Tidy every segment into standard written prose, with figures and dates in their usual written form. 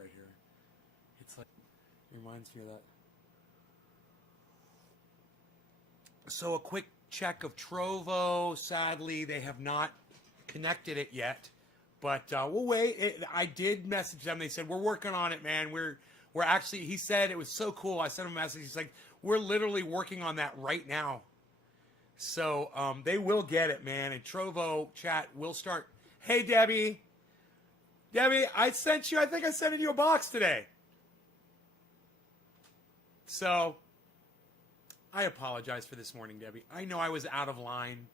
right here. It's like, it reminds me of that. So a quick check of Trovo. Sadly, they have not connected it yet. But we'll wait. I did message them. They said, we're working on it, man. We're actually, he said it was so cool. I sent him a message. He's like, we're literally working on that right now. So they will get it, man. And Trovo chat will start. Hey, Debbie. Debbie, I think I sent you a box today. So I apologize for this morning, Debbie. I know I was out of line.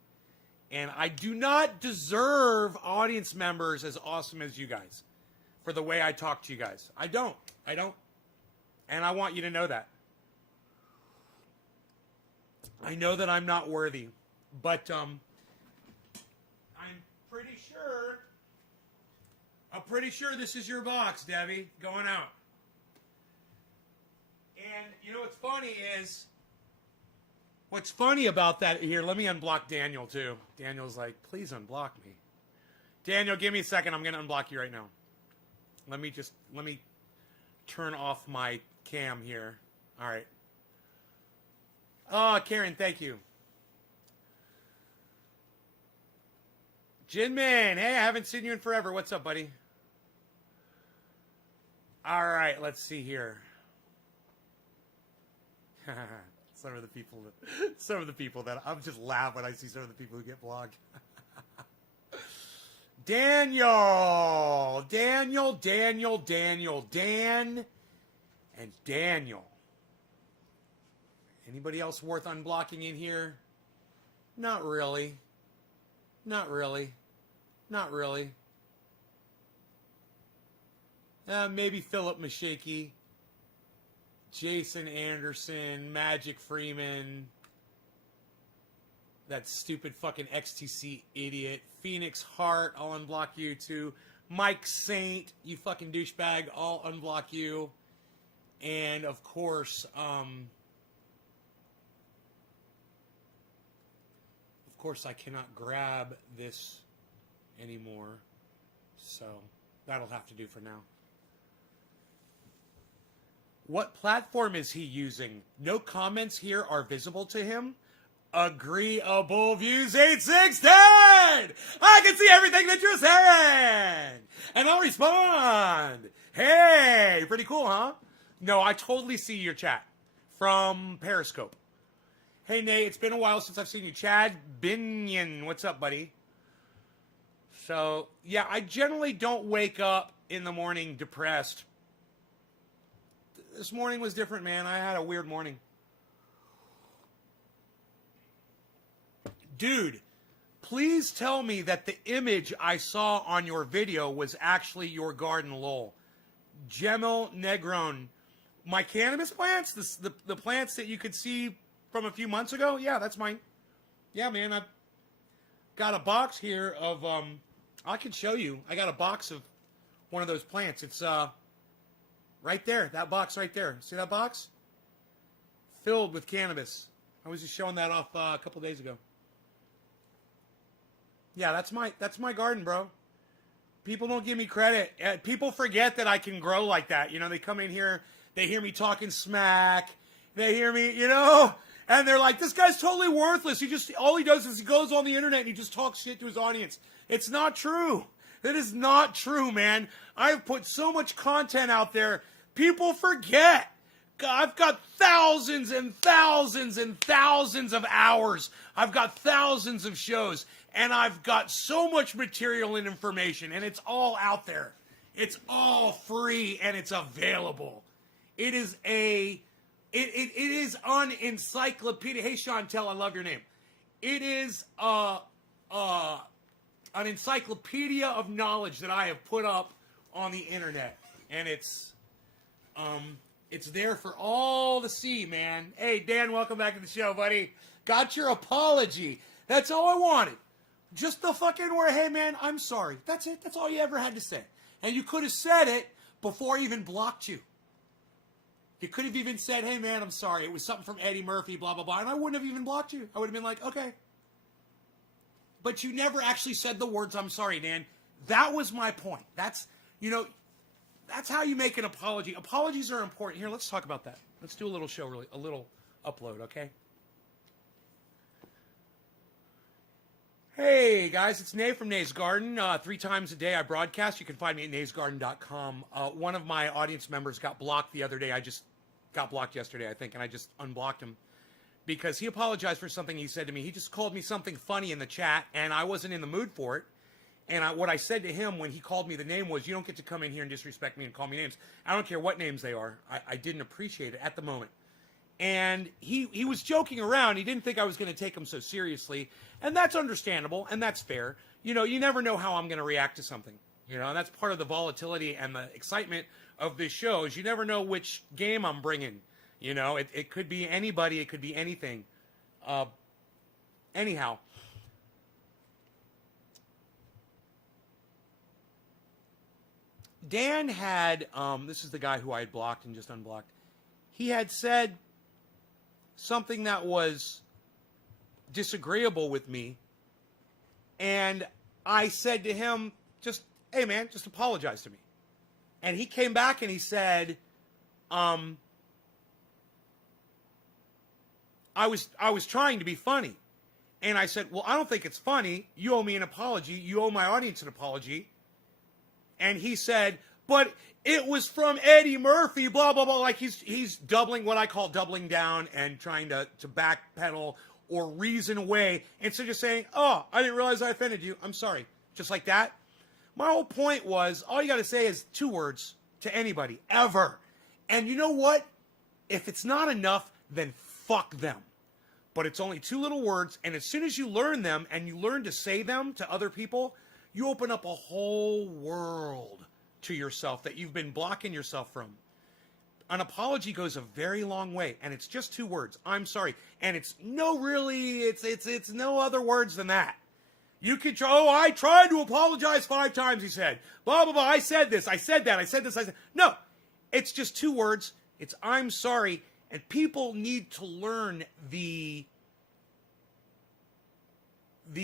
And I do not deserve audience members as awesome as you guys for the way I talk to you guys. I don't. And I want you to know that. I know that I'm not worthy. But I'm pretty sure this is your box, Debbie, going out. And you know what's funny is, what's funny about that here, let me unblock Daniel too. Daniel's like, please unblock me. Daniel, give me a second. I'm going to unblock you right now. Let me turn off my cam here. All right. Oh, Karen, thank you. Jinmin, hey, I haven't seen you in forever. What's up, buddy? All right, let's see here. Some of the people that I'm just laugh when I see some of the people who get blocked. Dan and Daniel. Anybody else worth unblocking in here? Not really. Maybe Philip Mashaki. Jason Anderson, Magic Freeman, that stupid fucking XTC idiot, Phoenix Hart, I'll unblock you too, Mike Saint, you fucking douchebag, I'll unblock you, and of course I cannot grab this anymore, so that'll have to do for now. What platform is he using? No comments here are visible to him. Agreeable views 8610! I can see everything that you're saying! And I'll respond. Hey, pretty cool, huh? No, I totally see your chat from Periscope. Hey, Nate, it's been a while since I've seen you. Chad Binion, what's up, buddy? So, yeah, I generally don't wake up in the morning depressed. This morning was different, man. I had a weird morning. Dude, please tell me that the image I saw on your video was actually your garden, lol. Gemel Negron. My cannabis plants? The plants that you could see from a few months ago? Yeah, that's mine. Yeah, man, I've got a box here of, I can show you. I got a box of one of those plants. It's, right there, that box right there. See that box? Filled with cannabis. I was just showing that off a couple days ago. Yeah, that's my garden, bro. People don't give me credit. People forget that I can grow like that. You know, they come in here, they hear me talking smack. They hear me, you know, and they're like, this guy's totally worthless. All he does is he goes on the internet and he just talks shit to his audience. It's not true. That is not true, man. I've put so much content out there. People forget. I've got thousands and thousands and thousands of hours. I've got thousands of shows. And I've got so much material and information. And it's all out there. It's all free and it's available. It is it is an encyclopedia. Hey, Chantel, I love your name. It is an encyclopedia of knowledge that I have put up on the internet. And it's there for all to see, man. Hey, Dan, welcome back to the show, buddy. Got your apology. That's all I wanted. Just the fucking word, hey, man, I'm sorry. That's it. That's all you ever had to say. And you could have said it before I even blocked you. You could have even said, hey, man, I'm sorry. It was something from Eddie Murphy, blah, blah, blah. And I wouldn't have even blocked you. I would have been like, okay. But you never actually said the words, I'm sorry, Dan. That was my point. That's, you know, That's how you make an apology. Apologies are important. Here, let's talk about that. Let's do a little show, a little upload, okay? Hey, guys, it's Nay from Nay's Garden. 3 times a day I broadcast. You can find me at naysgarden.com. One of my audience members got blocked the other day. I just got blocked yesterday, I think, and I just unblocked him because he apologized for something he said to me. He just called me something funny in the chat, and I wasn't in the mood for it. And what I said to him when he called me the name was, you don't get to come in here and disrespect me and call me names. I don't care what names they are. I didn't appreciate it at the moment. And he was joking around. He didn't think I was going to take him so seriously. And that's understandable, and that's fair. You know, you never know how I'm going to react to something. You know, and that's part of the volatility and the excitement of this show is you never know which game I'm bringing. You know, it could be anybody. It could be anything. Anyhow. Dan had, this is the guy who I had blocked and just unblocked. He had said something that was disagreeable with me. And I said to him, just, hey man, just apologize to me. And he came back and he said, I was trying to be funny. And I said, well, I don't think it's funny. You owe me an apology. You owe my audience an apology. And he said, but it was from Eddie Murphy, blah, blah, blah. Like he's doubling what I call doubling down and trying to backpedal or reason away instead of just saying, oh, I didn't realize I offended you. I'm sorry. Just like that. My whole point was, all you got to say is 2 words to anybody, ever. And you know what? If it's not enough, then fuck them. But it's only 2 little words, and as soon as you learn them and you learn to say them to other people, you open up a whole world to yourself that you've been blocking yourself from. An apology goes a very long way, and it's just 2 words. I'm sorry. And it's no no other words than that. You could try, oh, I tried to apologize 5 times, he said. Blah, blah, blah. I said this. I said that. I said this. I said. No. It's just 2 words. It's I'm sorry. And people need to learn the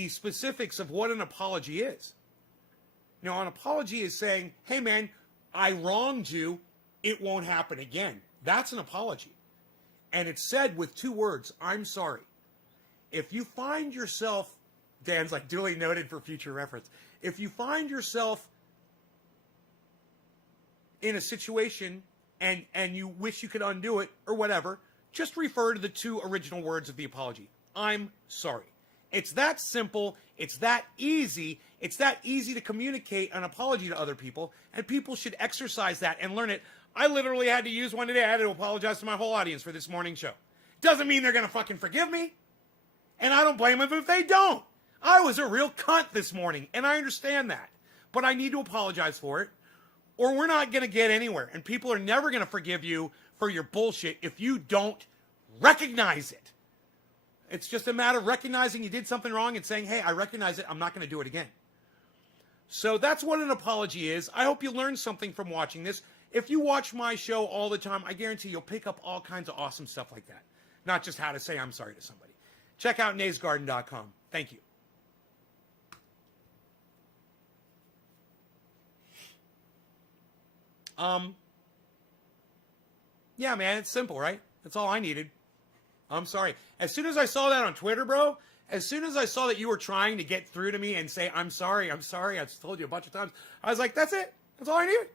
specifics of what an apology is. You know, an apology is saying, hey, man, I wronged you. It won't happen again. That's an apology. And it's said with 2 words, I'm sorry. If you find yourself, Dan's like duly noted for future reference. If you find yourself in a situation and you wish you could undo it or whatever, just refer to the 2 original words of the apology. I'm sorry. It's that simple. It's that easy. It's that easy to communicate an apology to other people, and people should exercise that and learn it. I literally had to use one today. I had to apologize to my whole audience for this morning show. Doesn't mean they're going to fucking forgive me, and I don't blame them if they don't. I was a real cunt this morning, and I understand that, but I need to apologize for it, or we're not going to get anywhere, and people are never going to forgive you for your bullshit if you don't recognize it. It's just a matter of recognizing you did something wrong and saying, hey, I recognize it. I'm not going to do it again. So that's what an apology is. I hope you learned something from watching this. If you watch my show all the time, I guarantee you'll pick up all kinds of awesome stuff like that. Not just how to say I'm sorry to somebody. Check out naysgarden.com. Thank you. Yeah, man, it's simple, right? That's all I needed. I'm sorry. As soon as I saw that on Twitter, bro, as soon as I saw that you were trying to get through to me and say, I'm sorry, I've told you a bunch of times, I was like, that's it. That's all I needed.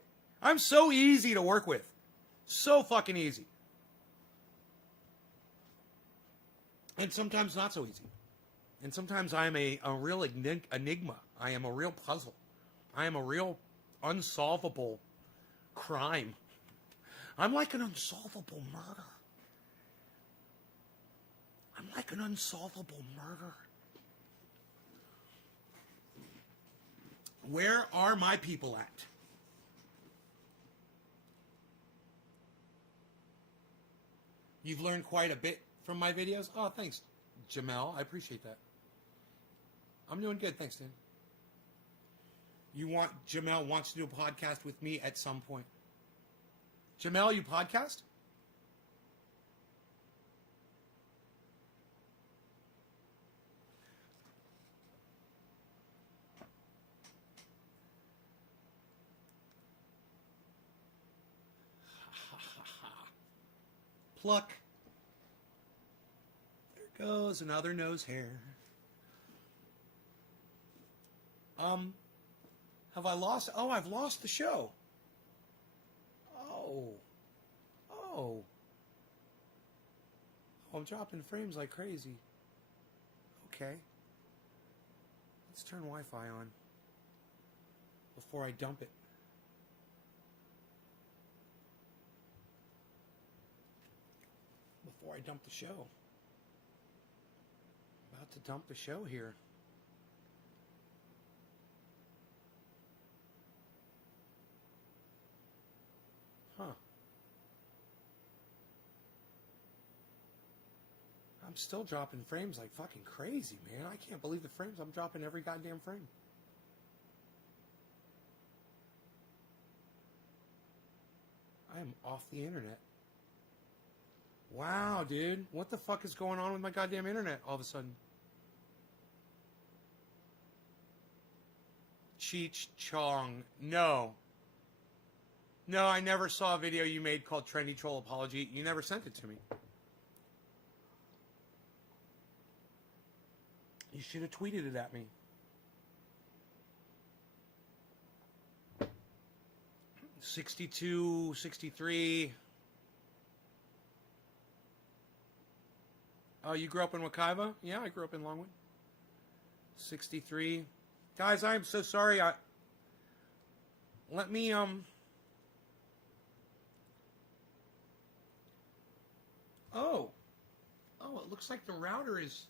I'm so easy to work with. So fucking easy. And sometimes not so easy. And sometimes I am a real enigma. I am a real puzzle. I am a real unsolvable crime. I'm like an unsolvable murder. I'm like an unsolvable murder. Where are my people at? You've learned quite a bit from my videos? Oh, thanks, Jamel. I appreciate that. I'm doing good. Thanks, Dan. Jamel wants to do a podcast with me at some point. Jamel, you podcast? pluck. There goes another nose hair. Have I lost? Oh, I've lost the show. Oh. Oh. I'm dropping frames like crazy. Okay. Let's turn Wi-Fi on before I dump it. Before I dump the show. About to dump the show here. Huh. I'm still dropping frames like fucking crazy, man. I can't believe the frames. I'm dropping every goddamn frame. I am off the internet. Wow, dude. What the fuck is going on with my goddamn internet all of a sudden? Cheech Chong. No. No, I never saw a video you made called Trendy Troll Apology. You never sent it to me. You should have tweeted it at me. $62, $63. Oh, you grew up in Wekiva? Yeah, I grew up in Longwood. 63. Guys, I am so sorry. Let me Oh, it looks like the router is...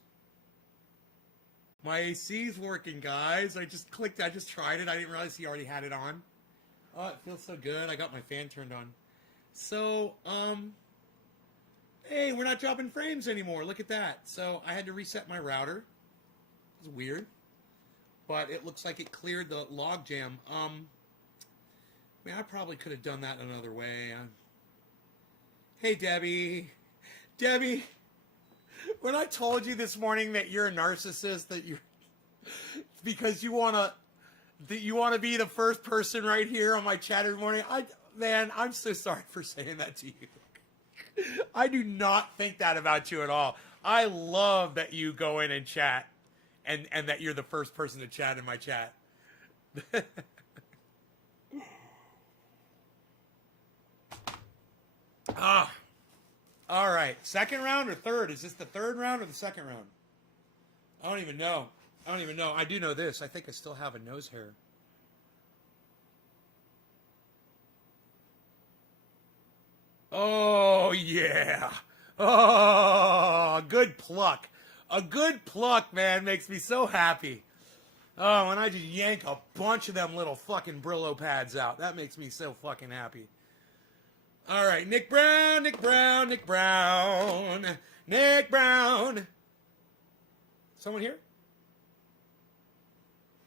My AC's working, guys. I just tried it. I didn't realize he already had it on. Oh, it feels so good. I got my fan turned on. So, hey, we're not dropping frames anymore. Look at that. So, I had to reset my router. It's weird. But it looks like it cleared the logjam. Man, I probably could have done that another way. Hey, Debbie. Debbie, when I told you this morning that you're a narcissist, that you're because you wanna be the first person right here on my chat every morning, man, I'm so sorry for saying that to you. I do not think that about you at all. I love that you go in and chat, and that you're the first person to chat in my chat. All right. Second round or third? Is this the third round or the second round? I don't even know. I do know this. I think I still have a nose hair. Oh, yeah. Oh, good pluck. A good pluck, man, makes me so happy. Oh, when I just yank a bunch of them little fucking Brillo pads out. That makes me so fucking happy. All right, Nick Brown. Someone here?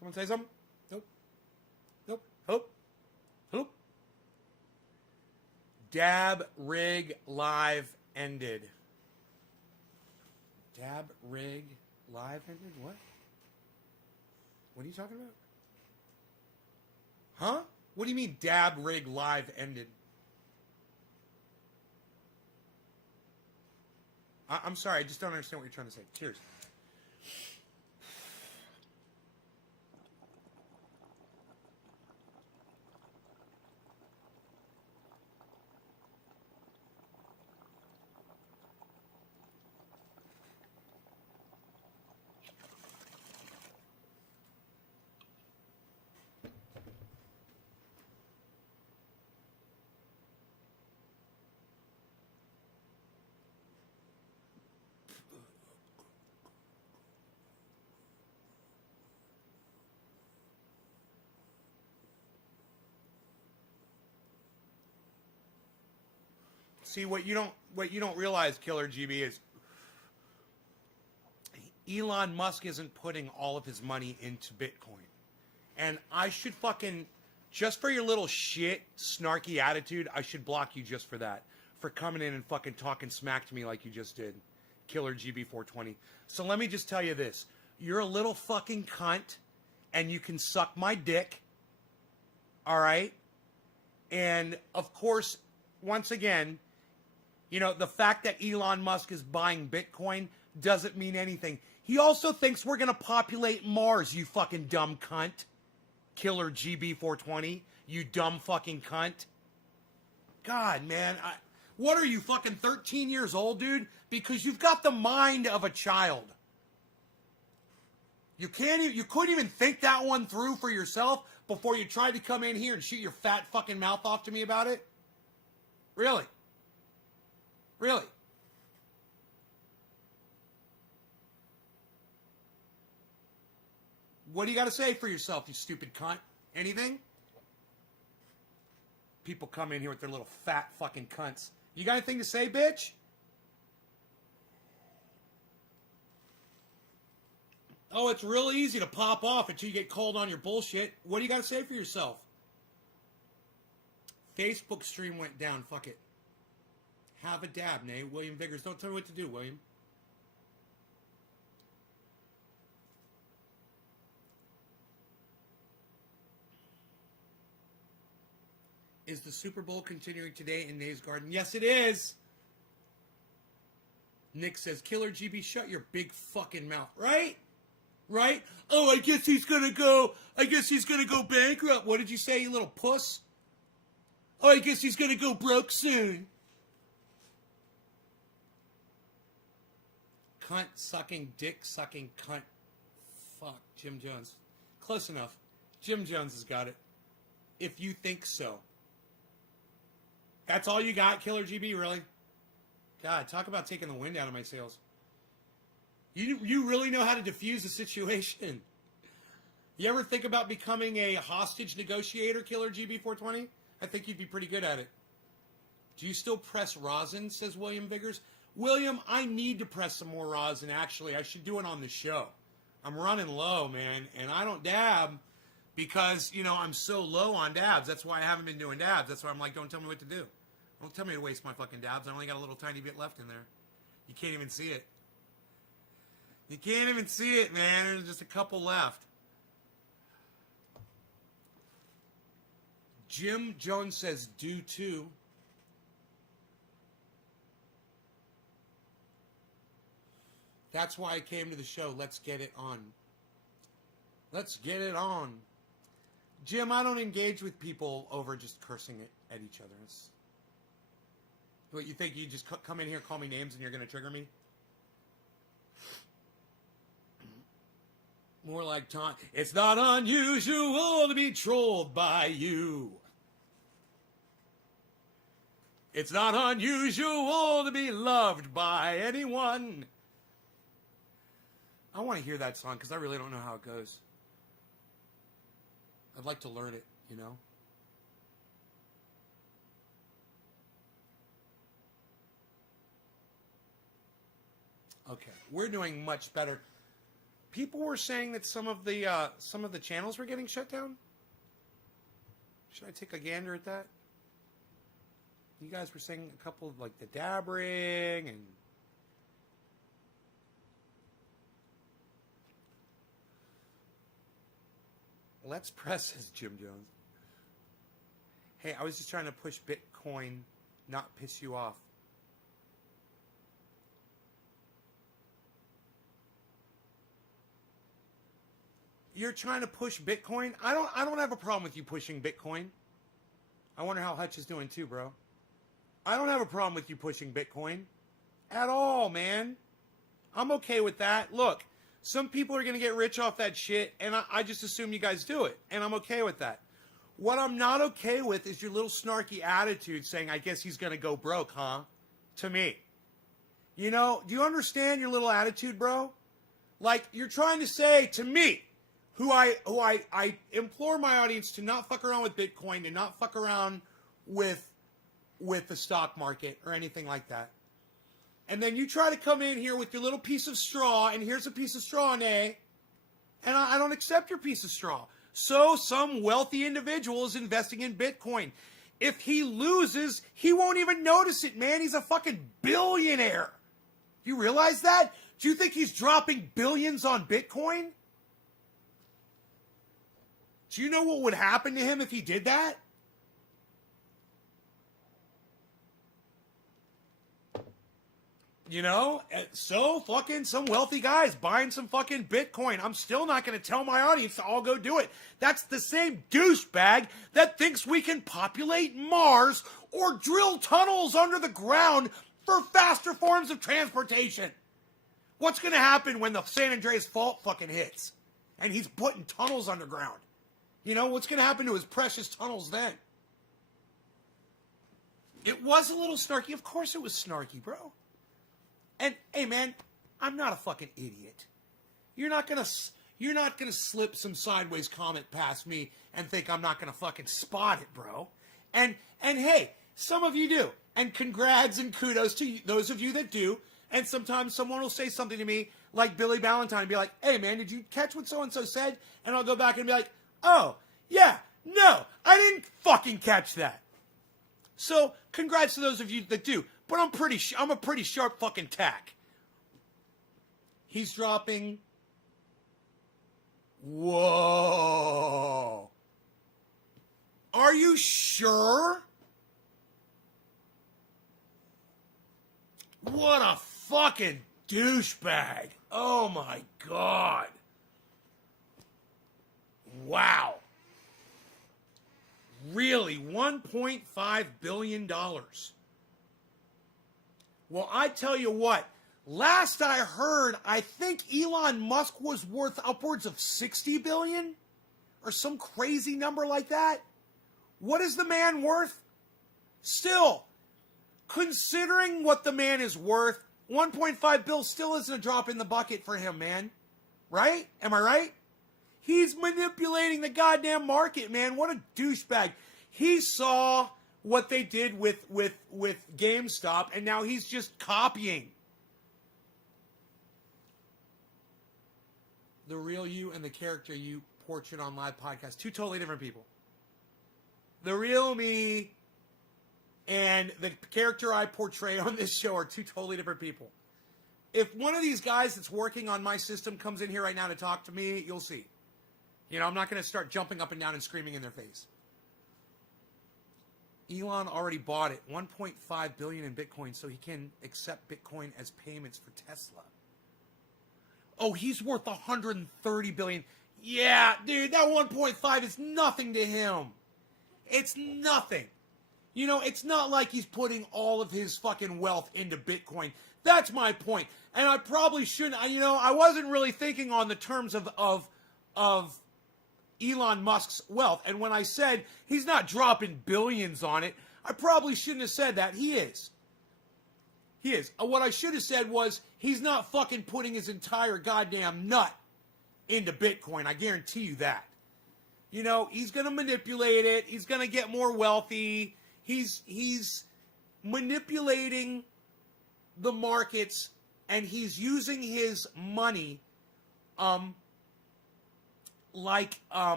Someone say something? Nope. Hope. Dab rig live ended. Dab rig live ended? What? What are you talking about? Huh? What do you mean dab rig live ended? I'm sorry, I just don't understand what you're trying to say. Cheers. See, what you don't realize, Killer GB, is Elon Musk isn't putting all of his money into Bitcoin. And I should fucking, just for your little shit, snarky attitude, I should block you just for that. For coming in and fucking talking smack to me like you just did. Killer GB 420. So let me just tell you this. You're a little fucking cunt, and you can suck my dick. All right? And, of course, once again, You know, the fact that Elon Musk is buying Bitcoin doesn't mean anything. He also thinks we're going to populate Mars, you fucking dumb cunt. Killer GB420, you dumb fucking cunt. God, man. What are you, fucking 13 years old, dude? Because you've got the mind of a child. You couldn't even think that one through for yourself before you tried to come in here and shoot your fat fucking mouth off to me about it? Really? Really? What do you got to say for yourself, you stupid cunt? Anything? People come in here with their little fat fucking cunts. You got anything to say, bitch? Oh, it's real easy to pop off until you get called on your bullshit. What do you got to say for yourself? Facebook stream went down. Fuck it. Have a dab, Nay. William Viggers. Don't tell me what to do, William. Is the Super Bowl continuing today in Nay's Garden? Yes, it is. Nick says, Killer GB, shut your big fucking mouth. Right? Right? Oh, I guess he's gonna go bankrupt. What did you say, you little puss? Oh, I guess he's gonna go broke soon. Cunt sucking, dick sucking, cunt. Fuck, Jim Jones. Close enough. Jim Jones has got it. If you think so. That's all you got, Killer GB, really? God, talk about taking the wind out of my sails. You really know how to diffuse a situation. You ever think about becoming a hostage negotiator, Killer GB420? I think you'd be pretty good at it. Do you still press rosin, says William Viggers? William, I need to press some more rosin, actually. I should do it on the show. I'm running low, man, and I don't dab because, you know, I'm so low on dabs. That's why I haven't been doing dabs. That's why I'm like, don't tell me what to do. Don't tell me to waste my fucking dabs. I only got a little tiny bit left in there. You can't even see it. You can't even see it, man. There's just a couple left. Jim Jones says, do too. That's why I came to the show. Let's get it on. Let's get it on. Jim, I don't engage with people over just cursing it at each other. What, you think you just come in here, call me names, and you're going to trigger me? More like taunt. It's not unusual to be trolled by you. It's not unusual to be loved by anyone. I want to hear that song because I really don't know how it goes. I'd like to learn it, you know? Okay, we're doing much better. People were saying that some of the channels were getting shut down. Should I take a gander at that? You guys were saying a couple of, like, the dabbering and... Let's press, says Jim Jones. Hey, I was just trying to push Bitcoin, not piss you off. You're trying to push Bitcoin? I don't have a problem with you pushing Bitcoin. I wonder how Hutch is doing too, bro. I don't have a problem with you pushing Bitcoin. At all, man. I'm okay with that. Look, some people are going to get rich off that shit, and I just assume you guys do it, and I'm okay with that. What I'm not okay with is your little snarky attitude saying, I guess he's going to go broke, huh? To me. You know, do you understand your little attitude, bro? Like, you're trying to say to me, who I implore my audience to not fuck around with Bitcoin, to not fuck around with the stock market or anything like that. And then you try to come in here with your little piece of straw, and here's a piece of straw, Nay, and I don't accept your piece of straw. So some wealthy individual is investing in Bitcoin. If he loses, he won't even notice it, man. He's a fucking billionaire. Do you realize that? Do you think he's dropping billions on Bitcoin? Do you know what would happen to him if he did that? You know, so fucking some wealthy guys buying some fucking Bitcoin. I'm still not going to tell my audience to all go do it. That's the same douchebag that thinks we can populate Mars or drill tunnels under the ground for faster forms of transportation. What's going to happen when the San Andreas Fault fucking hits and he's putting tunnels underground? You know, what's going to happen to his precious tunnels then? It was a little snarky. Of course it was snarky, bro. And hey, man, I'm not a fucking idiot. You're not gonna slip some sideways comment past me and think I'm not gonna fucking spot it, bro. And hey, some of you do. And congrats and kudos to those of you that do. And sometimes someone will say something to me like Billy Ballantyne and be like, "Hey, man, did you catch what so and so said?" And I'll go back and be like, "Oh, yeah, no, I didn't fucking catch that." So congrats to those of you that do. But I'm a pretty sharp fucking tack. He's dropping. Whoa. Are you sure? What a fucking douchebag. Oh my God. Wow. Really? $1.5 billion. Well, I tell you what, last I heard, I think Elon Musk was worth upwards of $60 billion or some crazy number like that. What is the man worth? Still, considering what the man is worth, 1.5 bill still isn't a drop in the bucket for him, man. Right? Am I right? He's manipulating the goddamn market, man. What a douchebag. He saw what they did with GameStop, and now he's just copying. The real you and the character you portrait on live podcast. Two totally different people. The real me and the character I portray on this show are two totally different people. If one of these guys that's working on my system comes in here right now to talk to me, you'll see. You know, I'm not going to start jumping up and down and screaming in their face. Elon already bought it, 1.5 billion in Bitcoin, so he can accept Bitcoin as payments for Tesla. Oh, he's worth 130 billion. Yeah, dude, that 1.5 is nothing to him. It's nothing. You know, it's not like he's putting all of his fucking wealth into Bitcoin. That's my point. And I probably shouldn't, you know, I wasn't really thinking on the terms of Elon Musk's wealth. And when I said he's not dropping billions on it, I probably shouldn't have said that. He is. He is. What I should have said was he's not fucking putting his entire goddamn nut into Bitcoin. I guarantee you that. You know, he's going to manipulate it. He's going to get more wealthy. He's manipulating the markets, and he's using his money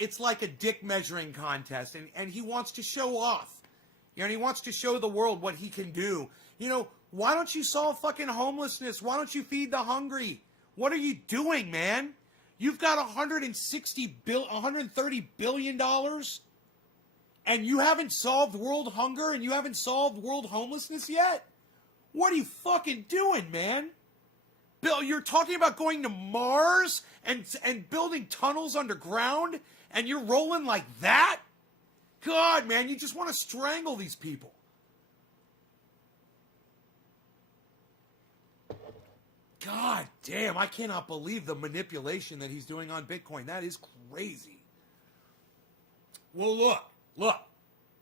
it's like a dick measuring contest, and he wants to show off. You know, and he wants to show the world what he can do. You know, why don't you solve fucking homelessness? Why don't you feed the hungry? What are you doing, man? You've got $130 billion, and you haven't solved world hunger, and you haven't solved world homelessness yet? What are you fucking doing, man? Bill, you're talking about going to Mars and building tunnels underground, and you're rolling like that? God, man, you just want to strangle these people. God damn, I cannot believe the manipulation that he's doing on Bitcoin. That is crazy. Well, look.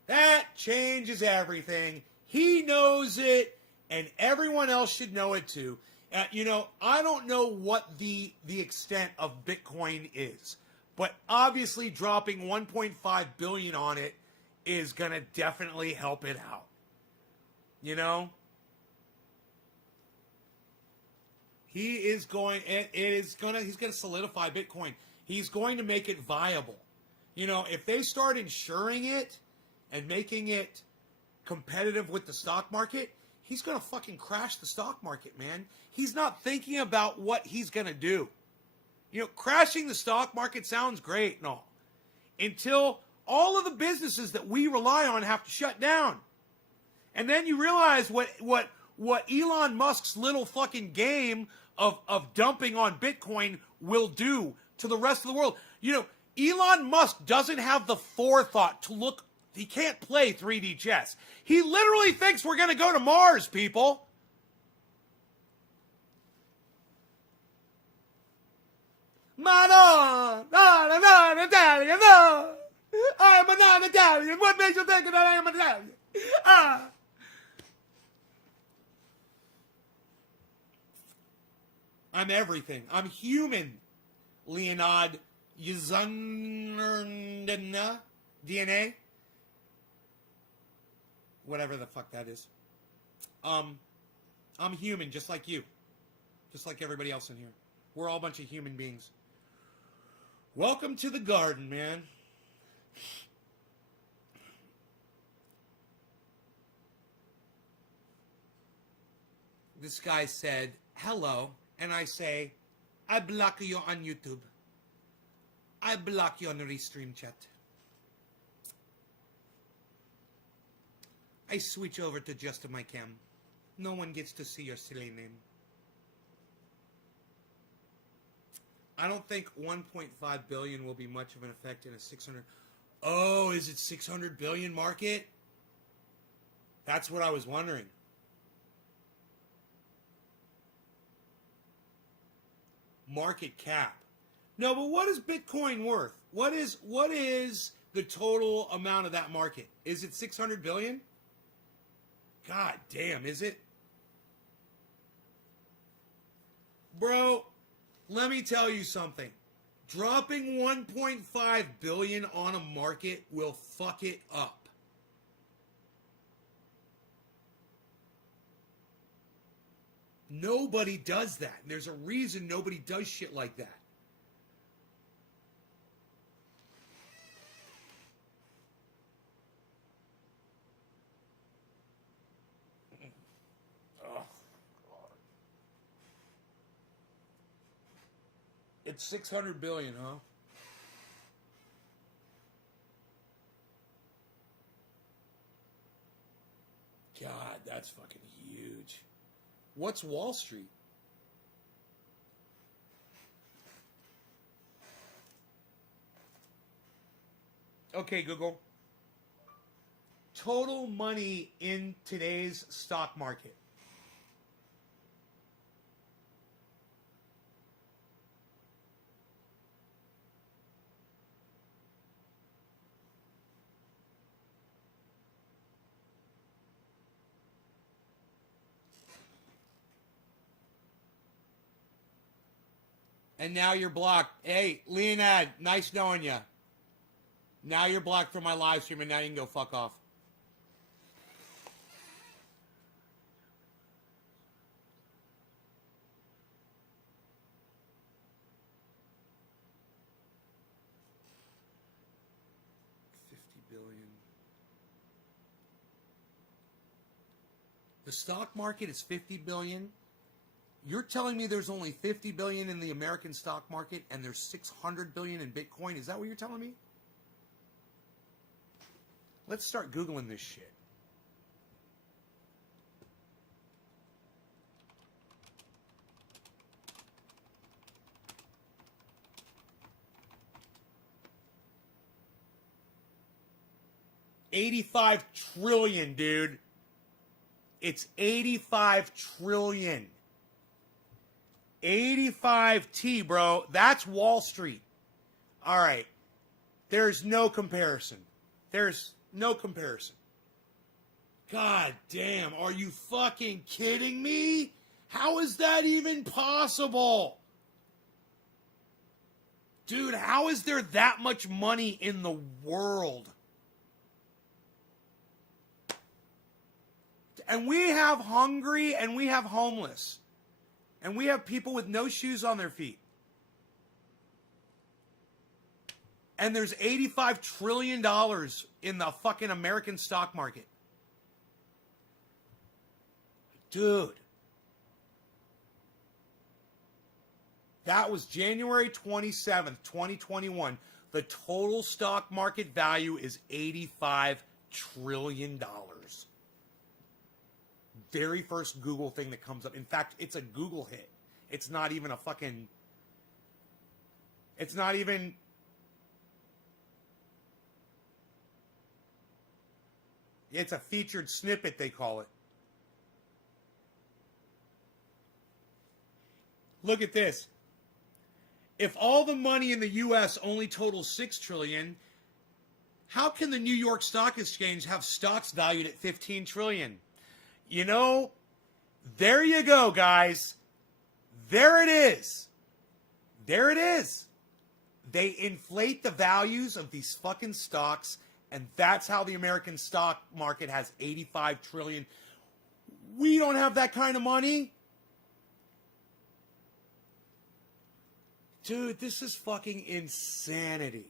That changes everything. He knows it, and everyone else should know it too. You know, I don't know what the extent of Bitcoin is, but obviously dropping 1.5 billion on it is going to definitely help it out. You know? He's going to solidify Bitcoin. He's going to make it viable. You know, if they start insuring it and making it competitive with the stock market, he's going to fucking crash the stock market, man. He's not thinking about what he's going to do. You know, crashing the stock market sounds great and all, until all of the businesses that we rely on have to shut down. And then you realize what Elon Musk's little fucking game of dumping on Bitcoin will do to the rest of the world. You know, Elon Musk doesn't have the forethought to look. He can't play 3D chess. He literally thinks we're going to go to Mars, people. No, Italian, no. I am a non-Italian. What makes you think that I am an Italian? I'm everything. I'm human. Leonard Yzundna DNA. Whatever the fuck that is. I'm human, just like you. Just like everybody else in here. We're all a bunch of human beings. Welcome to the garden, man. This guy said, hello, and I say, I block you on YouTube. I block you on the Restream chat. I switch over to just my cam. No one gets to see your silly name. I don't think 1.5 billion will be much of an effect in a 600. Oh, is it 600 billion market? That's what I was wondering. Market cap. No, but what is Bitcoin worth? What is the total amount of that market? Is it 600 billion? God damn, is it? Bro, let me tell you something. Dropping 1.5 billion on a market will fuck it up. Nobody does that. And there's a reason nobody does shit like that. It's 600 billion, huh? God, that's fucking huge. What's Wall Street? Okay, Google. Total money in today's stock market. And now you're blocked. Hey, Leonard, nice knowing you. Now you're blocked from my live stream, and now you can go fuck off. $50 billion. The stock market is $50 billion. You're telling me there's only 50 billion in the American stock market and there's 600 billion in Bitcoin? Is that what you're telling me? Let's start Googling this shit. $85 trillion, dude. It's 85 trillion. 85T, bro. That's Wall Street. All right. There's no comparison. There's no comparison. God damn. Are you fucking kidding me? How is that even possible? Dude, how is there that much money in the world? And we have hungry and we have homeless. And we have people with no shoes on their feet. And there's $85 trillion in the fucking American stock market. Dude. That was January 27th, 2021. The total stock market value is $85 trillion. very first Google thing that comes up. In fact, it's a Google hit. It's not even a fucking... It's not even... It's a featured snippet, they call it. Look at this. If all the money in the U.S. only totals $6 trillion, how can the New York Stock Exchange have stocks valued at $15 trillion? You know, there you go, guys. There it is. There it is. They inflate the values of these fucking stocks, and that's how the American stock market has $85 trillion. We don't have that kind of money. Dude, this is fucking insanity.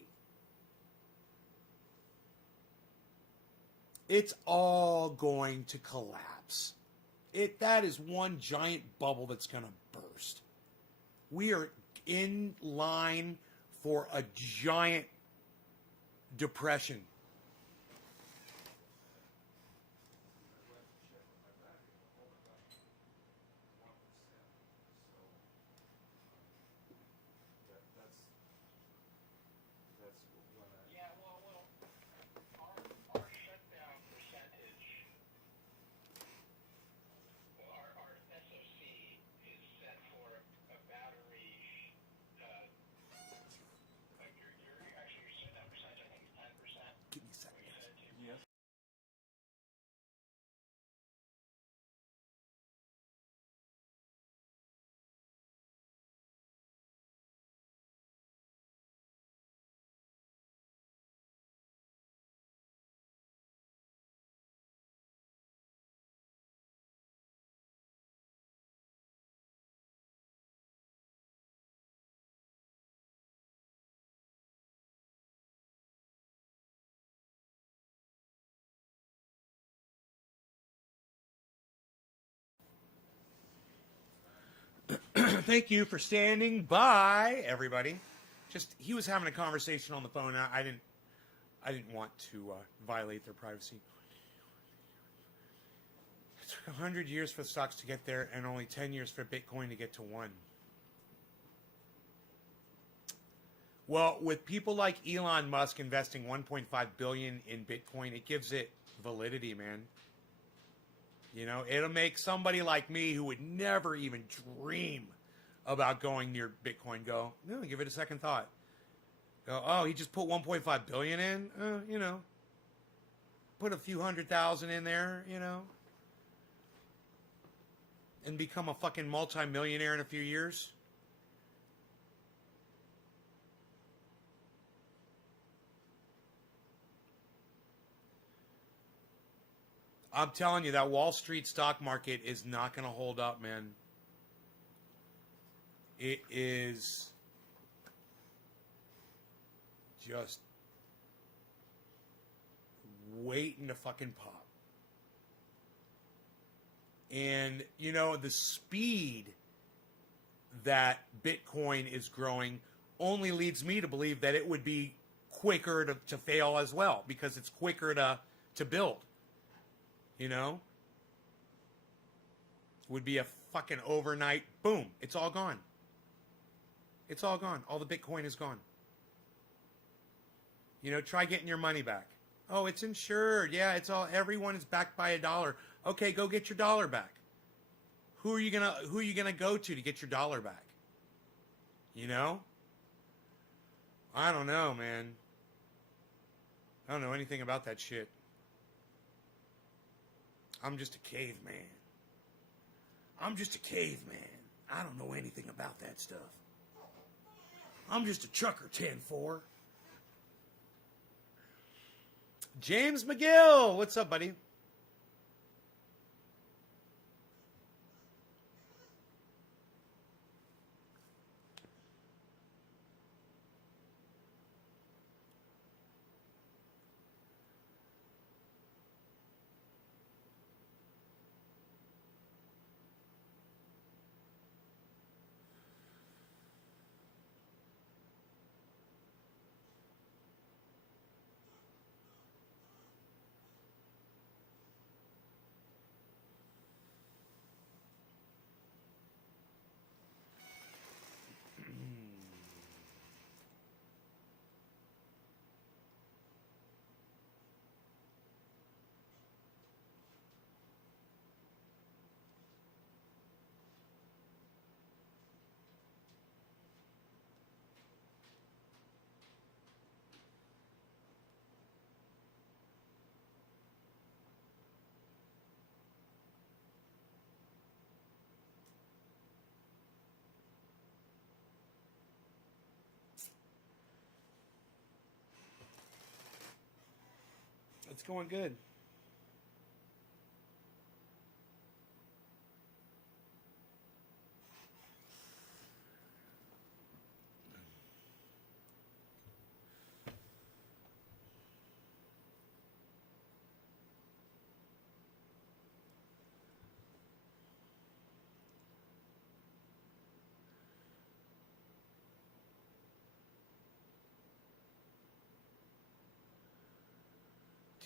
It's all going to collapse. That is one giant bubble that's going to burst. We are in line for a giant depression. Thank you for standing by, everybody. Just he was having a conversation on the phone. And I didn't want to violate their privacy. It took 100 years for the stocks to get there, and only 10 years for Bitcoin to get to 1. Well, with people like Elon Musk investing $1.5 billion in Bitcoin, it gives it validity, man. You know, it'll make somebody like me who would never even dream about going near Bitcoin go, no, give it a second thought. Go, oh, he just put 1.5 billion in? You know, put a few 100,000 in there, you know, and become a fucking multi-millionaire in a few years. I'm telling you, that Wall Street stock market is not going to hold up, man. It is just waiting to fucking pop. And, you know, the speed that Bitcoin is growing only leads me to believe that it would be quicker to fail as well, because it's quicker to build. You know? Would be a fucking overnight, boom, it's all gone. It's all gone. All the Bitcoin is gone. You know, try getting your money back. Oh, it's insured. Yeah, it's all, everyone is backed by $1. Okay, go get your dollar back. Who are you gonna go to get your dollar back? You know? I don't know, man. I don't know anything about that shit. I'm just a caveman. I'm just a caveman. I don't know anything about that stuff. I'm just a trucker 10-4. James McGill, what's up, buddy? It's going good.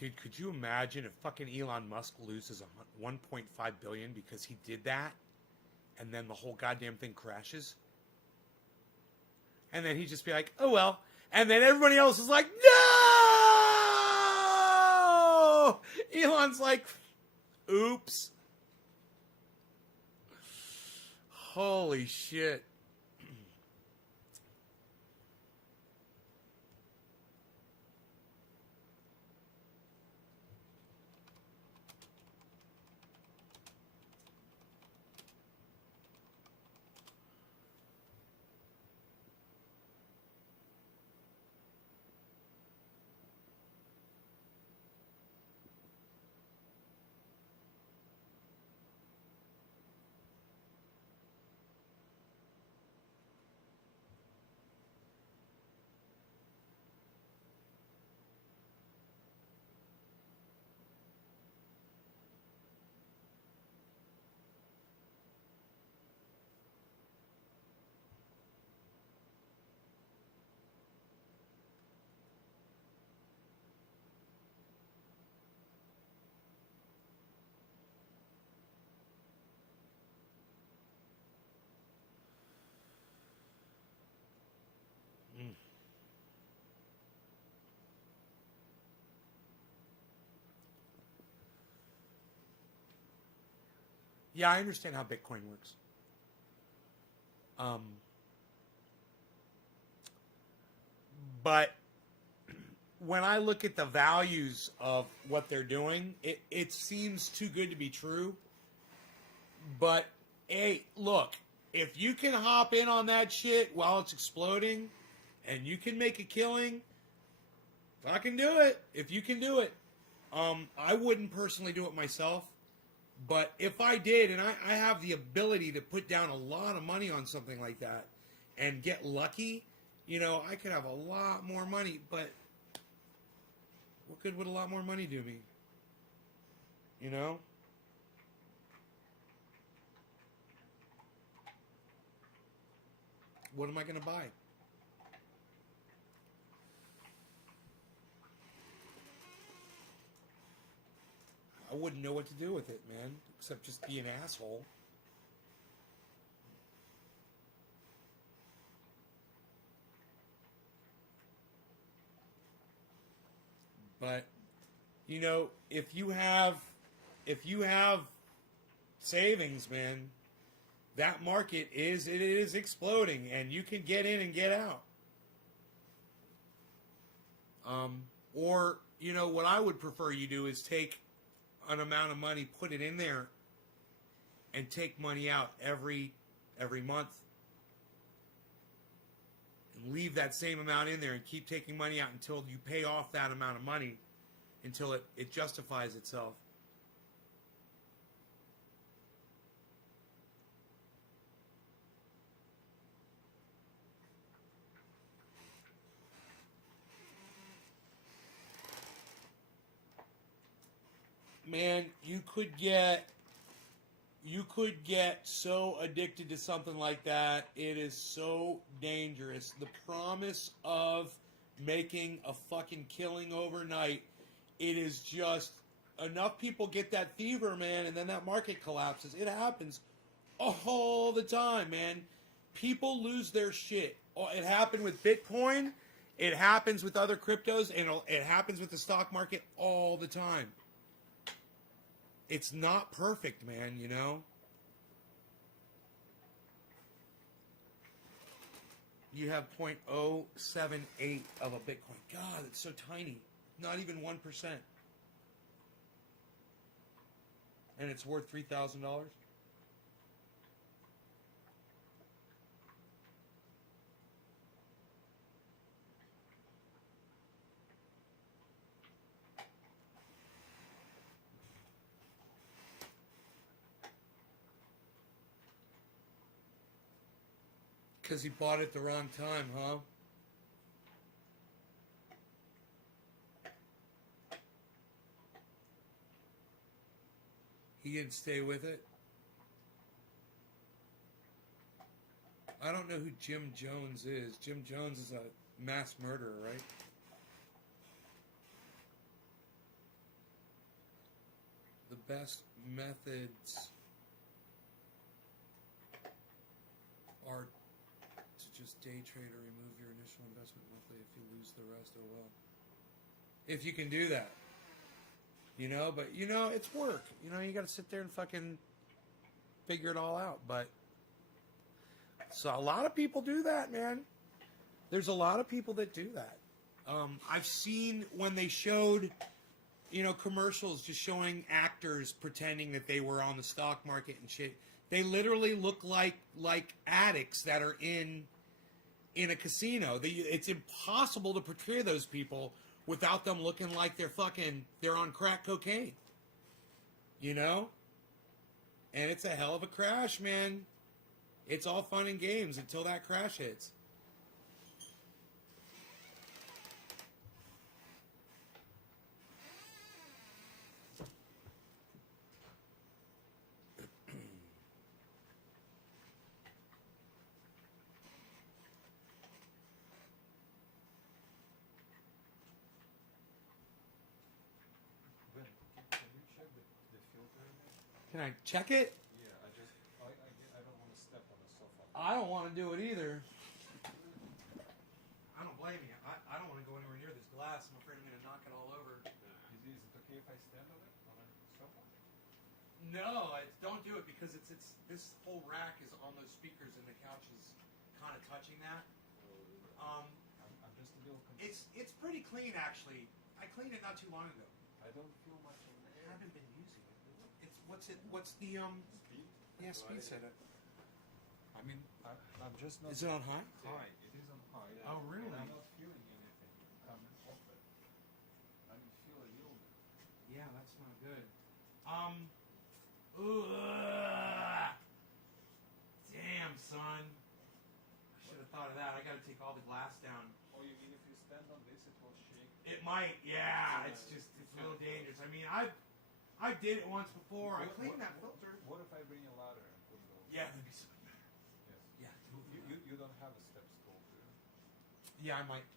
Dude, could you imagine if fucking Elon Musk loses 1.5 billion because he did that, and then the whole goddamn thing crashes? And then he'd just be like, oh well. And then everybody else is like, no! Elon's like, oops. Holy shit. Yeah, I understand how Bitcoin works. Um, but when I look at the values of what they're doing, it seems too good to be true. But, hey, look, if you can hop in on that shit while it's exploding and you can make a killing, fucking do it. If you can do it. I wouldn't personally do it myself. But if I did, and I have the ability to put down a lot of money on something like that and get lucky, I could have a lot more money. But what good would a lot more money do me? What am I going to buy? I wouldn't know what to do with it, man, except just be an asshole. But if you have savings, man, that market is exploding, and you can get in and get out. Or what I would prefer you do is take an amount of money, put it in there, and take money out every month, and leave that same amount in there and keep taking money out until you pay off that amount of money, until it justifies itself. Man, you could get so addicted to something like that. It is so dangerous. The promise of making a fucking killing overnight, it is just enough people get that fever, man, and then that market collapses. It happens all the time, man. People lose their shit. It happened with Bitcoin. It happens with other cryptos, and it happens with the stock market all the time. It's not perfect, man, You have 0.078 of a Bitcoin. God, it's so tiny. Not even 1%. And it's worth $3,000? Because he bought it at the wrong time, huh? He didn't stay with it. I don't know who Jim Jones is. Jim Jones is a mass murderer, right? The best methods are to just day trade or remove your initial investment monthly. If you lose the rest, oh well. If you can do that. You know, but you know, it's work. You know, you gotta sit there and fucking figure it all out. But so a lot of people do that, man. There's a lot of people that do that. I've seen when they showed, you know, commercials just showing actors pretending that they were on the stock market and shit. They literally look like addicts that are in a casino. It's impossible to portray those people without them looking like they're on crack cocaine. You know? And it's a hell of a crash, man. It's all fun and games until that crash hits. Can I check it? Yeah, I don't want to step on the sofa. I don't want to do it either. I don't blame you. I don't want to go anywhere near this glass. I'm afraid I'm going to knock it all over. Is it okay if I stand on it on a sofa? No, don't do it because it's this whole rack is on those speakers and the couch is kind of touching that. I'm just a little confused. It's pretty clean actually. I cleaned it not too long ago. I don't feel much on the I haven't been using it. What's the speed. Yeah, speed setup. I mean, I'm just not. Is it on high? High. It is on high. Oh, really? And I'm not feeling anything coming off it. I can feel a little bit. Yeah, that's not good. Damn, son. I should have thought of that. I got to take all the glass down. Oh, you mean if you stand on this, it will shake? It might, yeah. It's a little dangerous. I mean, I did it once before. I cleaned that filter. What if I bring a ladder and put those? Yeah, that'd be something better. Yes. Yeah. You don't have a step stool, do you? Yeah, I might.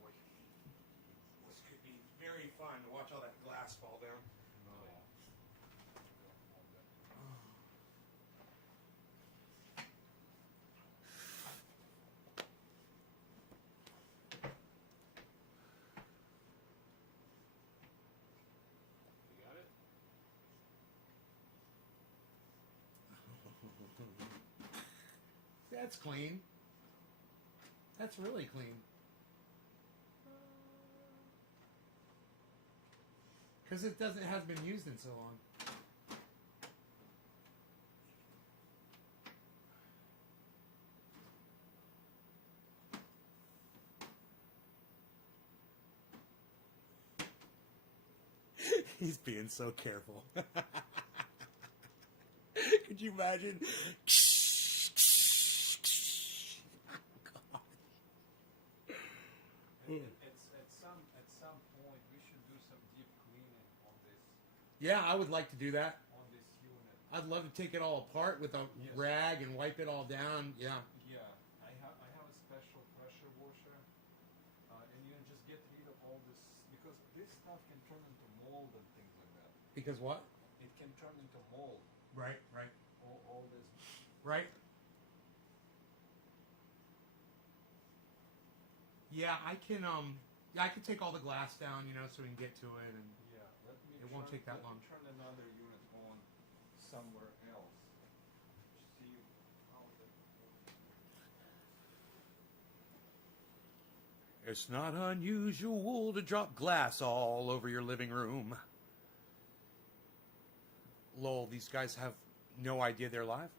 Boy, this could be very fun to watch all that glass fall down. No. You got it? That's clean. That's really clean. Because it hasn't been used in so long. He's being so careful. Could you imagine? At some point, we should do some deep cleaning on this Yeah, I would like to do that. unit. I'd love to take it all apart with a Yes. rag and wipe it all down. Yeah. Yeah, I have a special pressure washer, and you just get rid of all this because this stuff can turn into mold and things like that. Because what? It can turn into mold. Right. All this. Right. Yeah, I can take all the glass down, you know, so we can get to it, and Yeah, let me. It won't take that let long. me turn another unit on somewhere else. See how the. it's not unusual to drop glass all over your living room. Lol, these guys have no idea they're live.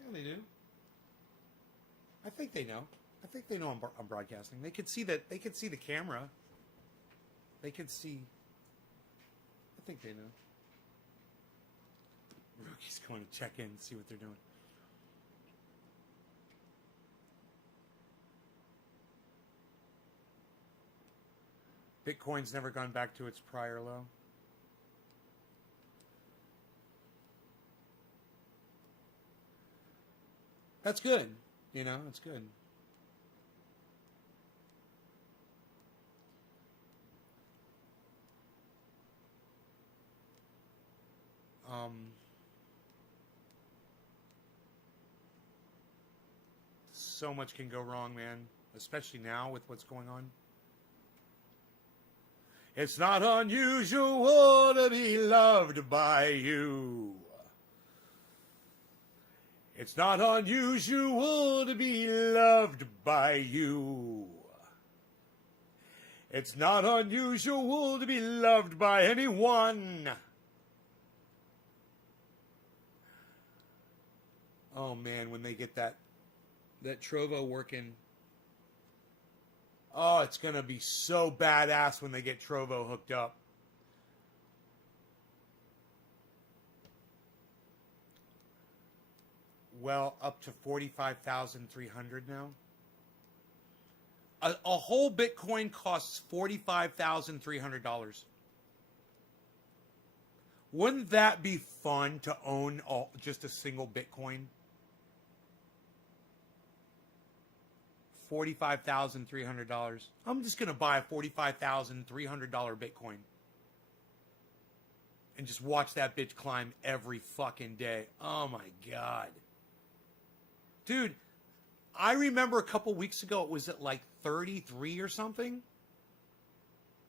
Yeah, they do. I think they know. I think they know I'm broadcasting. They could see that. They could see the camera. They could see. I think they know. Rookie's going to check in and see what they're doing. Bitcoin's never gone back to its prior low. That's good. You know, it's good. So much can go wrong, man. Especially now with what's going on. It's not unusual to be loved by you. It's not unusual to be loved by you. It's not unusual to be loved by anyone. Oh man, when they get that Trovo working. Oh, it's going to be so badass when they get Trovo hooked up. Well, up to 45,300 now. A whole Bitcoin costs $45,300. Wouldn't that be fun to own just a single Bitcoin? $45,300. I'm just going to buy a $45,300 Bitcoin. And just watch that bitch climb every fucking day. Oh my God. Dude, I remember a couple weeks ago, it was at like 33 or something.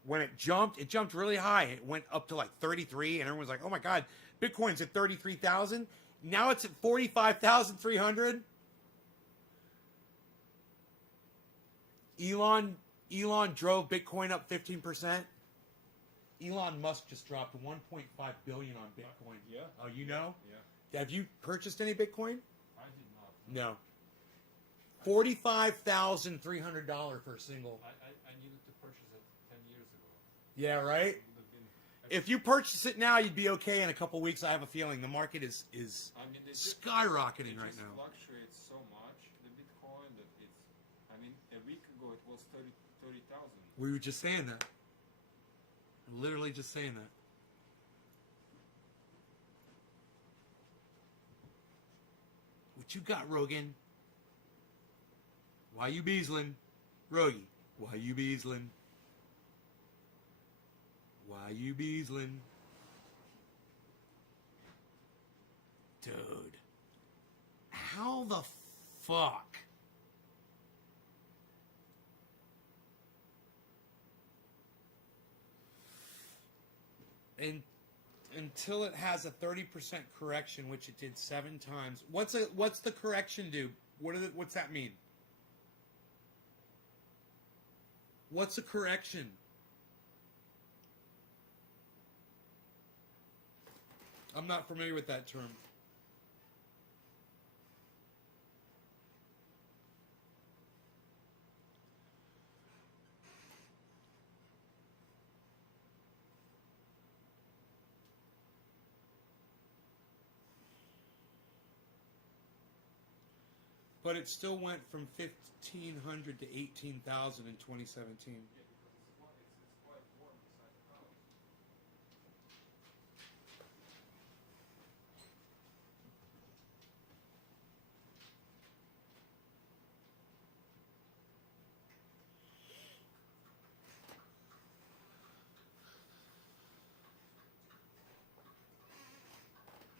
When it jumped really high. It went up to like 33 and everyone was like, oh my God, Bitcoin's at 33,000. Now it's at 45,300. Elon drove Bitcoin up 15%. Elon Musk just dropped 1.5 billion on Bitcoin. Yeah. Oh, you know? Yeah. Have you purchased any Bitcoin? I did not. No. $45,300 for a single. I needed to purchase it 10 years ago. Yeah, right? It would have been, If you purchase it now, you'd be okay in a couple weeks. I have a feeling the market is I mean, skyrocketing right now. It fluctuates so much, the Bitcoin, that it's, I mean, a week ago it was 30,000. We were just saying that. Literally just saying that. What you got, Rogan? Why you beasling? Rogie, why you beasling? Why you beasling? Dude. How the fuck? And until it has a 30% correction, which it did 7 times. What's the correction do? What's that mean? What's a correction? I'm not familiar with that term. But it still went from 1,500 to 18,000 in 2017. Yeah, because it's quite warm inside the house.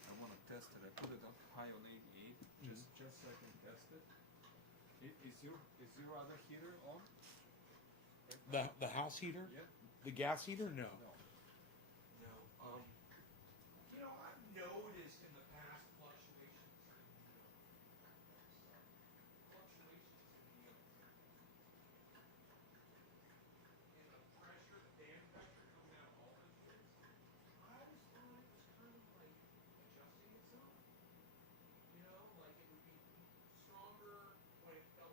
I want to test it. I put it up high on 88, just so I can test it. Is your other heater on? The house heater? Yeah. The gas heater? No. No. No. You know, I've noticed in the past fluctuations in the pressure, the fan pressure coming out of all those units. I always thought it was kind of like adjusting itself. You know, like it would be stronger when it felt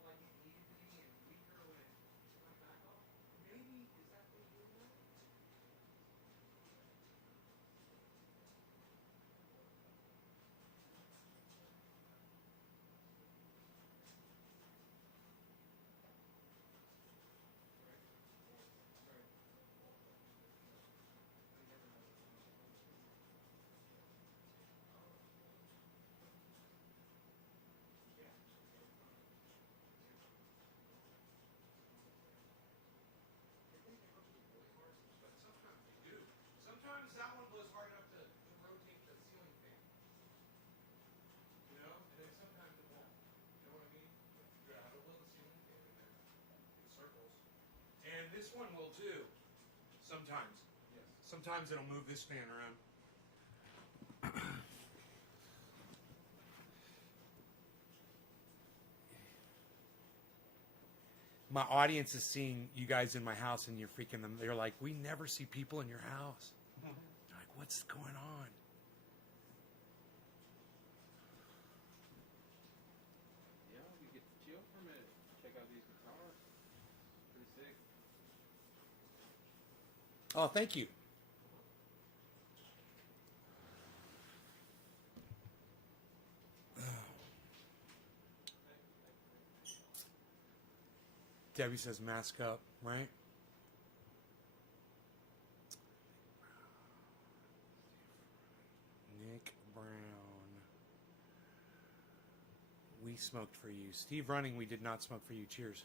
one will too. Sometimes. Yes. Sometimes it'll move this fan around. My audience is seeing you guys in my house and you're freaking them. They're like, we never see people in your house. They're like, what's going on? Yeah, we get to chill for a minute. Check out these guitars. Pretty sick. Oh, thank you. Debbie says mask up, right? Nick Brown. We smoked for you. Steve Running, we did not smoke for you. Cheers.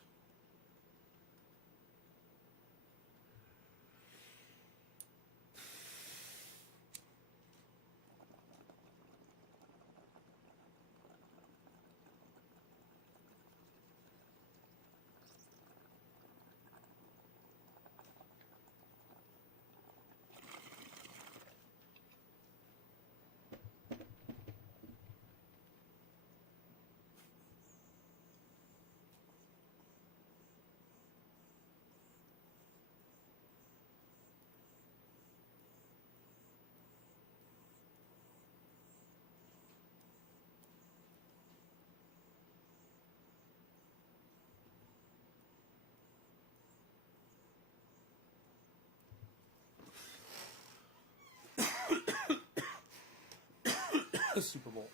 Super Bowl.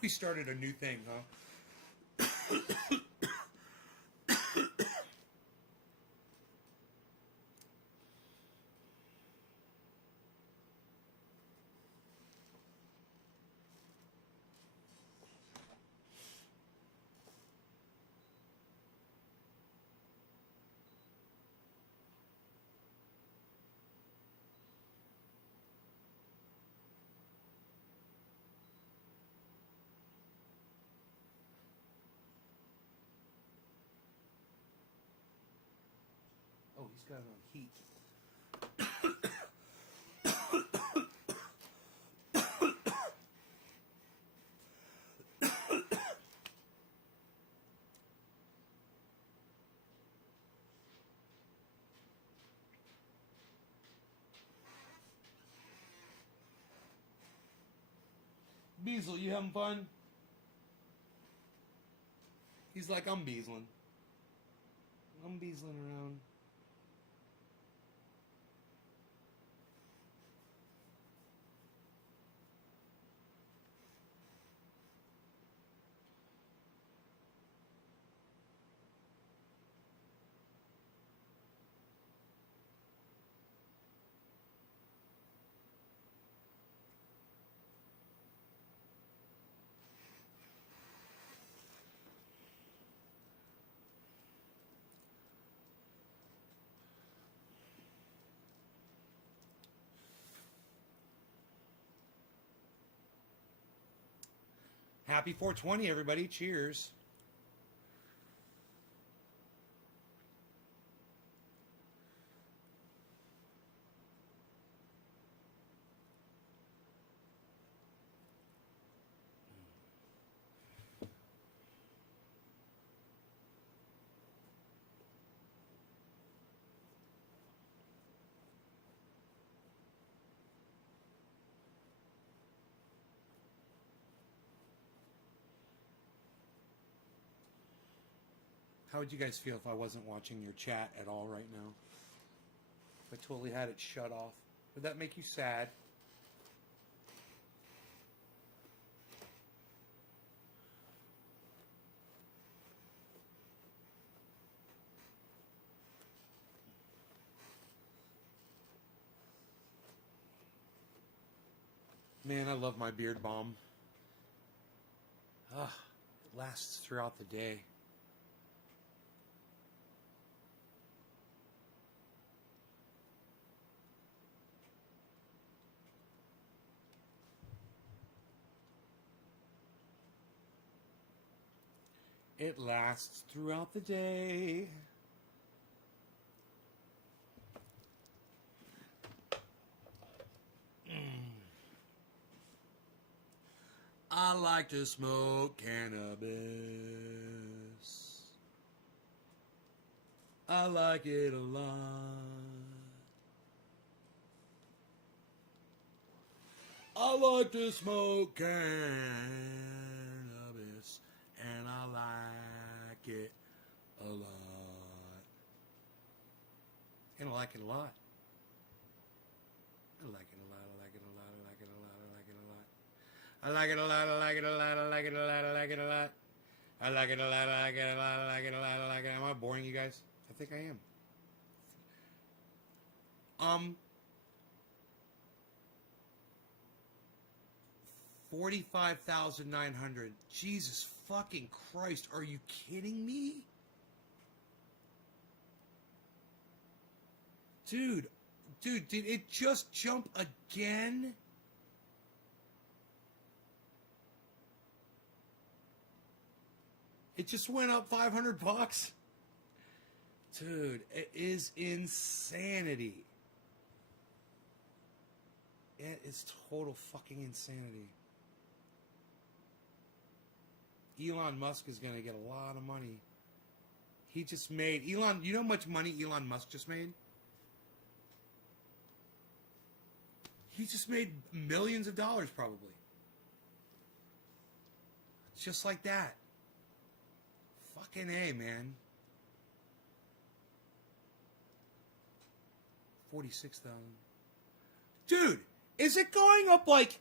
We started a new thing, huh? Oh, he's got it on heat. Beazle, you having fun? He's like, I'm beazling. I'm beazling around. Happy 420, everybody. Cheers. How would you guys feel if I wasn't watching your chat at all right now? If I totally had it shut off. Would that make you sad? Man, I love my beard balm. Ah, it lasts throughout the day. It lasts throughout the day. like to smoke cannabis. I like it a lot. I like to smoke cannabis, and I like it a lot. And I like it a lot. I like it a lot, I like it a lot, I like it a lot, I like it a lot. I like it a lot, I like it a lot, I like it a lot, I like it a lot. I like it a lot, I like it a lot, I like it a lot, I like it. Am I boring you guys? I think I am. 45,900. Jesus fucking Christ, are you kidding me? Dude, did it just jump again? It just went up 500 bucks? Dude, it is insanity. It is total fucking insanity. Elon Musk is going to get a lot of money. He just made... Elon, you know how much money Elon Musk just made? He just made millions of dollars, probably. Just like that. Fucking A, man. 46,000. Dude, is it going up like...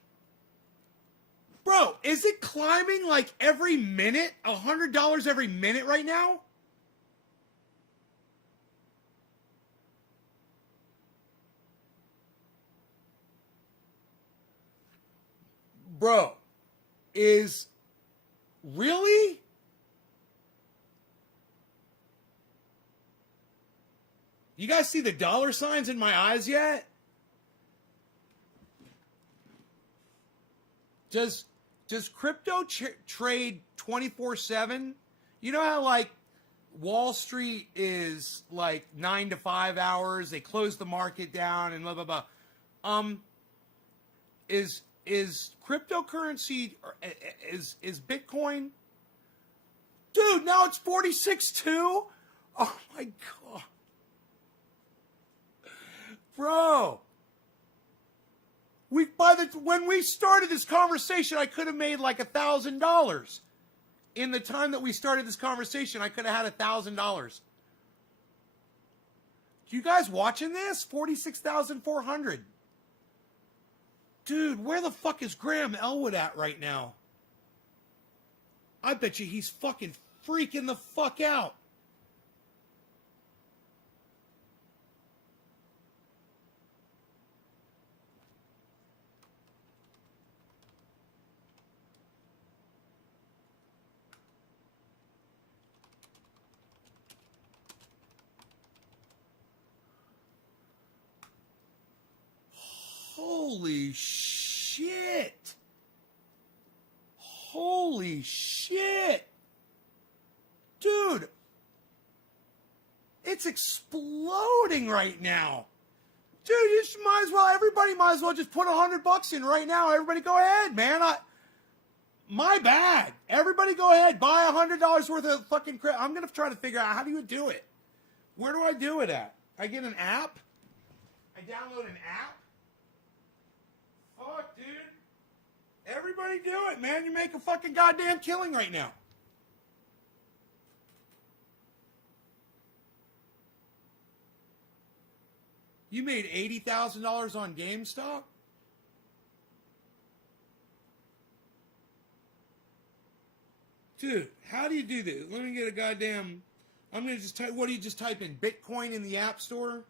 Bro, is it climbing like every minute? $100 every minute right now? Bro, is... Really? You guys see the dollar signs in my eyes yet? Does crypto trade 24/7? You know how like Wall Street is like 9 to 5 hours, they close the market down and blah blah blah. Is cryptocurrency is Bitcoin? Dude, now it's 46 too? Oh my god. Bro. When we started this conversation, I could have made like $1,000. In the time that we started this conversation, I could have had $1,000. You guys watching this? 46,400. Dude, where the fuck is Graham Elwood at right now? I bet you he's fucking freaking the fuck out. Holy shit. Holy shit. Dude. It's exploding right now. Dude, you might as well, everybody might as well just put $100 in right now. Everybody go ahead, man. My bad. Everybody go ahead. Buy $100 worth of fucking crap. I'm going to try to figure out how do you do it. Where do I do it at? I get an app? I download an app? Fuck, dude. Everybody do it, man. You make a fucking goddamn killing right now. You made $80,000 on GameStop? Dude, how do you do this? Let me get a goddamn... I'm going to just type... What do you just type in? Bitcoin in the App Store?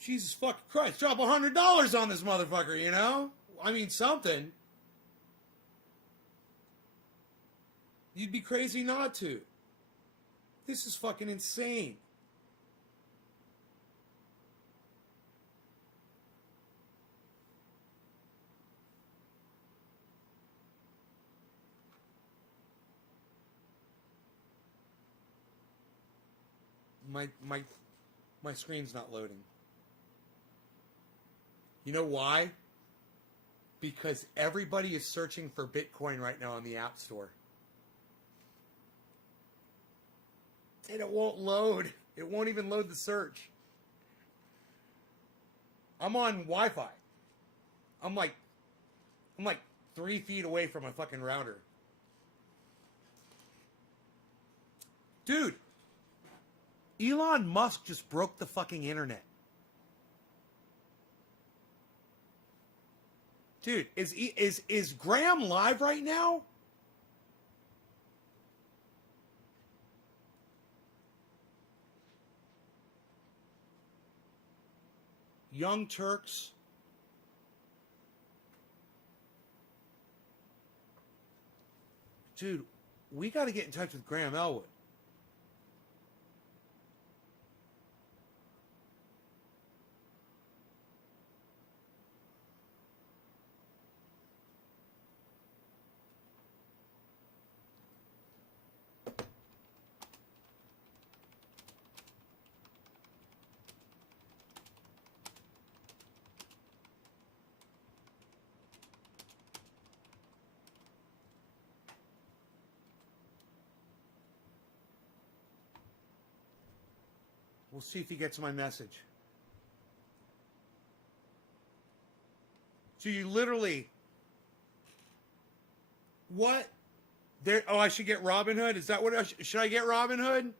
Jesus fucking Christ. Drop $100 on this motherfucker, you know? I mean, something. You'd be crazy not to. This is fucking insane. My screen's not loading. You know why? Because everybody is searching for Bitcoin right now on the App Store. And it won't load. It won't even load the search. I'm on Wi-Fi. I'm like 3 feet away from a fucking router. Dude, Elon Musk just broke the fucking internet. Dude, is Graham live right now? Young Turks. Dude, we got to get in touch with Graham Elwood. We'll see if he gets my message. So you literally... What? There? Oh, I should get Robinhood? Is that what should I get Robinhood?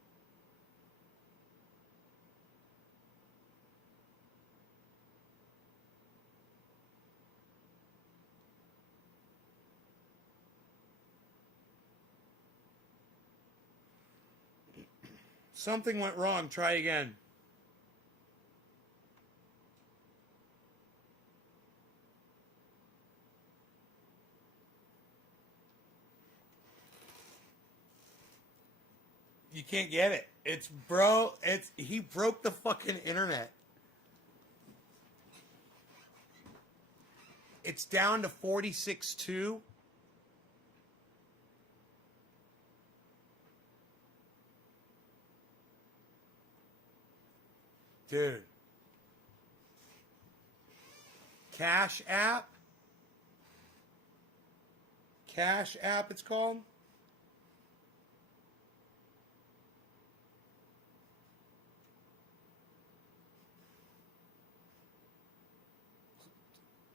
Something went wrong. Try again. You can't get it. He broke the fucking internet. It's down to 46.2. Dude. Cash App? Cash App it's called?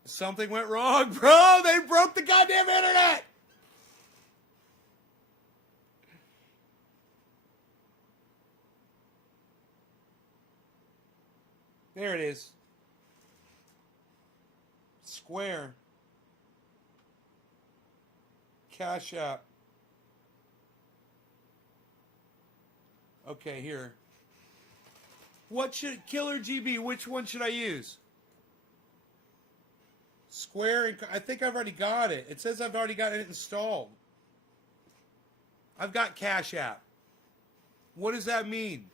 Something went wrong, bro. They broke the goddamn internet. There it is. Square. Cash App. Okay, here. What should Killer GB? Which one should I use? Square, and I think I've already got it. It says I've already got it installed. I've got Cash App. What does that mean?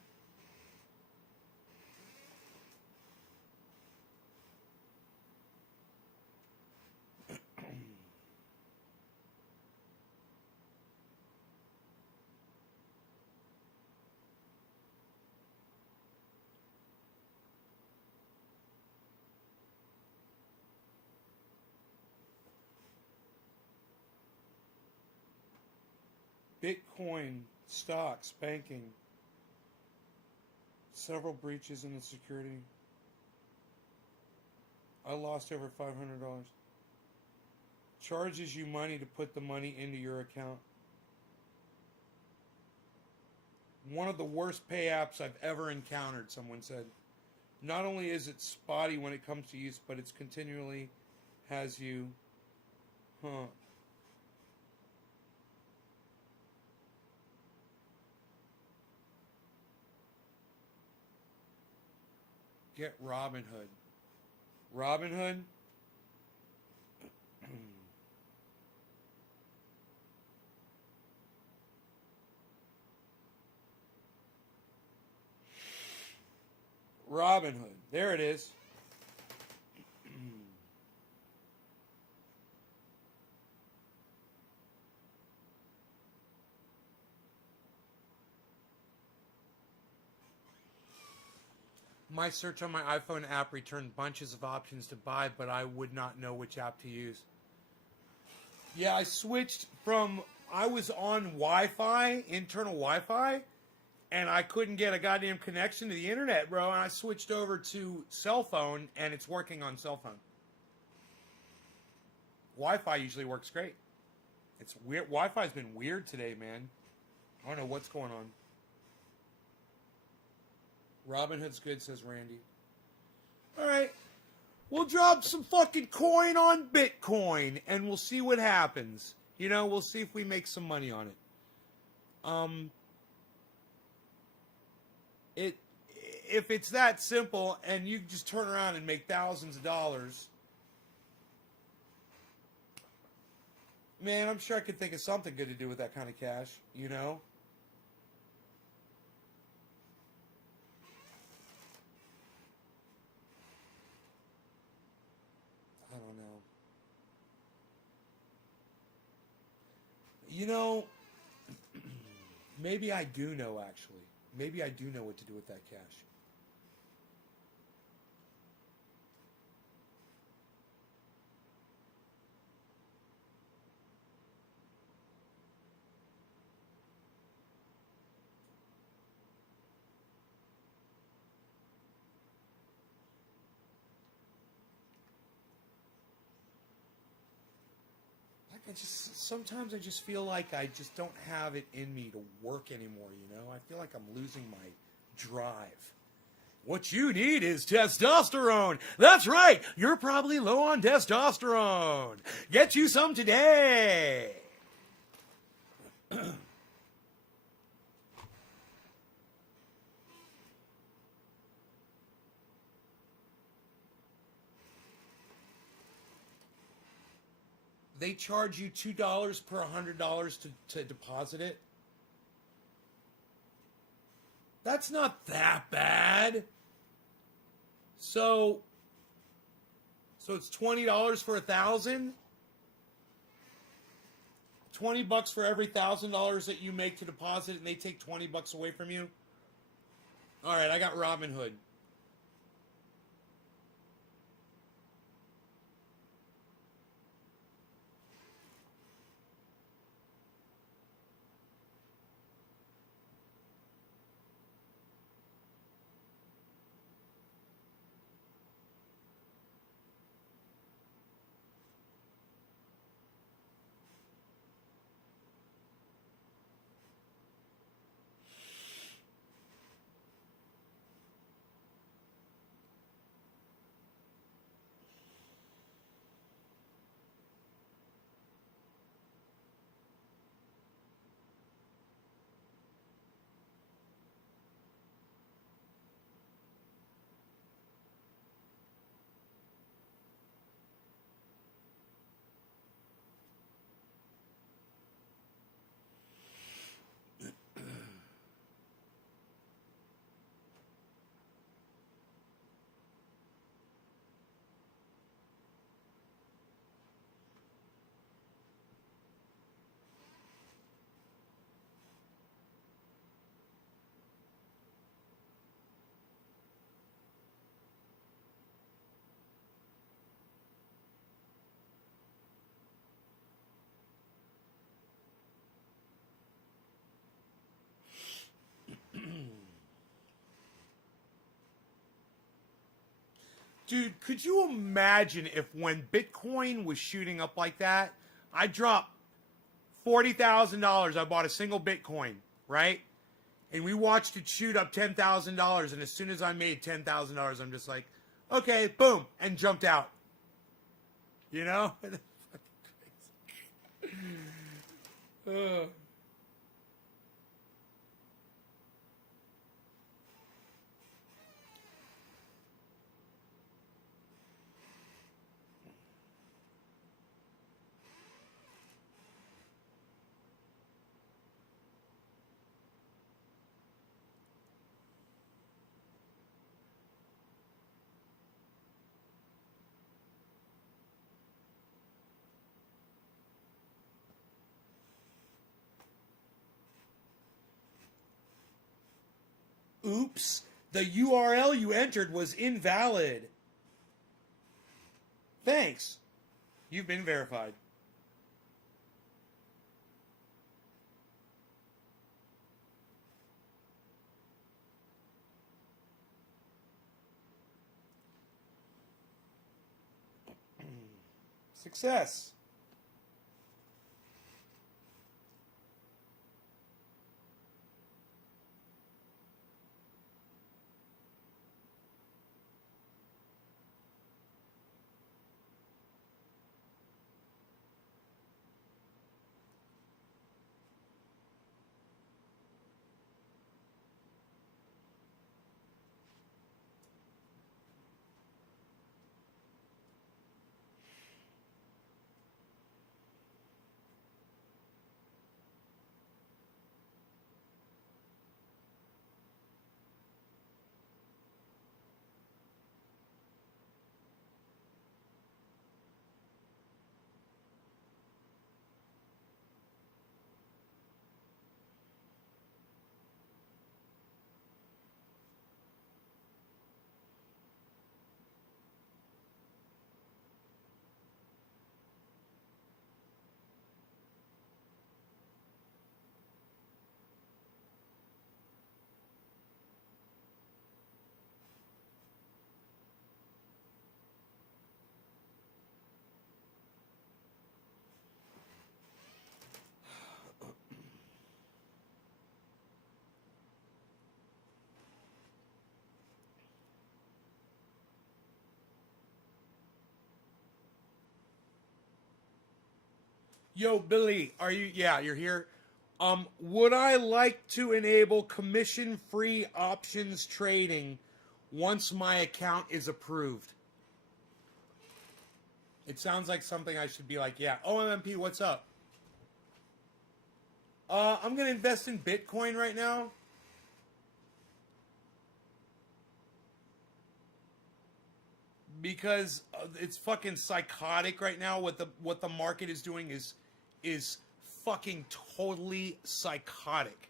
Bitcoin, stocks, banking, several breaches in the security. I lost over $500. Charges you money to put the money into your account. One of the worst pay apps I've ever encountered, someone said. Not only is it spotty when it comes to use, but it's continually has you, Get Robinhood. Robinhood? Robinhood. There it is. My search on my iPhone app returned bunches of options to buy, but I would not know which app to use. Yeah, I switched from, I was on Wi-Fi, internal Wi-Fi, and I couldn't get a goddamn connection to the internet, bro, and I switched over to cell phone, and it's working on cell phone. Wi-Fi usually works great. It's weird. Wi-Fi's been weird today, man. I don't know what's going on. Robin Hood's good, says Randy. All right. We'll drop some fucking coin on Bitcoin, and we'll see what happens. You know, we'll see if we make some money on it. If it's that simple, and you just turn around and make thousands of dollars, man, I'm sure I could think of something good to do with that kind of cash, you know? I don't know. You know, maybe I do know, actually. Maybe I do know what to do with that cash. Sometimes I just feel like I just don't have it in me to work anymore, you know? I feel like I'm losing my drive. What you need is testosterone. That's right. You're probably low on testosterone. Get you some today. They charge you $2 per $100 to deposit it. That's not that bad. So it's $20 for 1,000. $20 for every $1,000 that you make to deposit, and they take $20 away from you. All right, I got Robin Hood. Dude, could you imagine if when Bitcoin was shooting up like that, I dropped $40,000, I bought a single Bitcoin, right? And we watched it shoot up $10,000, and as soon as I made $10,000, I'm just like, okay, boom, and jumped out. You know? Oops, The URL you entered was invalid. Thanks. You've been verified. Success. Yo, Billy, are you? Yeah, you're here. Would I like to enable commission-free options trading once my account is approved? It sounds like something I should be like, yeah. OMMP, what's up? I'm gonna invest in Bitcoin right now. Because it's fucking psychotic right now. What the market is doing is fucking totally psychotic.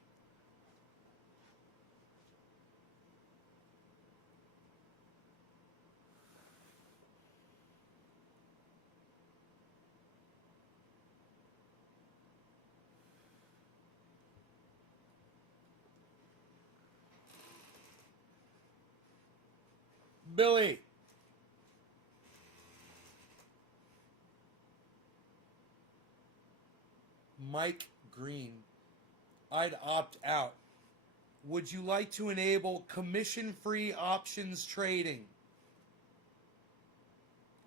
Billy. Mike Green. I'd opt out. Would you like to enable commission-free options trading?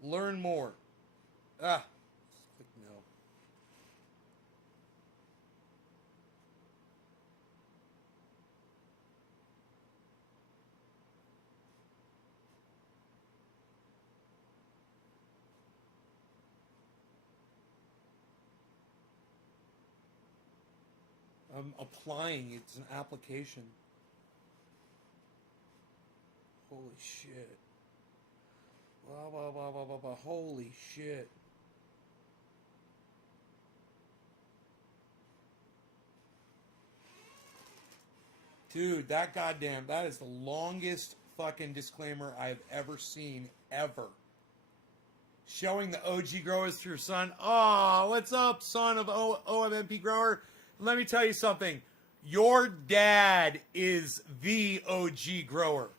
Learn more. Ah, click no. I'm applying. It's an application. Holy shit. Blah, blah, blah, blah, blah, blah. Holy shit. Dude, that is the longest fucking disclaimer I've ever seen, ever. Showing the OG growers to your son. Oh, what's up, son of OMMP grower? Let me tell you something. Your dad is the OG grower.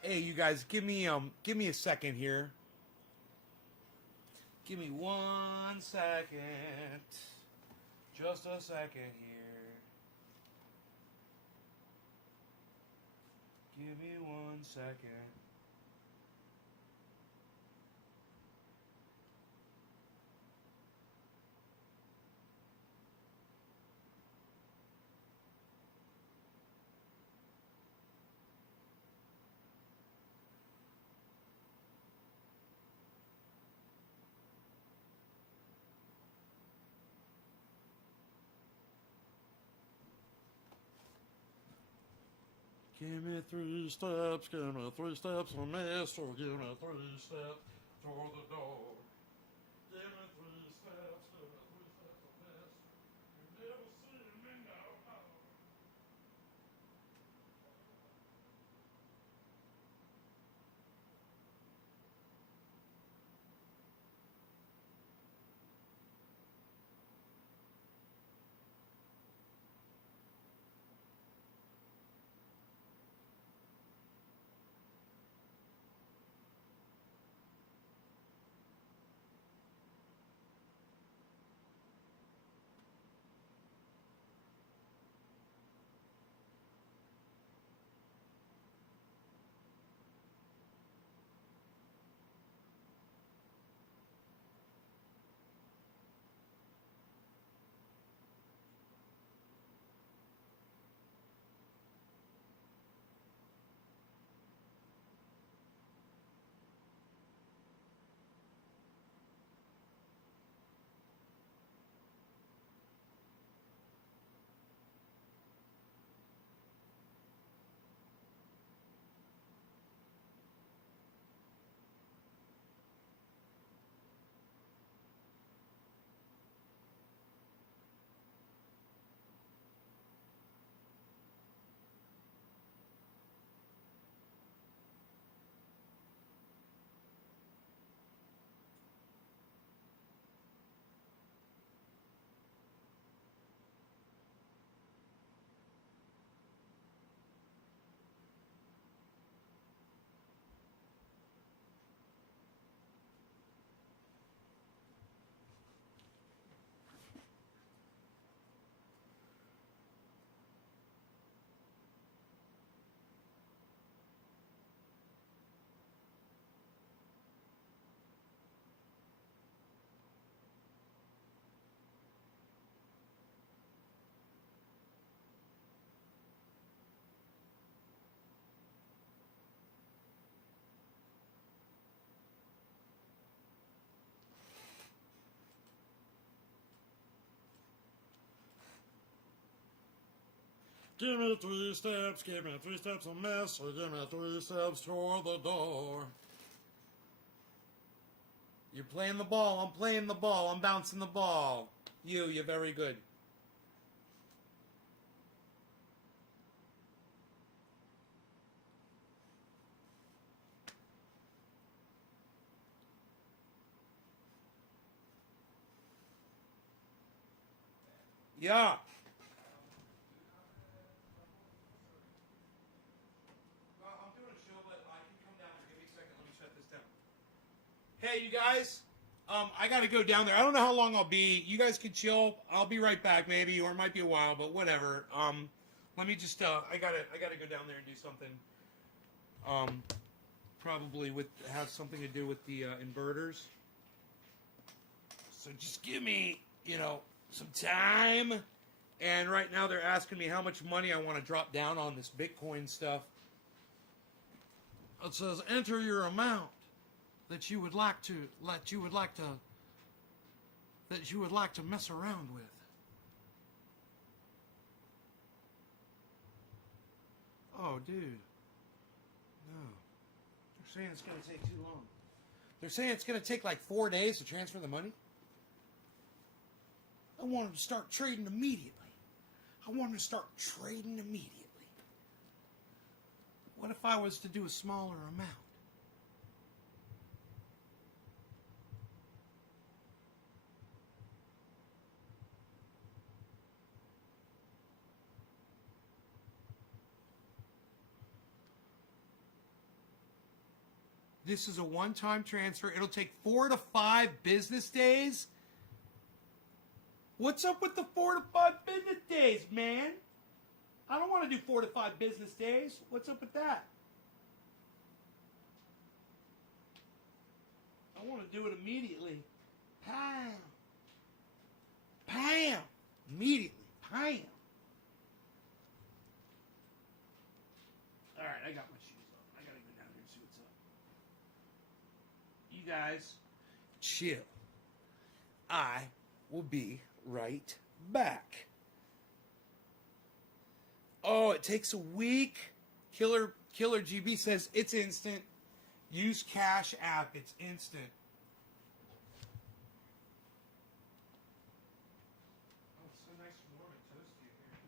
Hey, you guys, give me a second here. Give me 1 second. Just a second here. Give me 1 second. Give me 3 steps, give me 3 steps on this, or give me 3 steps toward the door. Give me 3 steps, give me 3 steps on this. You never see me now. Give me 3 steps, give me 3 steps on this, or give me 3 steps toward the door. You're playing the ball, I'm playing the ball, I'm bouncing the ball. You're very good. Yeah. I'm doing a show, but I can come down there. Give me a second. Let me shut this down. Hey, you guys. I got to go down there. I don't know how long I'll be. You guys can chill. I'll be right back, maybe, or it might be a while, but whatever. Let me just. I gotta go down there and do something. Probably have something to do with the inverters. So just give me, some time. And right now they're asking me how much money I want to drop down on this Bitcoin stuff. It says enter your amount that you would like to mess around with. Oh, dude. No. They're saying it's going to take too long. They're saying it's going to take like 4 days to transfer the money. I want them to start trading immediately. What if I was to do a smaller amount? This is a one-time transfer. It'll take 4 to 5 business days. What's up with the 4 to 5 business days, man? I don't want to do 4 to 5 business days. What's up with that? I want to do it immediately. Pow. Pow. Immediately. Pow. All right, I got my shoes on. I got to go down here and see what's up. You guys, chill. I will be right back. Oh, it takes a week. Killer GB says it's instant. Use Cash App. It's instant. Oh, it's so nice and warm and toasty in here.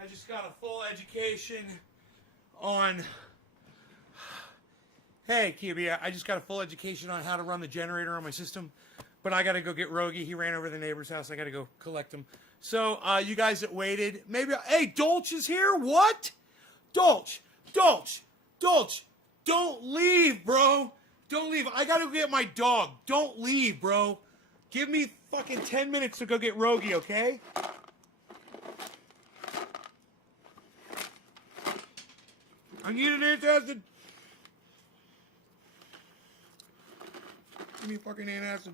I just got a full education on. Hey, Kibi, I just got a full education on how to run the generator on my system, but I got to go get Rogie. He ran over to the neighbor's house. I got to go collect him. So, you guys that waited, maybe. Hey, Dolch is here. What? Dolch, don't leave, bro. Don't leave. I got to go get my dog. Don't leave, bro. Give me fucking 10 minutes to go get Rogie, okay? I need an antacid. Give me a fucking antacid.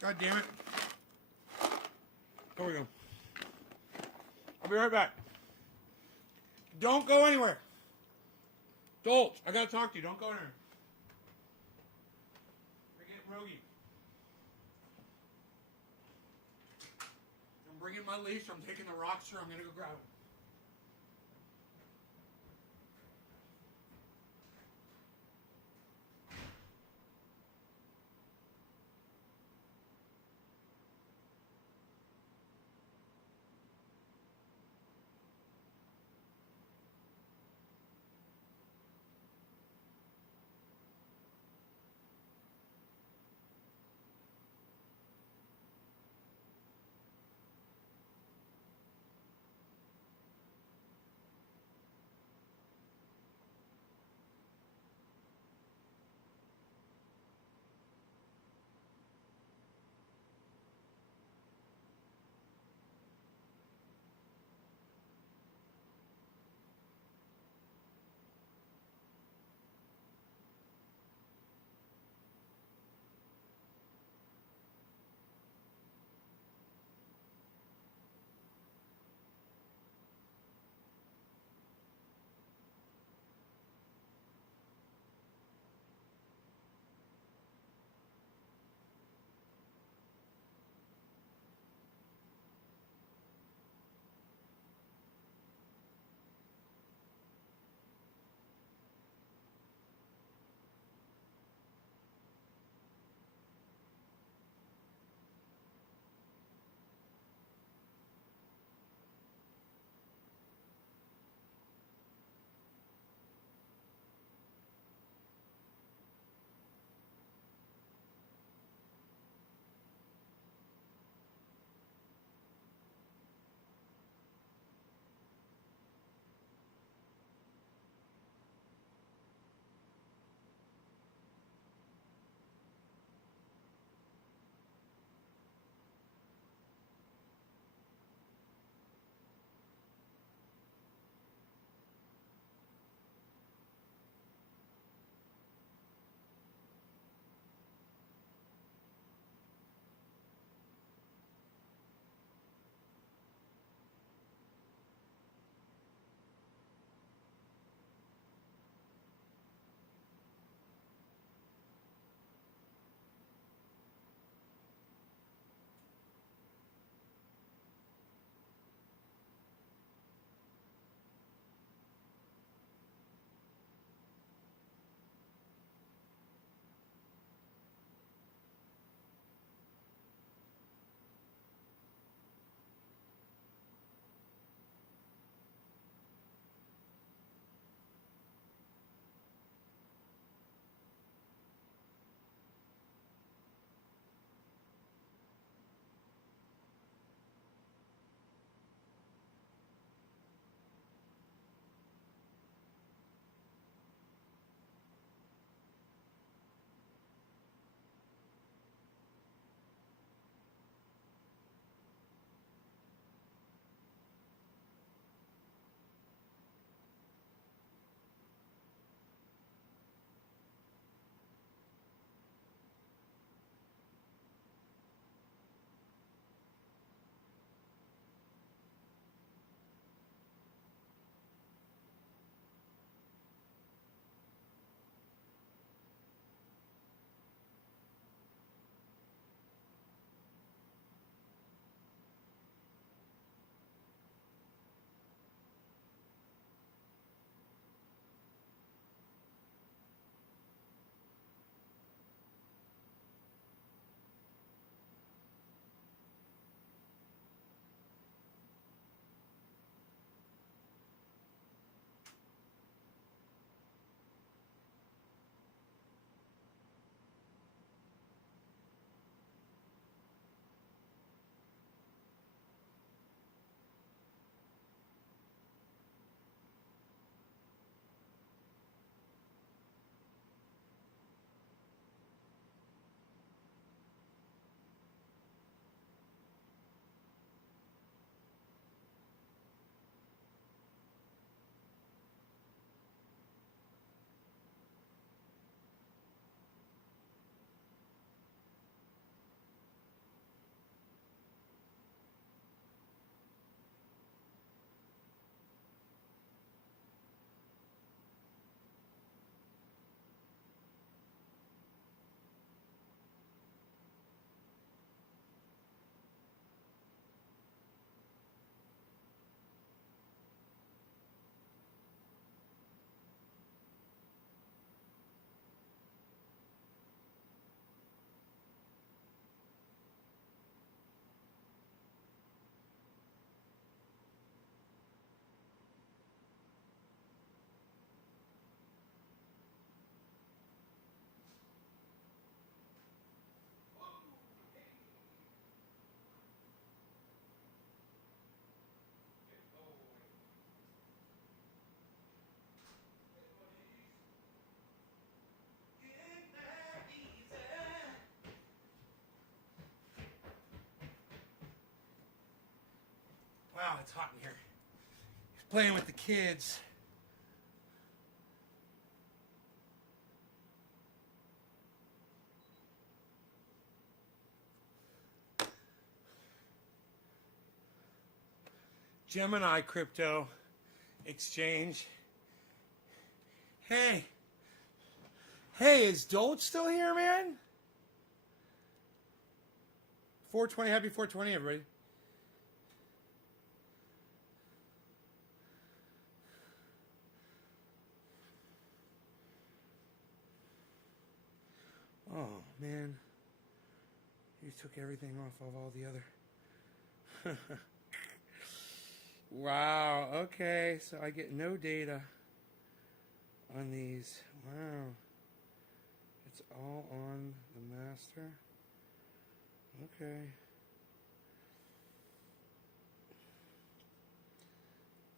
God damn it. There we go. I'll be right back. Don't go anywhere. Dolch, I gotta talk to you. Don't go anywhere. We're getting Rogie. I'm bringing my leash. I'm taking the rocks, or I'm gonna go grab him. it's hot in here. He's playing with the kids. Gemini crypto exchange. Hey. Hey, is Dolch still here, man? 420, happy 420, everybody. Oh, man. You took everything off of all the other. Wow, okay, so I get no data on these. Wow. It's all on the master. Okay.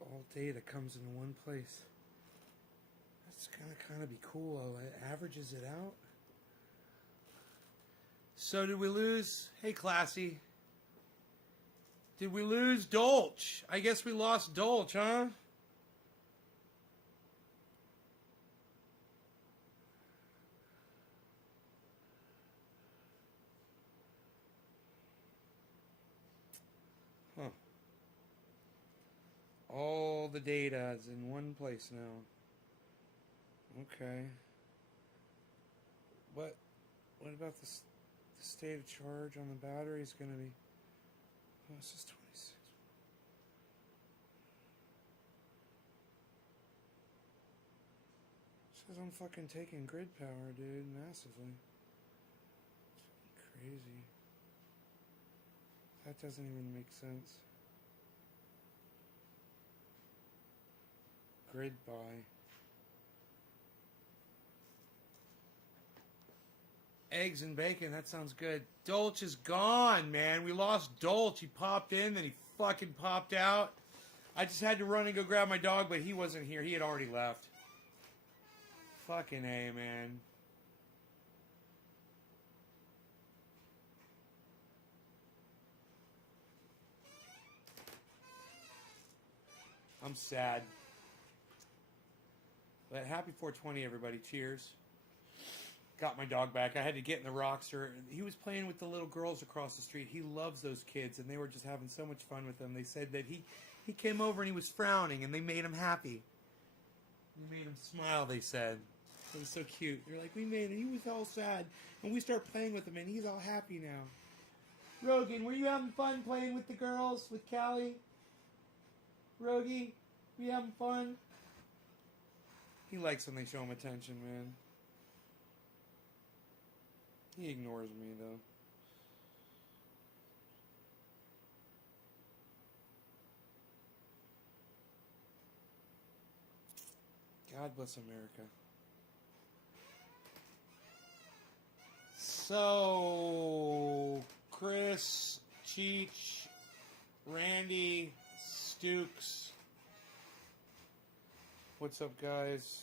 All data comes in one place. That's gonna kind of be cool. It averages it out. So did we lose? Hey, Classy. Did we lose Dolch? I guess we lost Dolch, huh? Huh. All the data is in one place now. Okay. What about the state of charge on the battery is going to be... Oh, this is 26. Says I'm fucking taking grid power, dude, massively. It's fucking crazy. That doesn't even make sense. Grid buy. Eggs and bacon, that sounds good. Dolch is gone, man. We lost Dolch. He popped in, then he fucking popped out. I just had to run and go grab my dog, but he wasn't here. He had already left. Fucking A, man. I'm sad. But happy 420, everybody. Cheers. Got my dog back. I had to get in the Rockster. He was playing with the little girls across the street. He loves those kids, and they were just having so much fun with them. They said that he came over and he was frowning, and they made him happy. They made him smile, they said. It was so cute. They're like, we made him. He was all sad. And we start playing with him, and he's all happy now. Rogan, were you having fun playing with the girls, with Callie? Rogie, were you having fun? He likes when they show him attention, man. He ignores me, though. God bless America. So, Chris, Cheech, Randy, Stukes. What's up, guys?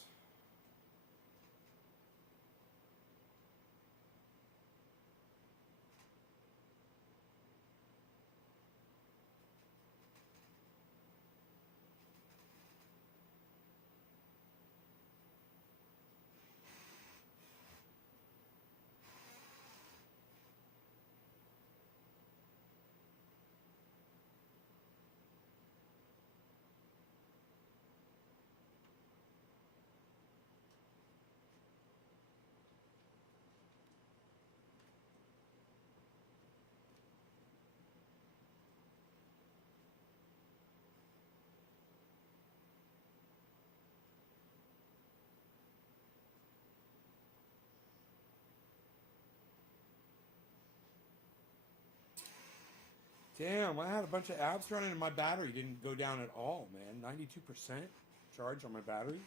Damn, I had a bunch of apps running and my battery didn't go down at all, man. 92% charge on my battery.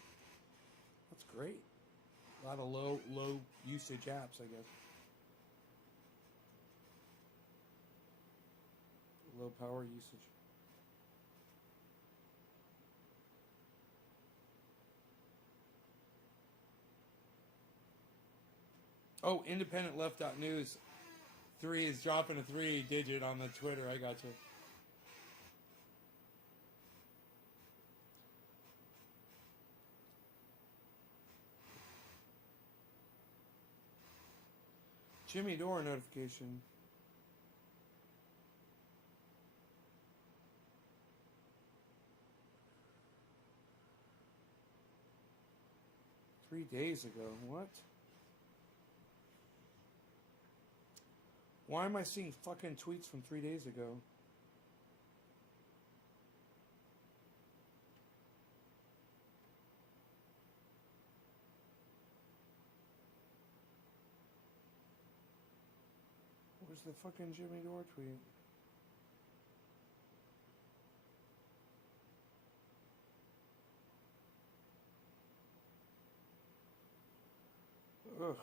That's great. A lot of low usage apps, I guess. Low power usage. Oh, independent.left.news. 3 is dropping a 3 digit on the Twitter. I got you. Jimmy Dore notification. Days ago. What? Why am I seeing fucking tweets from 3 days ago? Where's the fucking Jimmy Dore tweet? Ugh.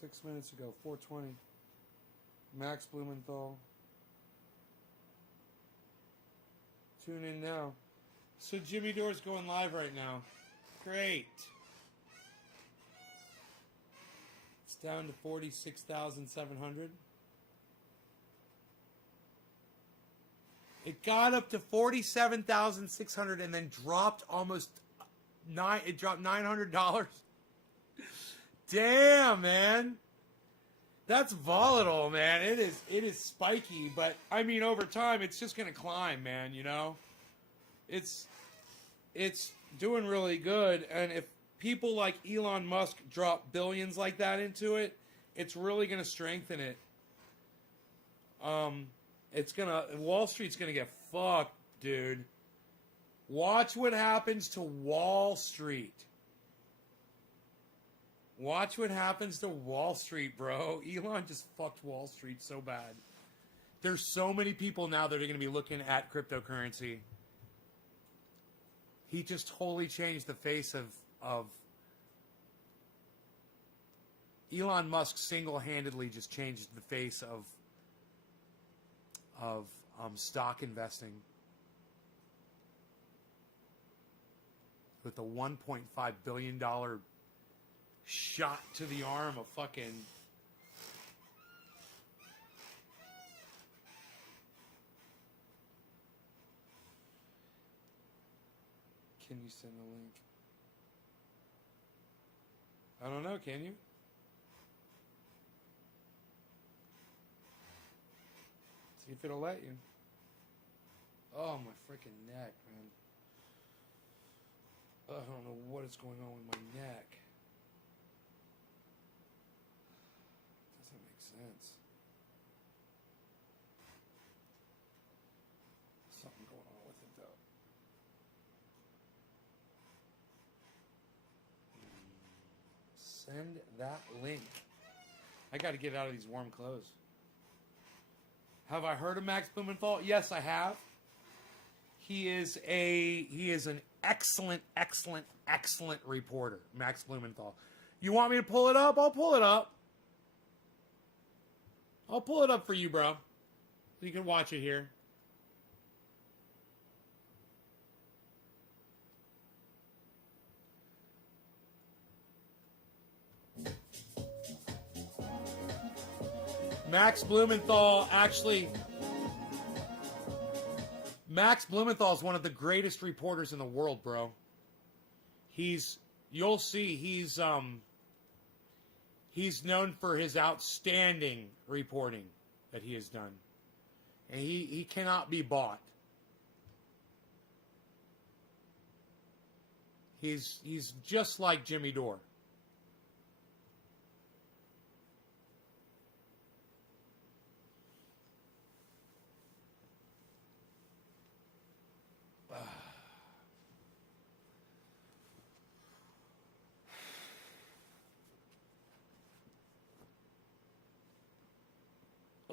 Six minutes ago, 4:20. Max Blumenthal. Tune in now. So Jimmy Dore's going live right now. Great. It's down to 46,700. It got up to 47,600 and then dropped almost it dropped $900. Damn, man. That's volatile, man. It is spiky, but I mean over time it's just going to climb, man, you know? It's doing really good, and if people like Elon Musk drop billions like that into it, it's really going to strengthen it. Wall Street's going to get fucked, dude. Watch what happens to Wall Street. Watch what happens to Wall Street, bro. Elon just fucked Wall Street so bad. There's so many people now that are going to be looking at cryptocurrency. He just totally changed the face of Elon Musk single-handedly just changed the face of stock investing with the $1.5 billion shot to the arm of fucking Can you send a link? I don't know, can you? See if it'll let you. Oh, my freaking neck, man. I don't know what is going on with my neck. Doesn't make sense. Something going on with it, though. Send that link. I got to get out of these warm clothes. Have I heard of Max Blumenthal? Yes, I have. He is an excellent reporter, Max Blumenthal. You want me to pull it up? I'll pull it up. I'll pull it up for you, bro. You can watch it here. Max Blumenthal is one of the greatest reporters in the world, bro. You'll see, he's known for his outstanding reporting that he has done. And he cannot be bought. He's just like Jimmy Dore.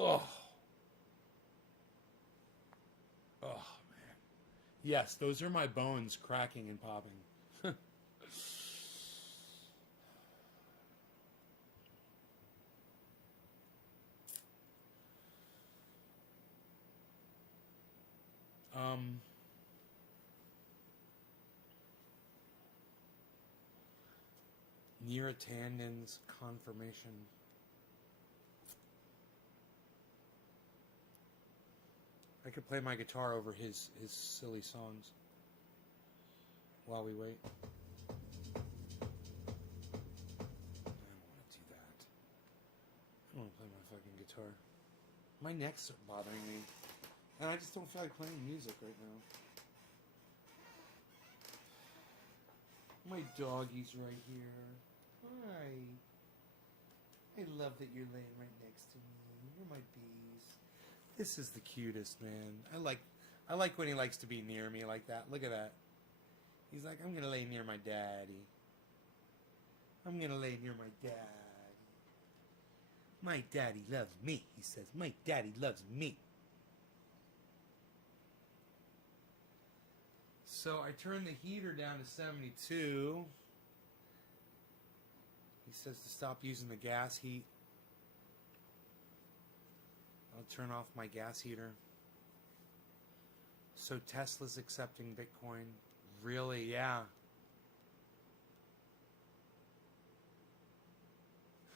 Oh. Oh, man. Yes, those are my bones cracking and popping. Nira Tandon's confirmation. I could play my guitar over his silly songs while we wait. I don't want to do that. I don't want to play my fucking guitar. My neck's bothering me. And I just don't feel like playing music right now. My doggy's right here. Hi. I love that you're laying right next to me. You're my bees. This is the cutest, man. I like when he likes to be near me like that. Look at that. He's like, I'm gonna lay near my daddy. I'm gonna lay near my daddy. My daddy loves me, he says. My daddy loves me. So I turned the heater down to 72. He says to stop using the gas heat. I'll turn off my gas heater. So Tesla's accepting Bitcoin. Really? Yeah.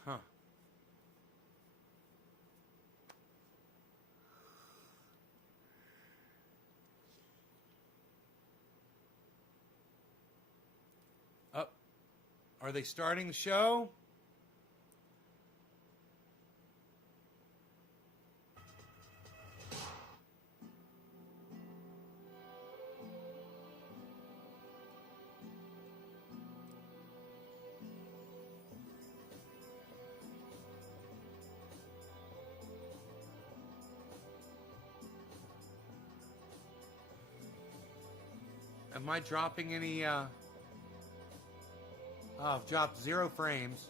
Huh. Up. Are they starting the show? Am I dropping any, oh, I've dropped 0 frames.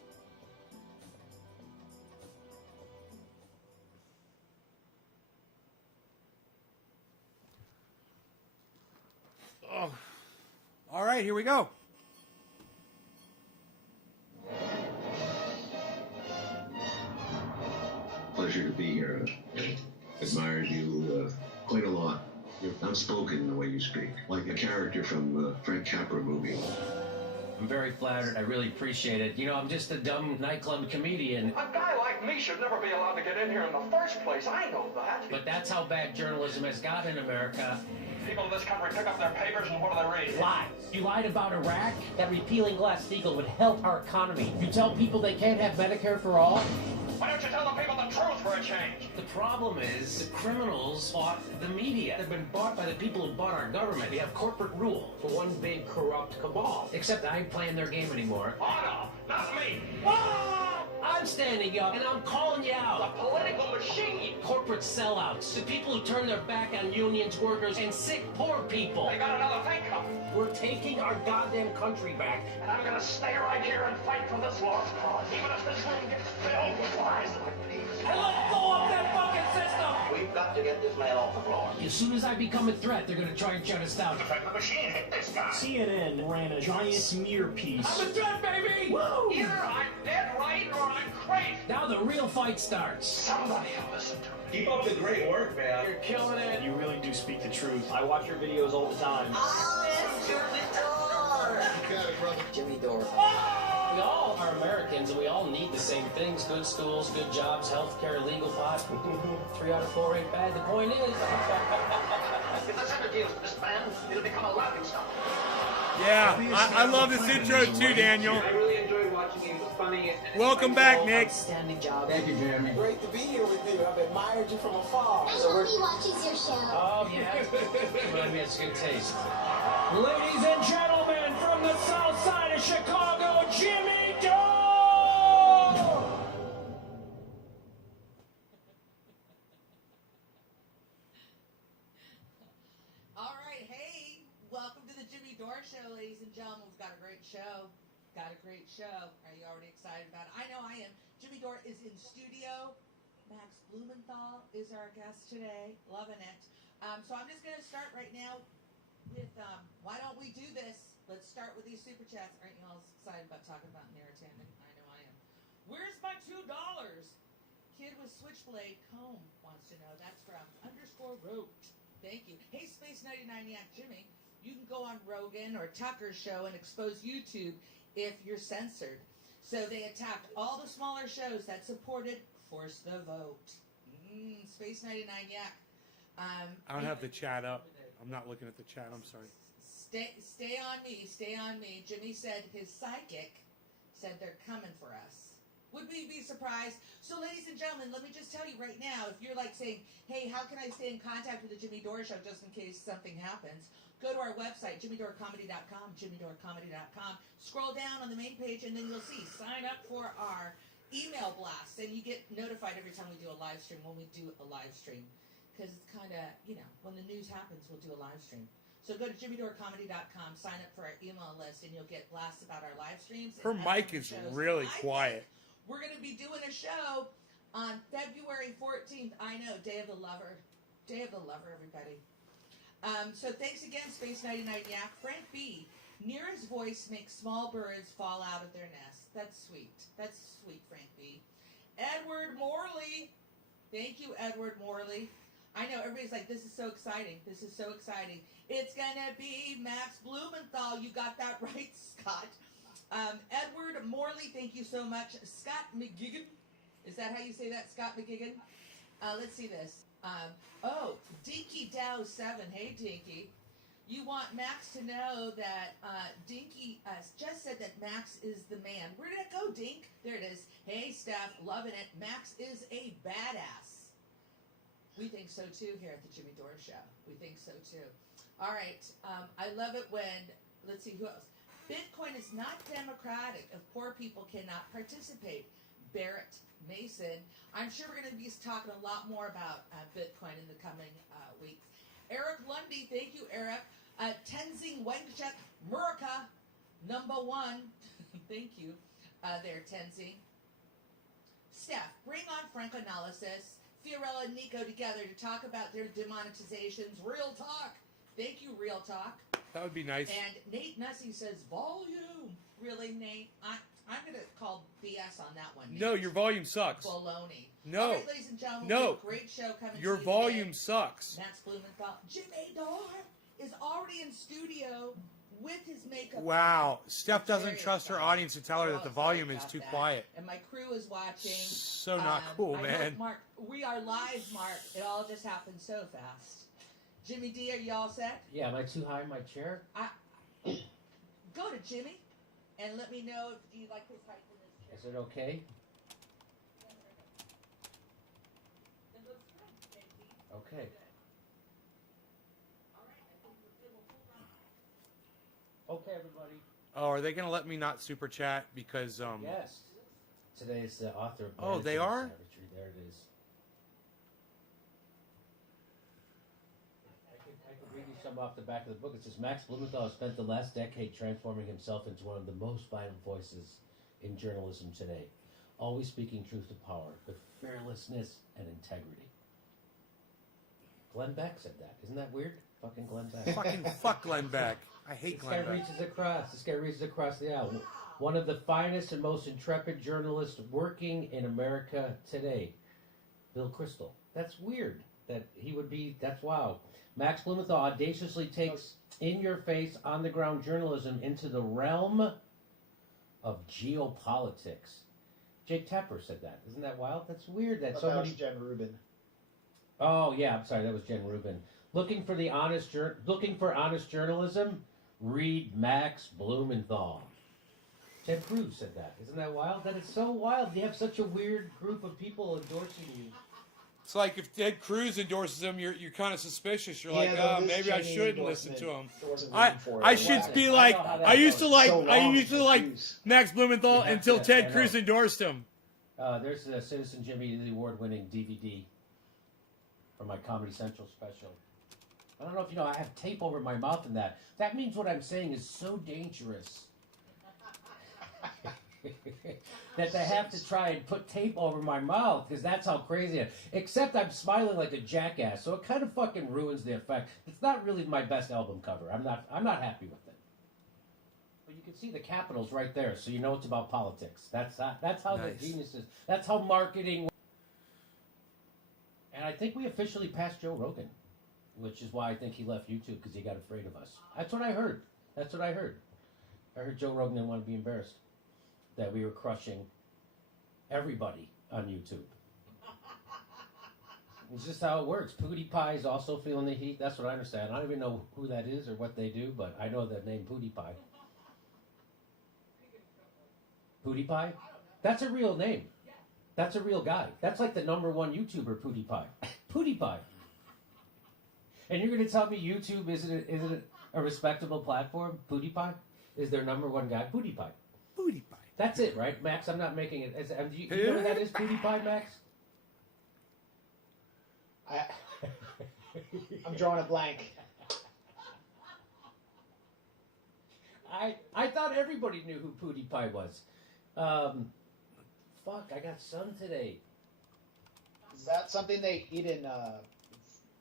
Oh. All right, here we go. Pleasure to be here. Admired you quite a lot. You're unspoken in the way you speak, like a character from a Frank Capra movie. I'm very flattered. I really appreciate it. You know, I'm just a dumb nightclub comedian. A guy like me should never be allowed to get in here in the first place. I know that. But that's how bad journalism has got in America. People in this country pick up their papers and what do they read? Lies. You lied about Iraq? That repealing Glass-Steagall would help our economy. You tell people they can't have Medicare for all? Why don't you tell the people the truth for a change? The problem is the criminals bought the media. They've been bought by the people who bought our government. We have corporate rule for one big corrupt cabal. Except I ain't playing their game anymore. Oh, no, not me. Ah! I'm standing up and I'm calling you out. The political machine. Corporate sellouts. The people who turn their back on unions, workers, and sick, poor people. They got another thing coming. We're taking our goddamn country back. And I'm gonna stay right here and fight for this lost cause, even if this room gets filled with lies like these. And let's blow up that fucking system! We've got to get this man off the floor. As soon as I become a threat, they're gonna try and shut us down. The machine hit this guy. CNN ran a giant smear piece. I'm a threat, baby! Woo! Either I'm dead right or I'm crazy. Now the real fight starts. Somebody listen to me. Keep up the great work, man. You're killing it. You really do speak the truth. I watch your videos all the time. Jimmy Dore. We all are Americans and we all need the same things. Good schools, good jobs, health care, legal pot. 3 out of 4 ain't bad. The point is... If this ever deals with this man, it'll become a laughing stock. Yeah, I love this intro too, Daniel. I really enjoyed watching it. It was funny. Welcome back, Nick. Outstanding job. Thank you, Jeremy. Great to be here with you. I've admired you from afar. My hubby watches your show. Oh, yeah? Well, he has good taste. Ladies and gentlemen, from the south side of Chicago, Jimmy Dore! All right, hey, welcome to the Jimmy Dore Show, ladies and gentlemen. We've got a great show. Got a great show. Are you already excited about it? I know I am. Jimmy Dore is in studio. Max Blumenthal is our guest today. Loving it. So I'm just going to start right now with, why don't we do this? Let's start with these super chats. Aren't you all excited about talking about Narratander? I know I am. Where's my $2? Kid with switchblade comb wants to know. That's from _wrote. Thank you. Hey, Space 99 Yak Jimmy, you can go on Rogan or Tucker's show and expose YouTube if you're censored. So they attacked all the smaller shows that supported Force the Vote. Space 99 Yak. I don't have the chat up. I'm not looking at the chat. I'm sorry. Stay on me. Stay on me. Jimmy said his psychic said they're coming for us. Would we be surprised? So, ladies and gentlemen, let me just tell you right now, if you're like saying, hey, how can I stay in contact with the Jimmy Dore Show just in case something happens? Go to our website, jimmydorecomedy.com, jimmydorecomedy.com. Scroll down on the main page, and then you'll see, sign up for our email blasts, and you get notified every time we do a live stream when we do a live stream. Because it's kind of, when the news happens, we'll do a live stream. So go to jimmydorecomedy.com, sign up for our email list, and you'll get blasts about our live streams. Her mic is really quiet. We're going to be doing a show on February 14th. I know, Day of the Lover. Day of the Lover, everybody. So thanks again, Space 99 Yak. Frank B. Neera's voice makes small birds fall out of their nest. That's sweet. That's sweet, Frank B. Edward Morley. Thank you, Edward Morley. I know, everybody's like, this is so exciting. This is so exciting. It's going to be Max Blumenthal. You got that right, Scott. Edward Morley, thank you so much. Scott McGigan. Is that how you say that, Scott McGigan? Let's see this. Dinky Dow 7. Hey, Dinky. You want Max to know that Dinky just said that Max is the man. Where did it go, Dink? There it is. Hey, Steph, loving it. Max is a badass. We think so, too, here at the Jimmy Dore Show. We think so, too. All right. I love it when, let's see, who else? Bitcoin is not democratic if poor people cannot participate. Barrett Mason. I'm sure we're going to be talking a lot more about Bitcoin in the coming weeks. Eric Lundy, thank you, Eric. Tenzing Wangchuk Murka, #1. Thank you there, Tenzing. Steph, bring on Francoanalysis, Fiorella and Nico together to talk about their demonetizations. Real talk. Thank you, Real Talk. That would be nice. And Nate Nussey says, volume. Really, Nate? I'm going to call BS on that one, Nate. No, your volume sucks. Baloney. No. All right, ladies and gentlemen, No. we have a great show coming Your to you volume today. sucks. Max Blumenthal. Jimmy Dore is already in studio with his makeup. Wow. Steph doesn't Very trust her excited. audience to tell her that the volume is About too that. quiet. And my crew is watching. So not cool, I man. hope, Mark, we are live, Mark. It all just happened so fast. Jimmy D, are you all set? Yeah, am I too high in my chair? Go to Jimmy and let me know if you like his height in this chair. Is it okay? It looks good, JT. Okay. All right, I think it will pull down. Okay, everybody. Oh, are they going to let me not super chat because Yes. Today is the author of Oh, they Managing are? Savagery. There it is. I could read you some off the back of the book. It says, Max Blumenthal has spent the last decade transforming himself into one of the most vital voices in journalism today, always speaking truth to power with fearlessness and integrity. Glenn Beck said that. Isn't that weird? Fucking Glenn Beck. fuck Glenn Beck. I hate This guy Glenn Beck. reaches across. This guy reaches across the aisle. One of the finest and most intrepid journalists working in America today. Bill Kristol. That's weird that he would be. That's wow. Max Blumenthal audaciously takes in-your-face, on-the-ground journalism into the realm of geopolitics. Jake Tapper said that. Isn't that wild? That's weird that so many. Jen Rubin. Oh yeah, I'm sorry, that was Jen Rubin. Looking for honest journalism. Read Max Blumenthal. Ted Cruz said that. Isn't that wild? That is so wild. You have such a weird group of people endorsing you. It's like if Ted Cruz endorses him, you're kind of suspicious. You're Yeah, like, though, oh, this maybe I Chinese shouldn't listen to him. endorsement wasn't I written for it. I should be like, I used to like Max Blumenthal Yeah, until yeah, Ted I Cruz know. endorsed him. There's a Citizen Jimmy, the award-winning DVD for my Comedy Central special. I don't know if you know, I have tape over my mouth and that. That means what I'm saying is so dangerous. That they have to try and put tape over my mouth because that's how crazy I am. Except I'm smiling like a jackass, so it kind of fucking ruins the effect. It's not really my best album cover. I'm not happy with it. But you can see the capitals right there, so you know it's about politics. That's how Nice. the genius is. That's how marketing. And I think we officially passed Joe Rogan, which is why I think he left YouTube because he got afraid of us. That's what I heard. I heard Joe Rogan didn't want to be embarrassed. that we were crushing everybody on YouTube. It's just how it works. PewDiePie is also feeling the heat. That's what I understand. I don't even know who that is or what they do, but I know the name PewDiePie. PewDiePie? That's a real name. That's a real guy. That's like the #1 YouTuber, PewDiePie. PewDiePie. And you're going to tell me YouTube isn't a respectable platform? PewDiePie is their #1 guy. PewDiePie. PewDiePie. That's it, right, Max? I'm not making it. Do you know what that is, PewDiePie, Max? I'm drawing a blank. I thought everybody knew who PewDiePie was. Fuck, I got sun today. Is that something they eat in,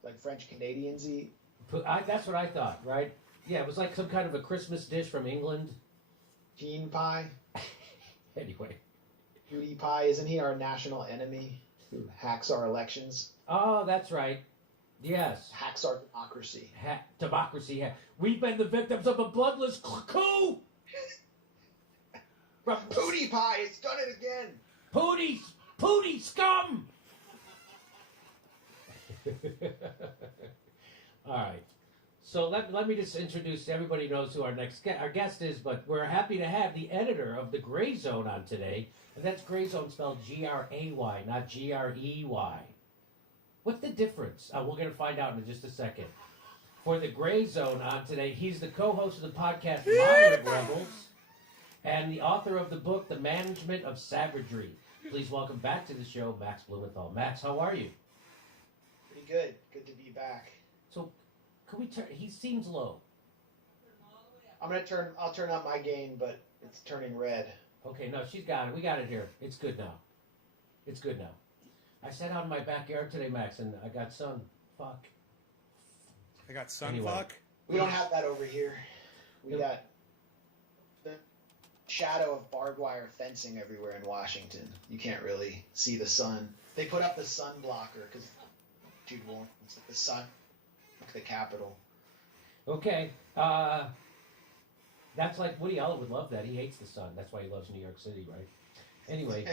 like French Canadians eat? That's what I thought, right? Yeah, it was like some kind of a Christmas dish from England. Gene pie? Anyway. PewDiePie, isn't he our national enemy who hacks our elections? Oh, that's right. Yes. Hacks our democracy. Democracy. We've been the victims of a bloodless coup! PewDiePie has done it again! Pootie scum! All right. So let me just introduce, everybody knows who our guest is, but we're happy to have the editor of the Gray Zone on today. And that's Gray Zone spelled Gray, not Grey. What's the difference? We're going to find out in just a second. For the Gray Zone on today, he's the co-host of the podcast Modern Rebels and the author of the book The Management of Savagery. Please welcome back to the show, Max Blumenthal. Max, how are you? Pretty good. Good to be back. So, can we turn? He seems low. I'll turn on my gain, but it's turning red. Okay, no, she's got it. We got it here. It's good now. It's good now. I sat out in my backyard today, Max, and I got sun. Fuck. I got sun Anyway. fuck. We don't have that over here. We got the shadow of barbed wire fencing everywhere in Washington. You can't really see the sun. They put up the sun blocker because dude won't. It's like the sun, like the Capitol. Okay. That's like Woody Allen would love that. He hates the sun. That's why he loves New York City, right? Anyway.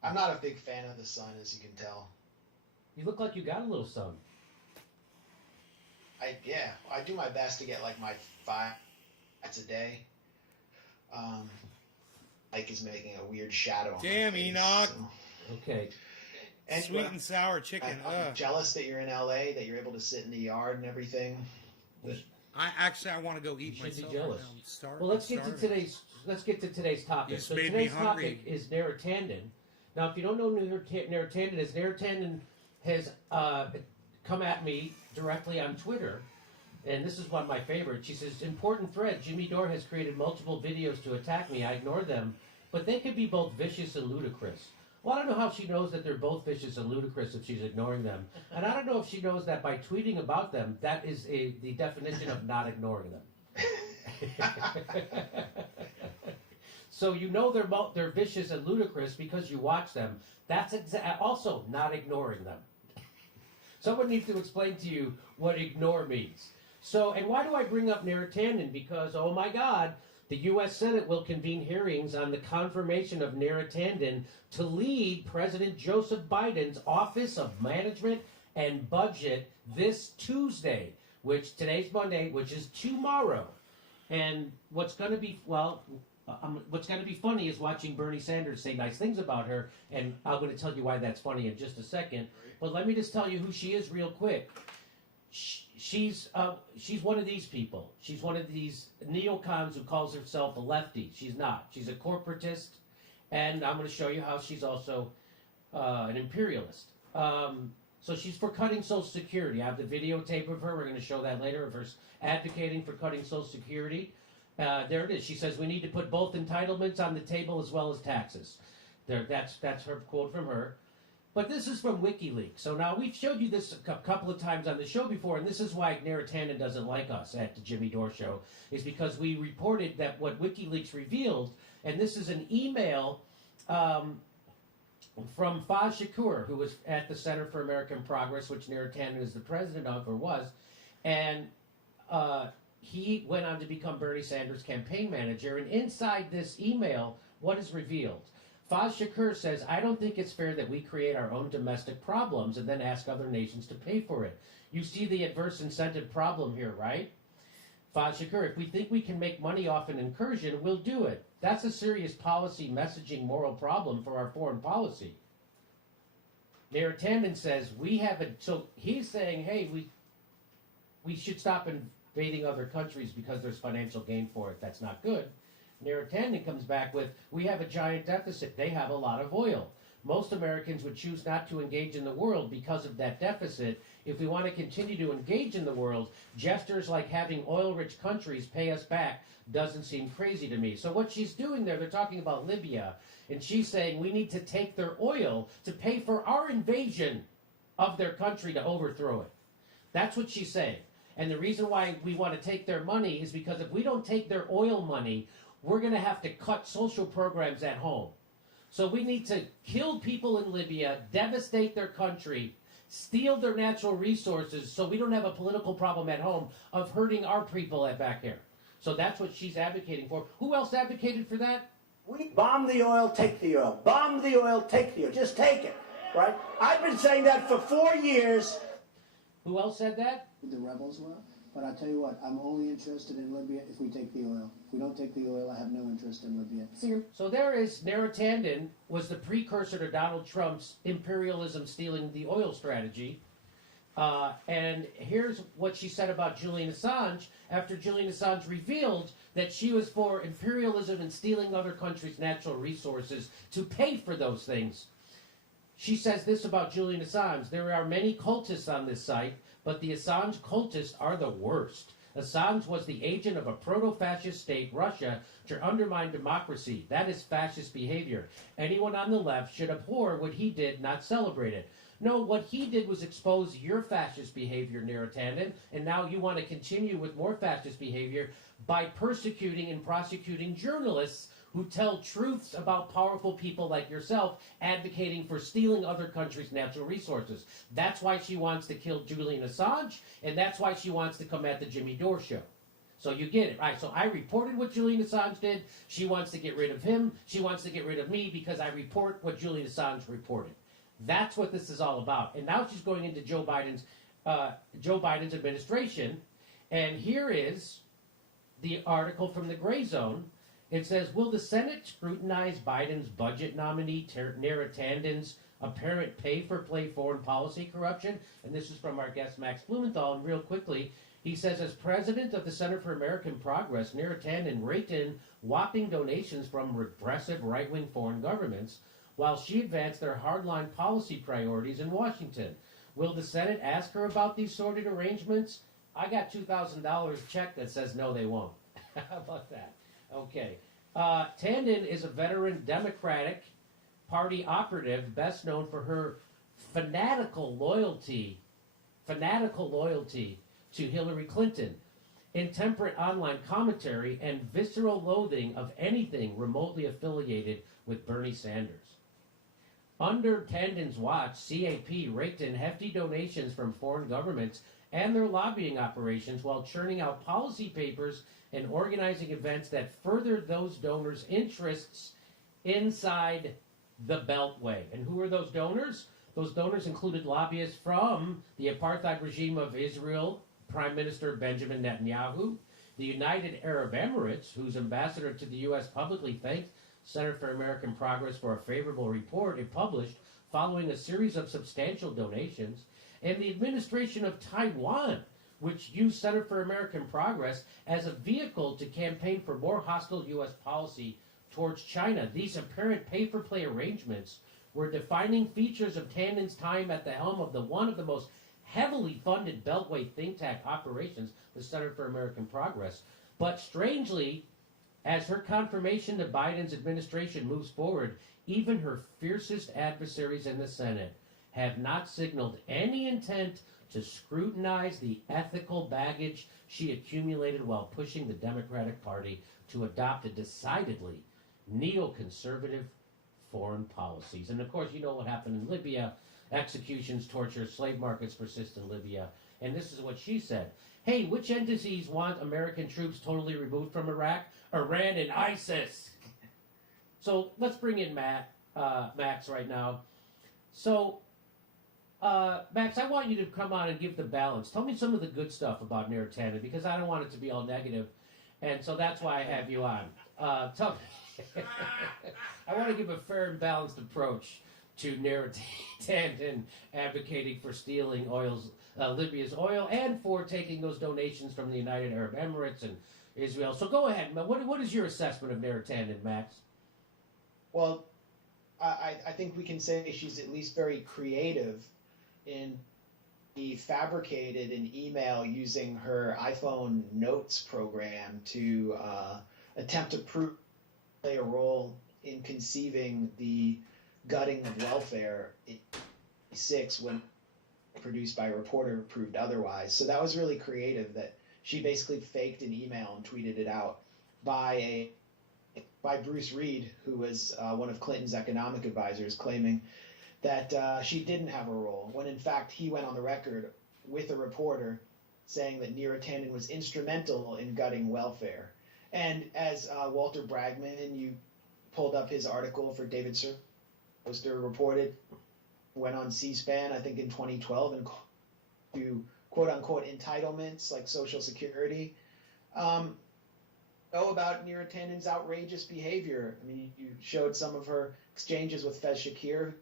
I'm not a big fan of the sun, as you can tell. You look like you got a little sun. I do my best to get like my 5 a day. Ike is making a weird shadow. Damn, Enoch. Okay. And Sweet and sour chicken. I'm jealous that you're in LA, that you're able to sit in the yard and everything. I want to go eat You should myself. be jealous. Right now. Well, let's get to today's topic. You So made me today's hungry. topic is Narratandon. Now, if you don't know who Narratandon is, Narratandon has come at me directly on Twitter, and this is one of my favorites. She says, important thread, Jimmy Dore has created multiple videos to attack me. I ignore them, but they could be both vicious and ludicrous. Well, I don't know how she knows that they're both vicious and ludicrous if she's ignoring them. And I don't know if she knows that by tweeting about them, that is the definition of not ignoring them. So you know they're vicious and ludicrous because you watch them. That's also not ignoring them. Someone needs to explain to you what ignore means. So, and why do I bring up Narratandon? Because, oh my God, the U.S. Senate will convene hearings on the confirmation of Narratandon to lead President Joseph Biden's Office of Management and Budget this Tuesday, which today's Monday, which is tomorrow. And what's going to be, what's going to be funny is watching Bernie Sanders say nice things about her, and I'm going to tell you why that's funny in just a second. But let me just tell you who she is real quick. She's one of these people. She's one of these neocons who calls herself a lefty. She's not. She's a corporatist, and I'm going to show you how she's also an imperialist. So she's for cutting Social Security. I have the videotape of her. We're going to show that later of her advocating for cutting Social Security. There it is. She says we need to put both entitlements on the table as well as taxes. That's her quote from her. But this is from WikiLeaks. So now we've showed you this a couple of times on the show before, and this is why Narratandon doesn't like us at the Jimmy Dore Show, is because we reported that what WikiLeaks revealed, and this is an email from Faz Shakur, who was at the Center for American Progress, which Narratandon is the president of, or was, and he went on to become Bernie Sanders' campaign manager, and inside this email What is revealed? Faz Shakur says, I don't think it's fair that we create our own domestic problems and then ask other nations to pay for it. You see the adverse incentive problem here, right? Faz Shakur, if we think we can make money off an incursion, we'll do it. That's a serious policy, messaging, moral problem for our foreign policy. Naratanan says, so he's saying, hey, we should stop invading other countries because there's financial gain for it. That's not good. Naratanan comes back with, we have a giant deficit. They have a lot of oil. Most Americans would choose not to engage in the world because of that deficit. If we want to continue to engage in the world, gestures like having oil-rich countries pay us back doesn't seem crazy to me. So what she's doing there, they're talking about Libya, and she's saying we need to take their oil to pay for our invasion of their country to overthrow it. That's what she's saying. And the reason why we want to take their money is because if we don't take their oil money, we're going to have to cut social programs at home. So we need to kill people in Libya, devastate their country, steal their natural resources so we don't have a political problem at home of hurting our people back here. So that's what she's advocating for. Who else advocated for that? We bomb the oil, take the oil. Bomb the oil, take the oil. Just take it, right? I've been saying that for 4 years. Who else said that? The rebels were. But I tell you what, I'm only interested in Libya if we take the oil. If we don't take the oil, I have no interest in Libya. So there is, Naratanan was the precursor to Donald Trump's imperialism stealing the oil strategy. And here's what she said about Julian Assange after Julian Assange revealed that she was for imperialism and stealing other countries' natural resources to pay for those things. She says this about Julian Assange: there are many cultists on this site, but the Assange cultists are the worst. Assange was the agent of a proto-fascist state, Russia, to undermine democracy. That is fascist behavior. Anyone on the left should abhor what he did, not celebrate it. No, what he did was expose your fascist behavior, Naratanan, and now you want to continue with more fascist behavior by persecuting and prosecuting journalists who tell truths about powerful people like yourself, advocating for stealing other countries' natural resources. That's why she wants to kill Julian Assange, and that's why she wants to come at the Jimmy Dore show. So you get it, right? So I reported what Julian Assange did. She wants to get rid of him. She wants to get rid of me because I report what Julian Assange reported. That's what this is all about. And now she's going into Joe Biden's administration. And here is the article from the Gray Zone. It says, will the Senate scrutinize Biden's budget nominee, Naratanan's apparent pay-for-play foreign policy corruption? And this is from our guest, Max Blumenthal. And real quickly, he says, as president of the Center for American Progress, Naratanan raked in whopping donations from repressive right-wing foreign governments, while she advanced their hardline policy priorities in Washington. Will the Senate ask her about these sordid arrangements? I got $2,000 check that says no, they won't. How about that? Okay. Tandon is a veteran Democratic Party operative, best known for her fanatical loyalty to Hillary Clinton, intemperate online commentary, and visceral loathing of anything remotely affiliated with Bernie Sanders. Under Tandon's watch, CAP raked in hefty donations from foreign governments and their lobbying operations while churning out policy papers and organizing events that furthered those donors' interests inside the Beltway. And who are those donors? Those donors included lobbyists from the apartheid regime of Israel, Prime Minister Benjamin Netanyahu, the United Arab Emirates, whose ambassador to the U.S. publicly thanked Center for American Progress for a favorable report it published following a series of substantial donations, and the administration of Taiwan, which used Center for American Progress as a vehicle to campaign for more hostile U.S. policy towards China. These apparent pay-for-play arrangements were defining features of Tandon's time at the helm of one of the most heavily funded Beltway think tank operations, the Center for American Progress. But strangely, as her confirmation to Biden's administration moves forward, even her fiercest adversaries in the Senate have not signaled any intent to scrutinize the ethical baggage she accumulated while pushing the Democratic Party to adopt a decidedly neoconservative foreign policies. And of course, you know what happened in Libya. Executions, torture, slave markets persist in Libya. And this is what she said. Hey, which entities want American troops totally removed from Iraq? Iran and ISIS. So let's bring in Max right now. So, Max, I want you to come on and give the balance. Tell me some of the good stuff about Nirotana, because I don't want it to be all negative, and so that's why I have you on. Tell me. I want to give a fair and balanced approach to Nirotana advocating for stealing Libya's oil and for taking those donations from the United Arab Emirates and Israel. So go ahead. What is your assessment of Nirotana, Max? Well, I think we can say she's at least very creative in he fabricated an email using her iPhone Notes program to attempt to play a role in conceiving the gutting of welfare in 1986 when produced by a reporter proved otherwise. So that was really creative that she basically faked an email and tweeted it out by Bruce Reed, who was one of Clinton's economic advisors, claiming that she didn't have a role, when in fact he went on the record with a reporter saying that Nirotana was instrumental in gutting welfare. And as Walter Bragman, you pulled up his article for David Poster reported, went on C-SPAN, I think in 2012, and to quote-unquote entitlements like Social Security. Know about Nirotana's outrageous behavior. I mean, you showed some of her exchanges with Fez Shakir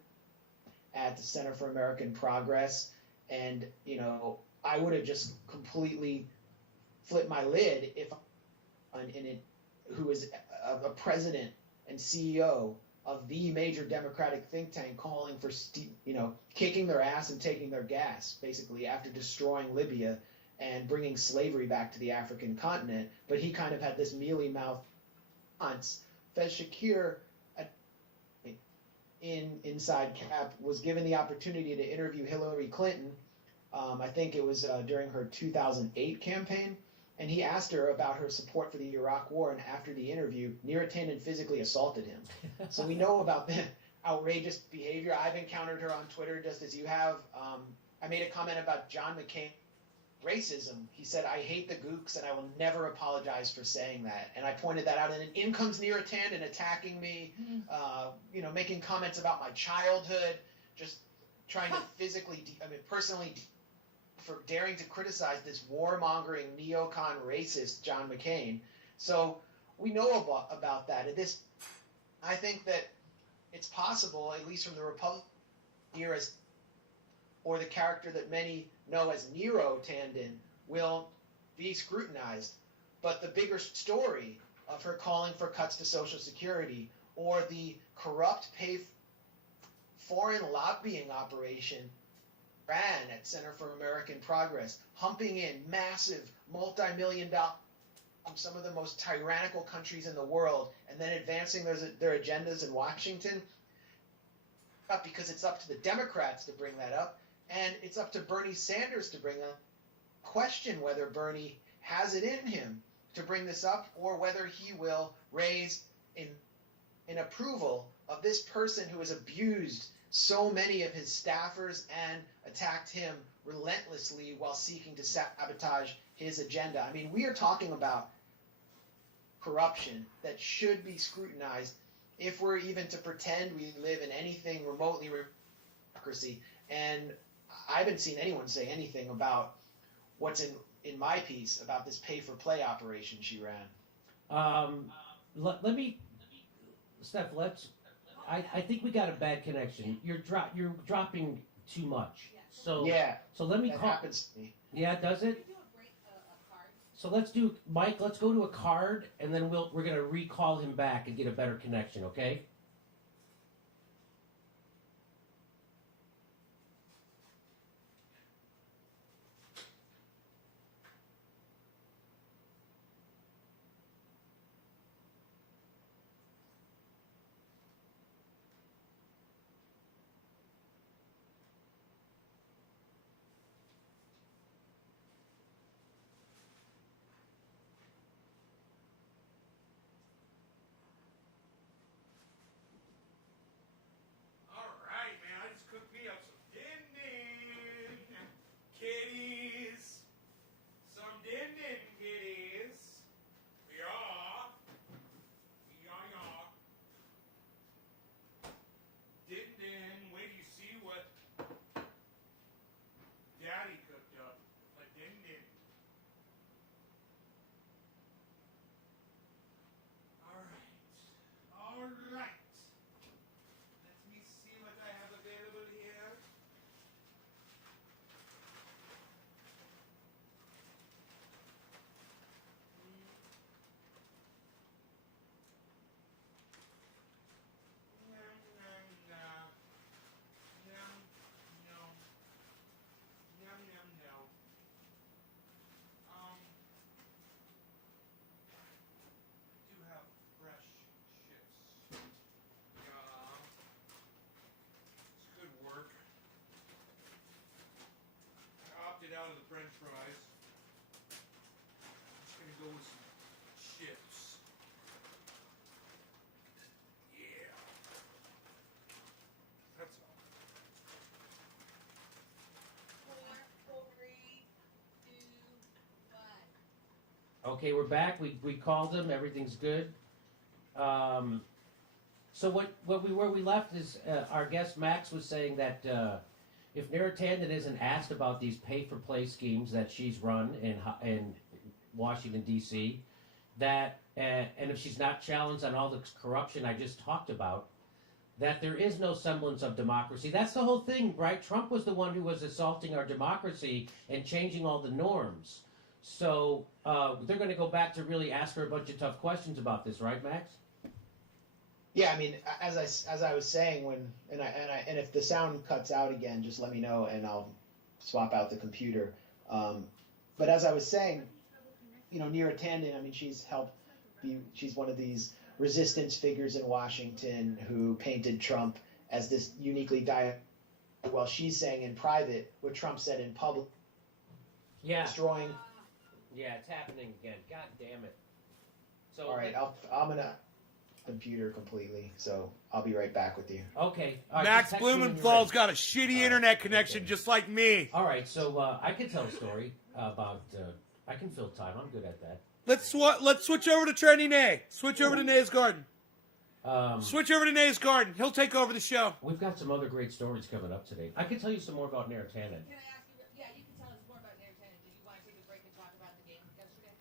at the Center for American Progress, and, you know, I would have just completely flipped my lid if who is a president and CEO of the major democratic think tank calling for, kicking their ass and taking their gas, basically, after destroying Libya and bringing slavery back to the African continent. But he kind of had this mealy-mouthed response. Fez Shakir, inside Cap, was given the opportunity to interview Hillary Clinton. I think it was during her 2008 campaign. And he asked her about her support for the Iraq War, and after the interview, Nirotana physically assaulted him. So we know about the outrageous behavior. I've encountered her on Twitter, just as you have. I made a comment about John McCain racism. He said, "I hate the gooks, and I will never apologize for saying that." And I pointed that out, and then in comes Nirotana attacking me, making comments about my childhood, just trying to personally for daring to criticize this warmongering neocon racist John McCain. So we know about that. And I think that it's possible, at least from the Republican era, or the character that many know as Nirotana, will be scrutinized. But the bigger story of her calling for cuts to Social Security, or the corrupt foreign lobbying operation ran at Center for American Progress, humping in massive multi-million dollars from some of the most tyrannical countries in the world, and then advancing their agendas in Washington, because it's up to the Democrats to bring that up, and it's up to Bernie Sanders to bring up. Question whether Bernie has it in him to bring this up, or whether he will raise in approval of this person who has abused so many of his staffers and attacked him relentlessly while seeking to sabotage his agenda. I mean, we are talking about corruption that should be scrutinized if we're even to pretend we live in anything remotely democracy. And I haven't seen anyone say anything about what's in my piece about this pay-for-play operation she ran. Steph, I think we got a bad connection. You're dropping too much. So yeah. So let me that call. Happens to me. Yeah, does it? So let's do, Mike. Let's go to a card, and then we're gonna recall him back and get a better connection. Okay. Okay, we're back. We called him. Everything's good. So where we left is our guest Max was saying that if Neera Tanden isn't asked about these pay-for-play schemes that she's run in Washington D.C., that and if she's not challenged on all the corruption I just talked about, that there is no semblance of democracy. That's the whole thing, right? Trump was the one who was assaulting our democracy and changing all the norms. So they're going to go back to really ask her a bunch of tough questions about this, right, Max? Yeah, I mean, as I was saying, and if the sound cuts out again, just let me know and I'll swap out the computer. But as I was saying, Neera Tanden, I mean, she's one of these resistance figures in Washington who painted Trump as this uniquely while she's saying in private what Trump said in public. Yeah. Destroying. Yeah, it's happening again. God damn it. So all right, I'm gonna computer completely, so I'll be right back with you. Okay. Max Blumenthal's got a shitty internet connection just like me. All right, so I can tell a story about. I can fill time. I'm good at that. Let's switch over to Trendy Nay. Switch over to Nay's Garden. Switch over to Nay's Garden. He'll take over the show. We've got some other great stories coming up today. I can tell you some more about Neera Tanden. Can I ask you? Yeah, you can tell us more about Neera Tanden. Did you want to take a break and talk about the game yesterday?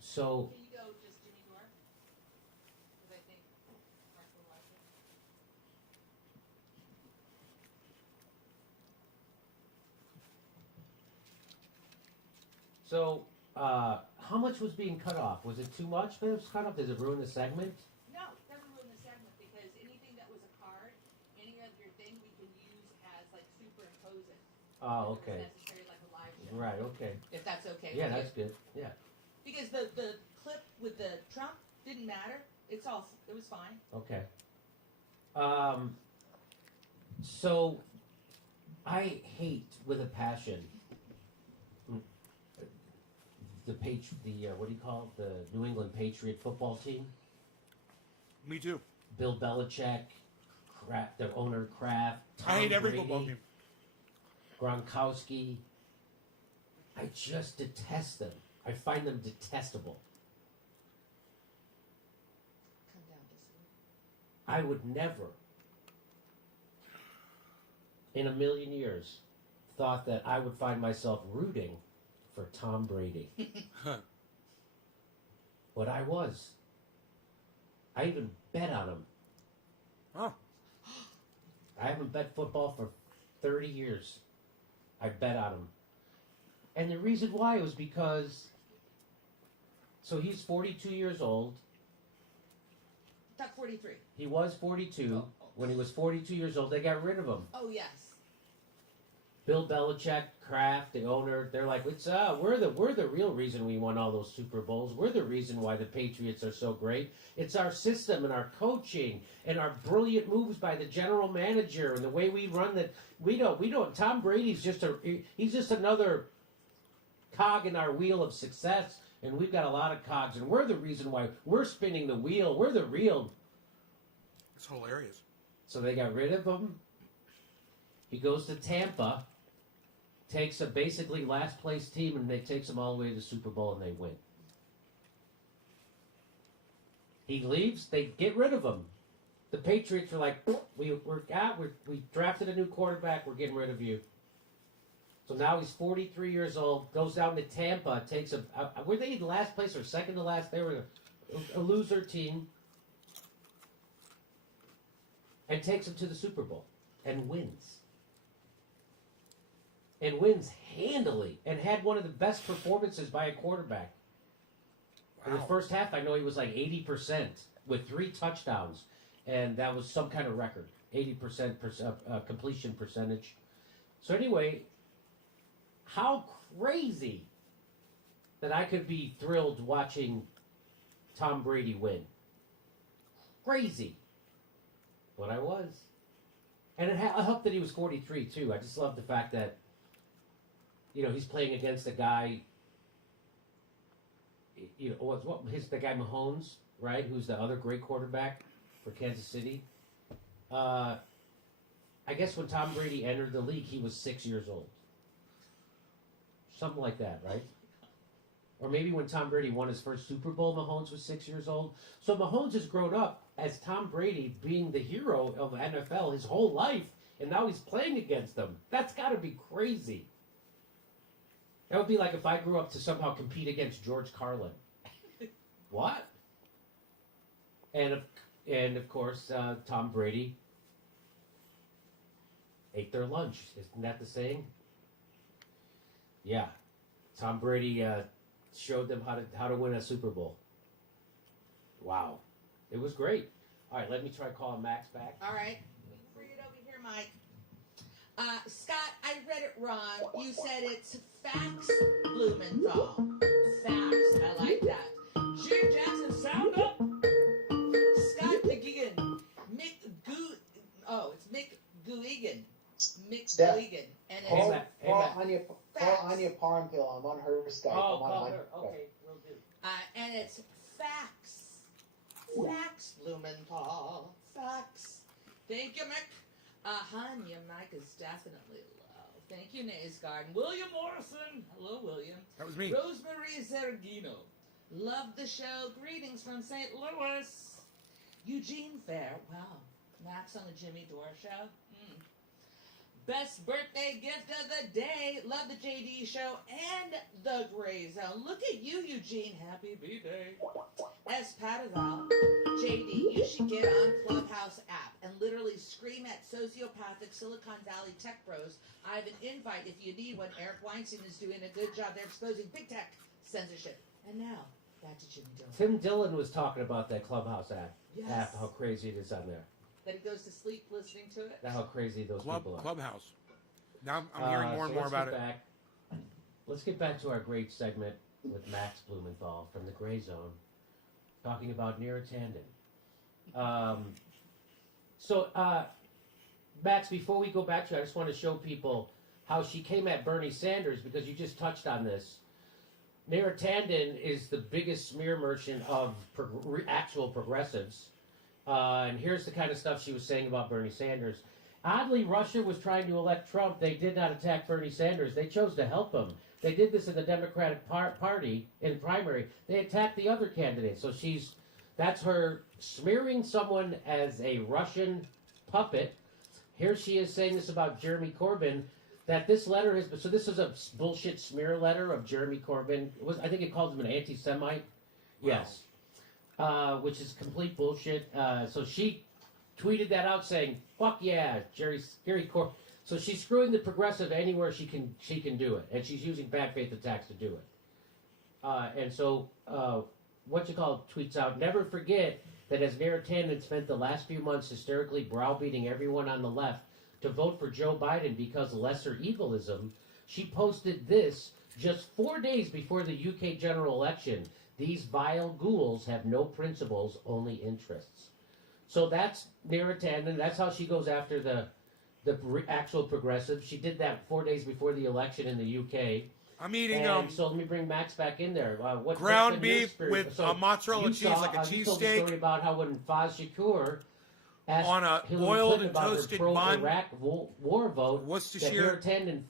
So. Can you go just Jimmy Dore? Because I think Mark will watch it. So, how much was being cut off? Was it too much that it was cut off? Does it ruin the segment? No, it doesn't ruin the segment because anything that was a card, any of your thing, we can use as like superimpose it. Oh, okay. It's necessary like a live show. Right, okay. If that's okay. Yeah, with that's you. good. Yeah. Because the clip with the Trump didn't matter. It was fine. Okay. So, I hate with a passion the what do you call it? The New England Patriot football team. Me too. Bill Belichick, their owner Kraft. I hate every Brady, football team. Gronkowski. I just detest them. I find them detestable. Come down this week. I would never, in a million years, thought that I would find myself rooting for Tom Brady. But I was. I even bet on him. Oh. I haven't bet football for 30 years. I bet on him. And the reason why was because, so he's 42 years old. Tuck 43. He was 42. When he was 42 years old, they got rid of him. Oh, yes. Bill Belichick, Kraft, the owner, they're like, we're the real reason we won all those Super Bowls. We're the reason why the Patriots are so great. It's our system and our coaching and our brilliant moves by the general manager and the way we run that. We don't. Tom Brady's he's just another cog in our wheel of success, and we've got a lot of cogs, and we're the reason why we're spinning the wheel. We're the real. It's hilarious. So they got rid of him. He goes to Tampa. Takes a basically last place team and they takes them all the way to the Super Bowl and they win. He leaves, they get rid of him. The Patriots are like, we drafted a new quarterback, we're getting rid of you. So now he's 43 years old, goes down to Tampa, takes were they last place or second to last? They were a loser team. And takes them to the Super Bowl and wins. And wins handily, and had one of the best performances by a quarterback. Wow. In the first half, I know he was like 80% with 3 touchdowns, and that was some kind of record, 80% completion percentage. So anyway, how crazy that I could be thrilled watching Tom Brady win. Crazy. But I was. And it helped that he was 43, too. I just love the fact that he's playing against a guy, the guy Mahomes, right? Who's the other great quarterback for Kansas City. I guess when Tom Brady entered the league, he was 6 years old. something like that, right? Or maybe when Tom Brady won his first Super Bowl, Mahomes was 6 years old. So Mahomes has grown up as Tom Brady being the hero of the NFL his whole life, and now he's playing against them. That's got to be crazy. That would be like if I grew up to somehow compete against George Carlin. What? And of course, Tom Brady ate their lunch. Isn't that the saying? Yeah. Tom Brady showed them how to win a Super Bowl. Wow. It was great. All right, let me try calling Max back. All right. Bring it over here, Mike. Scott, I read it wrong. You said it's Fax Blumenthal. Fax. I like that. Jim Jackson, sound up. Scott McGeegan. It's Mick Guigan. Mick Steph. Guigan. And Call it's Anya Parmpill. I'm on her Skype. Oh, I'm on call my her. Skype. Okay, will do. and it's Fax. Fax Blumenthal. Fax. Thank you, Mick. Hon, your mic is definitely low. Thank you, Nays Garden. William Morrison. Hello, William. That was me. Rosemary Zergino. Love the show. Greetings from St. Louis. Eugene Fair. Wow. Max on the Jimmy Dore show. Best birthday gift of the day. Love the JD show and the Gray Zone. Look at you, Eugene. Happy B-Day. S. Pataval. JD, you should get on Clubhouse app and literally scream at sociopathic Silicon Valley tech bros. I have an invite if you need one. Eric Weinstein is doing a good job. They're exposing big tech censorship. And now, back to Jimmy Dore. Tim Dillon was talking about that Clubhouse app. Yes. How crazy it is on there. That he goes to sleep listening to it. How crazy those people are. Clubhouse. Now I'm hearing more and more about it. Let's get back to our great segment with Max Blumenthal from the Gray Zone, talking about Neera Tanden. Max, before we go back to it, I just want to show people how she came at Bernie Sanders, because you just touched on this. Neera Tanden is the biggest smear merchant of actual progressives. And here's the kind of stuff she was saying about Bernie Sanders. Oddly, Russia was trying to elect Trump. They did not attack Bernie Sanders. They chose to help him. They did this in the Democratic Party in primary. They attacked the other candidate. So that's her smearing someone as a Russian puppet. Here she is saying this about Jeremy Corbyn, that this letter has been, so this is a bullshit smear letter of Jeremy Corbyn. I think it calls him an anti-Semite. Wow. Yes. Which is complete bullshit. So she tweeted that out saying, fuck yeah, Gary Corbyn. So she's screwing the progressive anywhere she can do it. And she's using bad faith attacks to do it. Tweets out, never forget that as Neera Tanden spent the last few months hysterically browbeating everyone on the left to vote for Joe Biden because lesser evilism, she posted this just 4 days before the UK general election. These vile ghouls have no principles, only interests. So that's Neera Tanden. That's how she goes after the actual progressives. She did that 4 days before the election in the UK. I'm eating so let me bring Max back in there. Ground beef with mozzarella cheese, like a you told the cheesesteak. Story about how when Faz Shakur asked on a Hillary boiled Clinton and about her toasted pro-Iraq war vote, Worcestershire that Neera Tanden,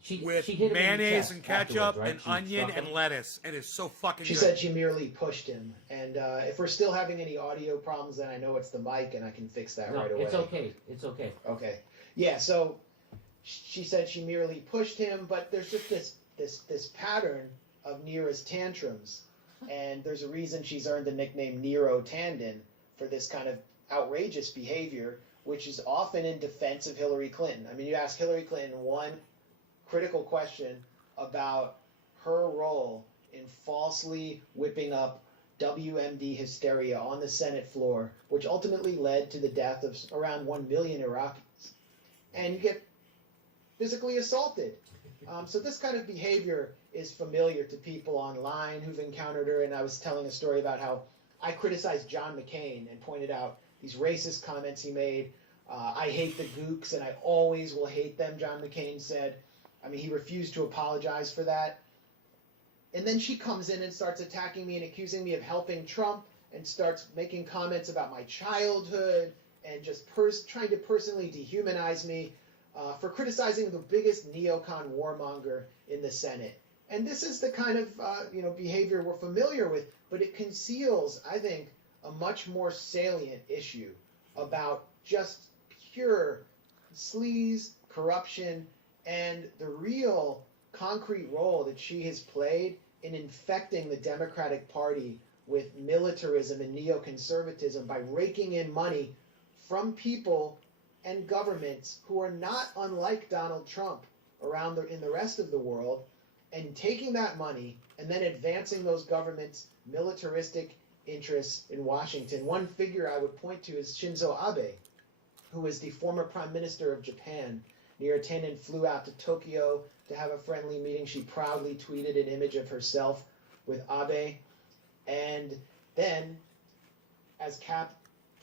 she with hit him in the mayonnaise chest and ketchup afterwards, right? and She onion struck and him. lettuce. It is so fucking She good. said she merely pushed him. And if we're still having any audio problems, then I know it's the mic and I can fix that right away. It's okay. It's okay. Okay. Yeah, so she said she merely pushed him, but there's just this pattern of Neera's tantrums. And there's a reason she's earned the nickname Nero Tanden for this kind of outrageous behavior, which is often in defense of Hillary Clinton. I mean, you ask Hillary Clinton one critical question about her role in falsely whipping up WMD hysteria on the Senate floor, which ultimately led to the death of around 1 million Iraqis. And you get physically assaulted. So this kind of behavior is familiar to people online who've encountered her. And I was telling a story about how I criticized John McCain and pointed out these racist comments he made. I hate the gooks, and I always will hate them, John McCain said. I mean, he refused to apologize for that. And then she comes in and starts attacking me and accusing me of helping Trump and starts making comments about my childhood and just trying to personally dehumanize me for criticizing the biggest neocon warmonger in the Senate. And this is the kind of behavior we're familiar with, but it conceals, I think, a much more salient issue about just pure sleaze, corruption, and the real concrete role that she has played in infecting the Democratic Party with militarism and neoconservatism by raking in money from people and governments who are not unlike Donald Trump in the rest of the world, and taking that money and then advancing those governments' militaristic interests in Washington. One figure I would point to is Shinzo Abe, who is the former prime minister of Japan. Neera Tanden flew out to Tokyo to have a friendly meeting. She proudly tweeted an image of herself with Abe. And then, as Cap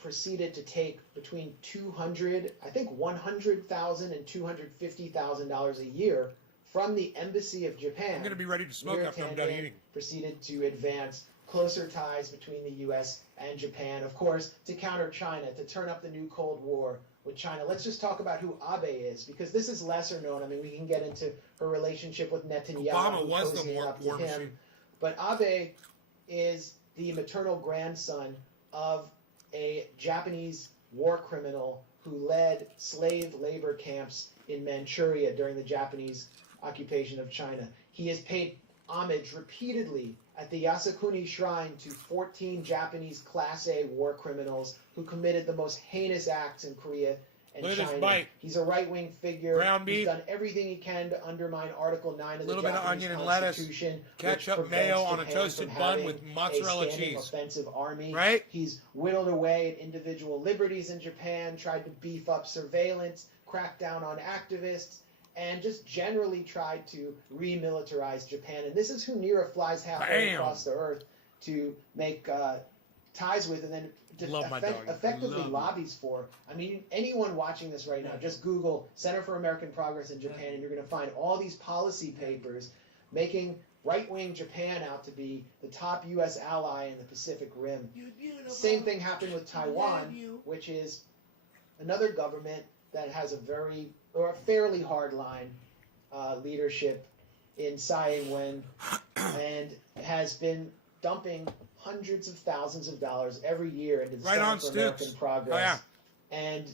proceeded to take between $100,000 and $250,000 a year from the embassy of Japan. I'm going to be ready to smoke after I'm done eating. Proceeded to advance closer ties between the U.S. and Japan, of course, to counter China, to turn up the new Cold War with China. Let's just talk about who Abe is, because this is lesser known. I mean, we can get into her relationship with Netanyahu. Obama was the war machine. But Abe is the maternal grandson of a Japanese war criminal who led slave labor camps in Manchuria during the Japanese occupation of China. He has paid homage repeatedly at the Yasukuni Shrine to 14 Japanese Class A war criminals who committed the most heinous acts in Korea and Look at China. this bite. He's a right-wing figure. Ground beef. He's done everything he can to undermine Article 9 of the Little bit of Japanese onion and lettuce, Constitution, ketchup, which mayo prevents on a Japan toasted from bun having with mozzarella a standing cheese. offensive army. Right? He's whittled away at individual liberties in Japan, tried to beef up surveillance, crack down on activists, and just generally tried to remilitarize Japan. And this is who Neera flies halfway across the earth to make ties with, and then effectively lobbies for. I mean, anyone watching this right now, just Google Center for American Progress in Japan, and you're going to find all these policy papers making right-wing Japan out to be the top U.S. ally in the Pacific Rim. Same thing happened with Taiwan, which is another government that has a fairly hardline leadership in Tsai Ing-wen, and has been dumping hundreds of thousands of dollars every year into the Center for American Progress. Oh, yeah. And,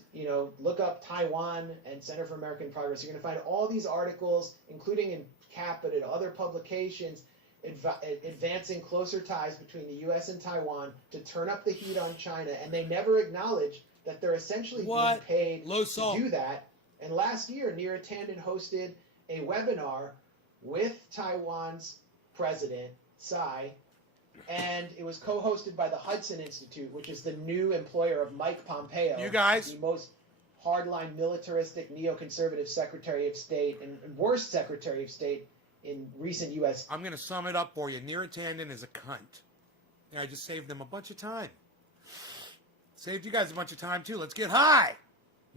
look up Taiwan and Center for American Progress. You're going to find all these articles, including in CAP, but in other publications, advancing closer ties between the U.S. and Taiwan to turn up the heat on China. And they never acknowledge that they're essentially being paid to do that. And last year, Neera Tanden hosted a webinar with Taiwan's president, Tsai, and it was co-hosted by the Hudson Institute, which is the new employer of Mike Pompeo. You guys? The most hardline, militaristic, neoconservative Secretary of State and worst Secretary of State in recent U.S. I'm going to sum it up for you. Neera Tanden is a cunt. And I just saved them a bunch of time. Saved you guys a bunch of time, too. Let's get high.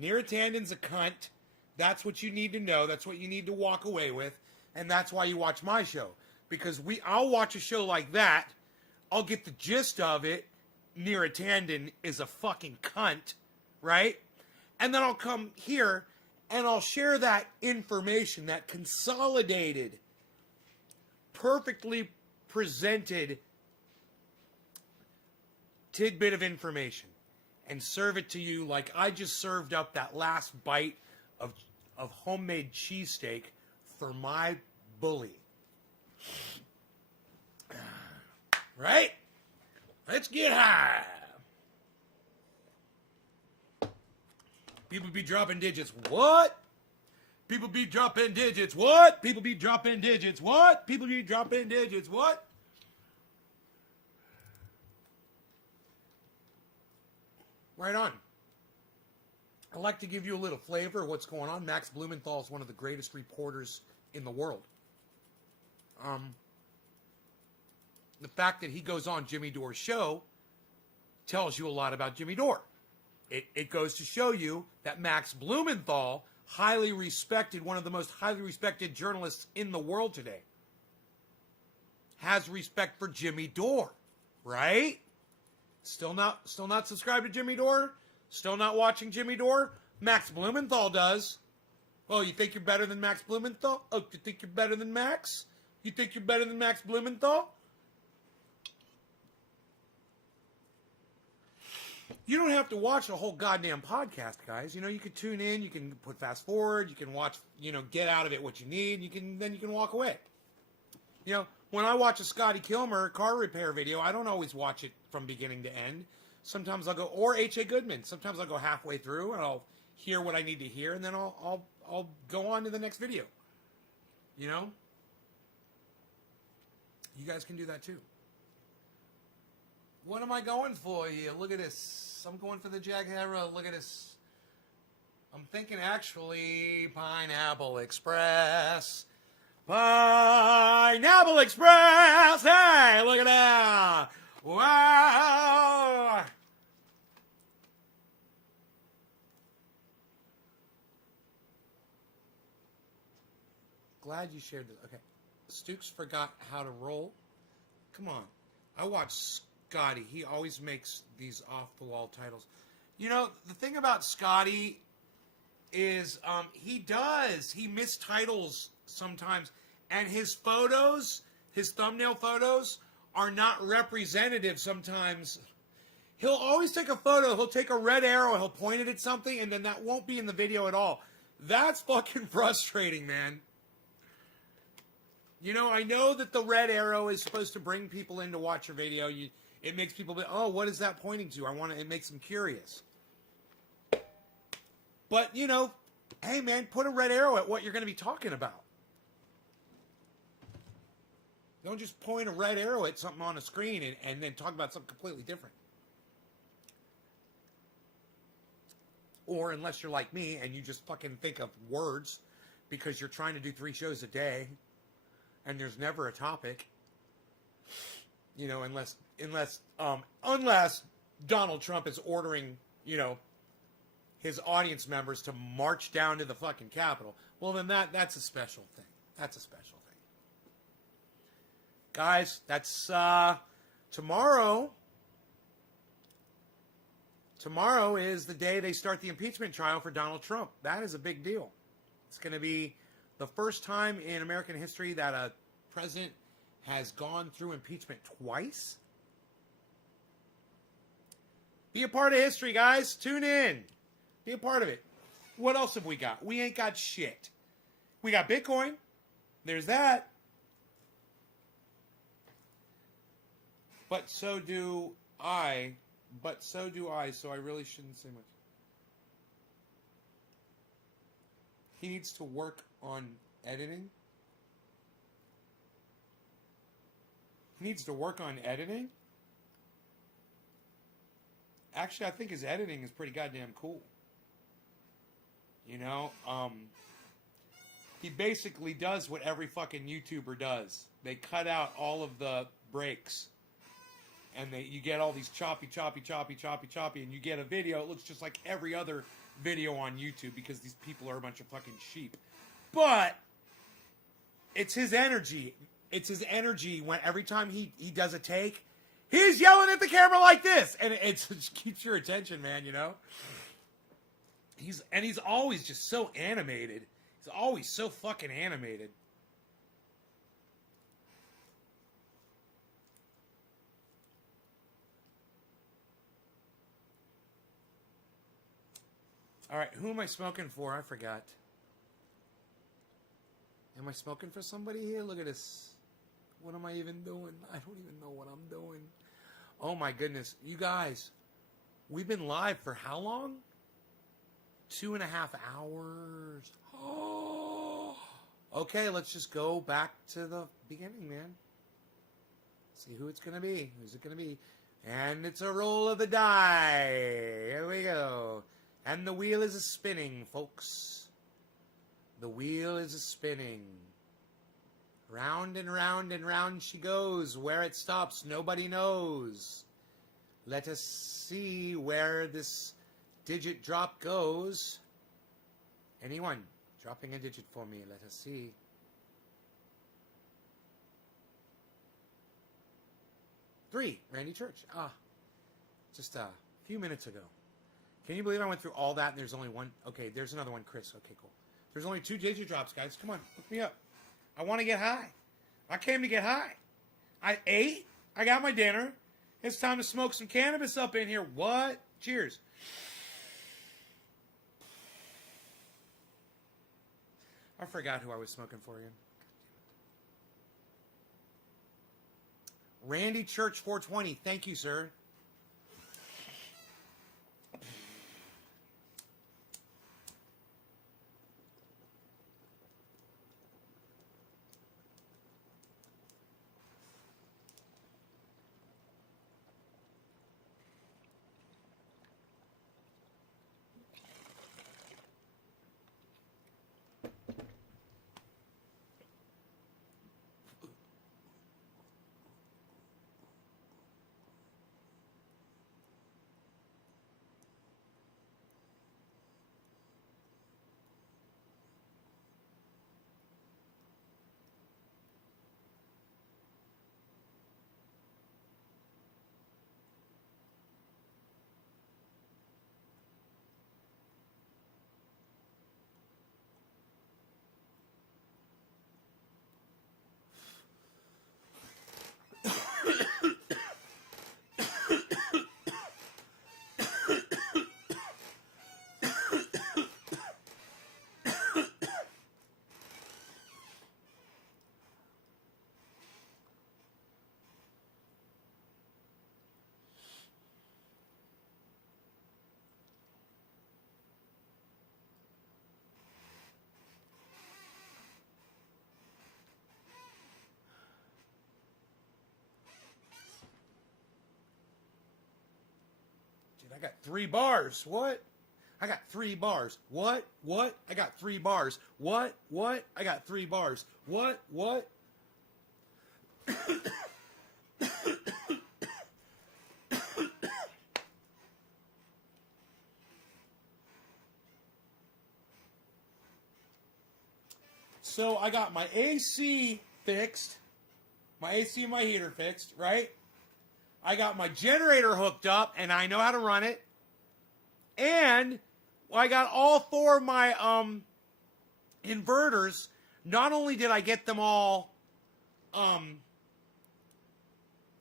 Neera Tanden's a cunt. That's what you need to know. That's what you need to walk away with. And that's why you watch my show. Because I'll watch a show like that. I'll get the gist of it. Neera Tanden is a fucking cunt, right? And then I'll come here and I'll share that information, that consolidated, perfectly presented tidbit of information, and serve it to you like I just served up that last bite of homemade cheesesteak for my bully. Right? Let's get high. People be dropping digits. What? People be dropping digits. What? People be dropping digits. What? People be dropping digits. What? Right on. I'd like to give you a little flavor of what's going on. Max Blumenthal is one of the greatest reporters in the world. The fact that he goes on Jimmy Dore's show tells you a lot about Jimmy Dore. It goes to show you that Max Blumenthal, highly respected, one of the most highly respected journalists in the world today, has respect for Jimmy Dore, right? Still not subscribed to Jimmy Dore? Still not watching Jimmy Dore? Max Blumenthal does. Oh, you think you're better than Max Blumenthal? Oh, you think you're better than Max? You think you're better than Max Blumenthal? You don't have to watch the whole goddamn podcast, guys. You know, you can tune in, you can put fast forward, you can watch, you know, get out of it what you need, then you can walk away. You know, when I watch a Scotty Kilmer car repair video, I don't always watch it from beginning to end. Sometimes I'll go, or H.A. Goodman. Sometimes I'll go halfway through and I'll hear what I need to hear, and then I'll go on to the next video. You know? You guys can do that too. What am I going for here? Look at this. I'm going for the Jaguar. Look at this. I'm thinking actually Pineapple Express. Pineapple Express! Hey, look at that! Wow! Glad you shared this. Okay. Stukes forgot how to roll. Come on. I watch Scotty. He always makes these off-the-wall titles. You know, the thing about Scotty is he mistitles sometimes. And his photos, his thumbnail photos, are not representative sometimes. He'll always take a photo. He'll take a red arrow. He'll point it at something, and then that won't be in the video at all. That's fucking frustrating, man. You know, I know that the red arrow is supposed to bring people in to watch your video. It makes people be, oh, what is that pointing to? It makes them curious. But, you know, hey, man, put a red arrow at what you're going to be talking about. Don't just point a red arrow at something on a screen and then talk about something completely different. Or unless you're like me and you just fucking think of words because you're trying to do 3 shows a day and there's never a topic. You know, unless Donald Trump is ordering, you know, his audience members to march down to the fucking Capitol. Well, then that's a special thing. That's a special thing. Guys, that's tomorrow. Tomorrow is the day they start the impeachment trial for Donald Trump. That is a big deal. It's going to be the first time in American history that a president has gone through impeachment twice. Be a part of history, guys. Tune in. Be a part of it. What else have we got? We ain't got shit. We got Bitcoin. There's that. But so do I. So I really shouldn't say much. He needs to work on editing. He needs to work on editing? Actually, I think his editing is pretty goddamn cool. You know, he basically does what every fucking YouTuber does. They cut out all of the breaks. And you get all these choppy, and you get a video. It looks just like every other video on YouTube because these people are a bunch of fucking sheep. But it's his energy. It's his energy when every time he does a take, he's yelling at the camera like this, and it just keeps your attention, man. You know. He's always just so animated. He's always so fucking animated. All right, who am I smoking for? I forgot. Am I smoking for somebody here? Look at this. What am I even doing? I don't even know what I'm doing. Oh my goodness. You guys, we've been live for how long? 2.5 hours. Oh. Okay, let's just go back to the beginning, man. See who it's going to be. Who's it going to be? And it's a roll of the die. Here we go. And the wheel is a-spinning, folks. The wheel is a-spinning. Round and round and round she goes. Where it stops, nobody knows. Let us see where this digit drop goes. Anyone dropping a digit for me? Let us see. Three, Randy Church. Just a few minutes ago. Can you believe I went through all that and there's only one? Okay, there's another one, Chris. Okay, cool. There's only 2 digit drops, guys. Come on, hook me up. I want to get high. I came to get high. I ate. I got my dinner. It's time to smoke some cannabis up in here. What? Cheers. I forgot who I was smoking for again. Randy Church 420. Thank you, sir. I got 3 bars. What? I got 3 bars. What? What? I got 3 bars. What? What? I got 3 bars. What? What? So I got my AC fixed. My AC and my heater fixed, right? I got my generator hooked up, and I know how to run it. And I got all 4 of my inverters. Not only did I get them all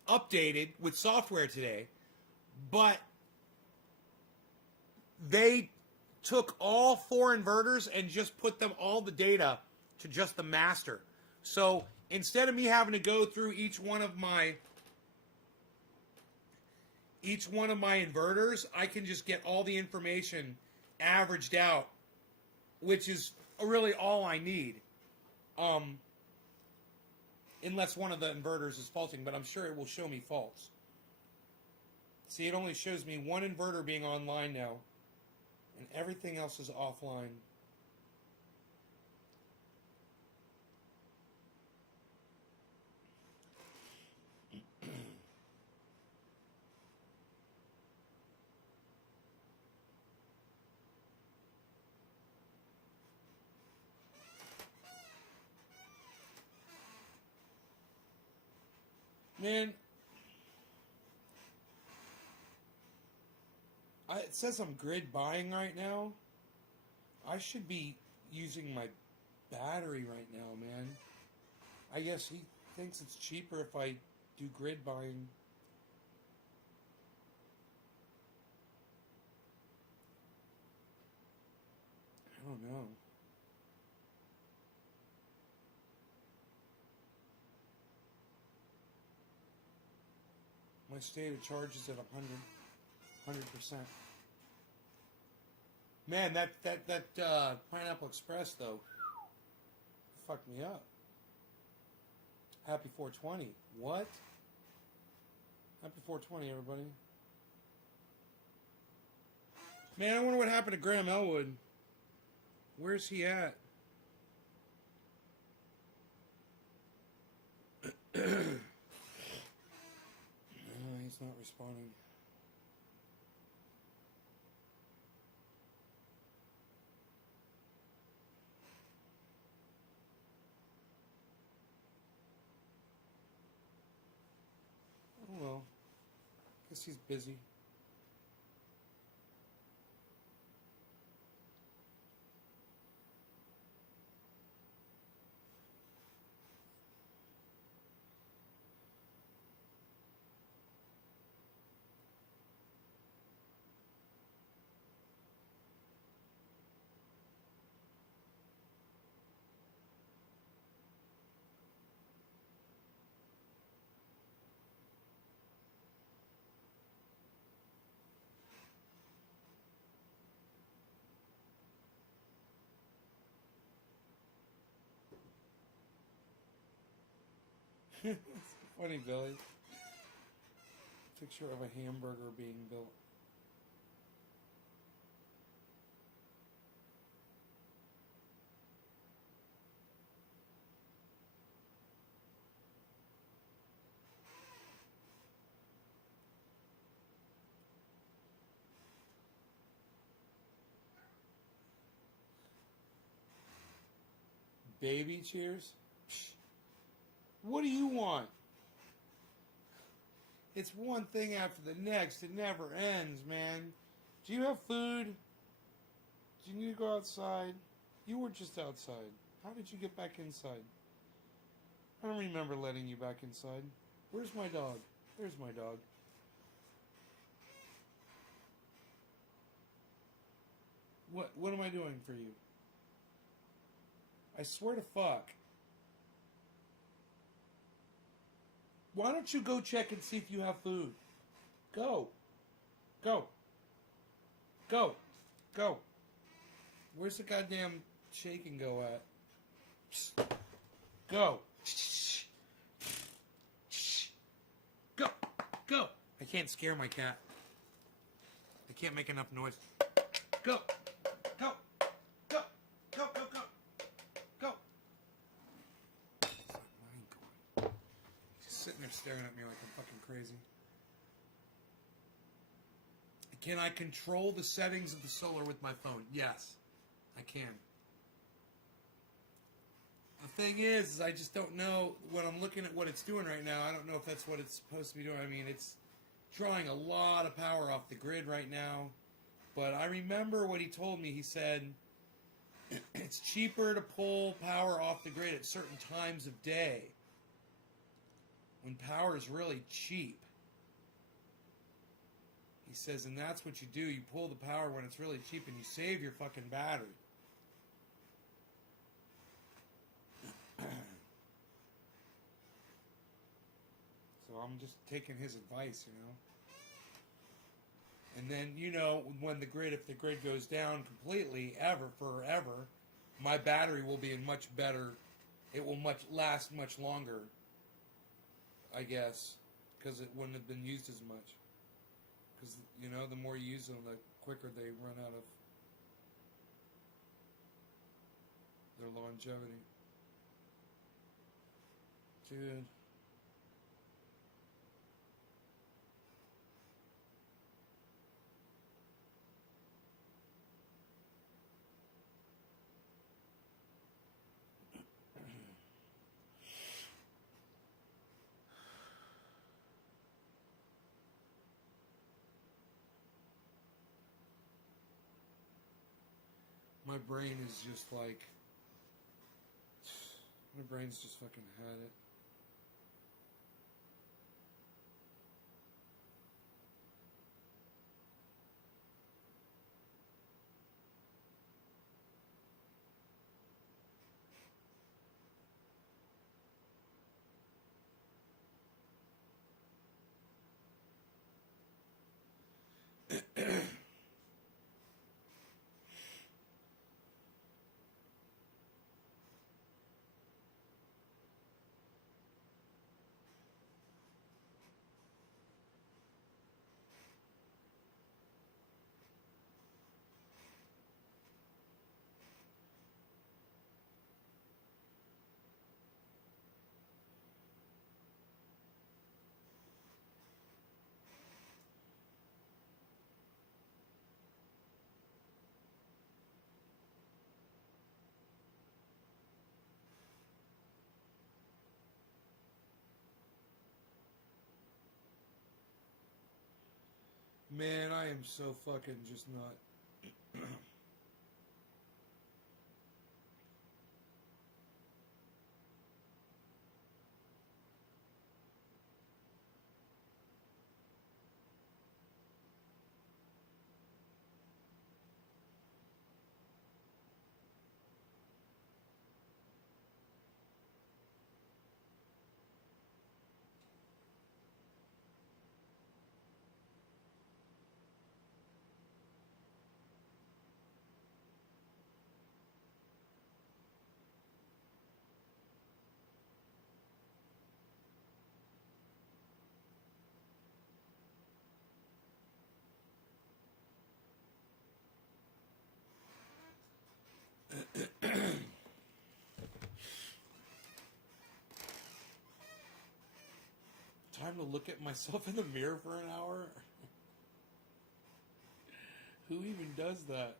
updated with software today, but they took all 4 inverters and just put them all the data to just the master. So instead of me having to go through each one of my inverters, I can just get all the information averaged out, which is really all I need. Unless one of the inverters is faulting, but I'm sure it will show me faults. See, it only shows me one inverter being online now, and everything else is offline. Man, it says I'm grid buying right now. I should be using my battery right now, man. I guess he thinks it's cheaper if I do grid buying. I don't know. My state of charge is at 100%. Man, that Pineapple Express though fucked me up. Happy 420. What? Happy 420, everybody. Man, I wonder what happened to Graham Elwood. Where's he at? He's not responding. Oh well. Guess he's busy. Funny, Billy. Picture of a hamburger being built. Baby cheers? Psh. What do you want? It's one thing after the next. It never ends, man. Do you have food? Do you need to go outside? You were just outside. How did you get back inside? I don't remember letting you back inside. Where's my dog? There's my dog. What am I doing for you? I swear to fuck. Why don't you go check and see if you have food? Go. Go. Go. Go. Where's the goddamn shake and go at? Psst. Go. Go. Go. I can't scare my cat. I can't make enough noise. Go. Go. Go. Go. Go. Go. Go. He's just sitting there staring at me like I'm fucking crazy. Can I control the settings of the solar with my phone? Yes, I can. The thing is I just don't know, when I'm looking at what it's doing right now, I don't know if that's what it's supposed to be doing. I mean, it's drawing a lot of power off the grid right now. But I remember what he told me. He said it's cheaper to pull power off the grid at certain times of day, when power is really cheap. He says, and that's what you do. You pull the power when it's really cheap and you save your fucking battery. So I'm just taking his advice, you know. And then, you know, when if the grid goes down completely, forever, my battery will be in much better, it will last much longer, I guess, because it wouldn't have been used as much. Because, you know, the more you use them, the quicker they run out of their longevity. Dude. My brain is just like, my brain's just fucking had it. Man, I am so fucking just not. time to look at myself in the mirror for an hour? Who even does that?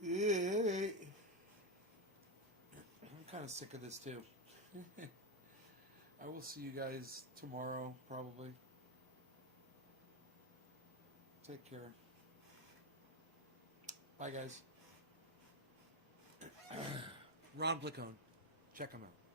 Yeah. I'm kind of sick of this too. I will see you guys tomorrow, probably. Take care. Bye, guys. Ron Placone. Check him out.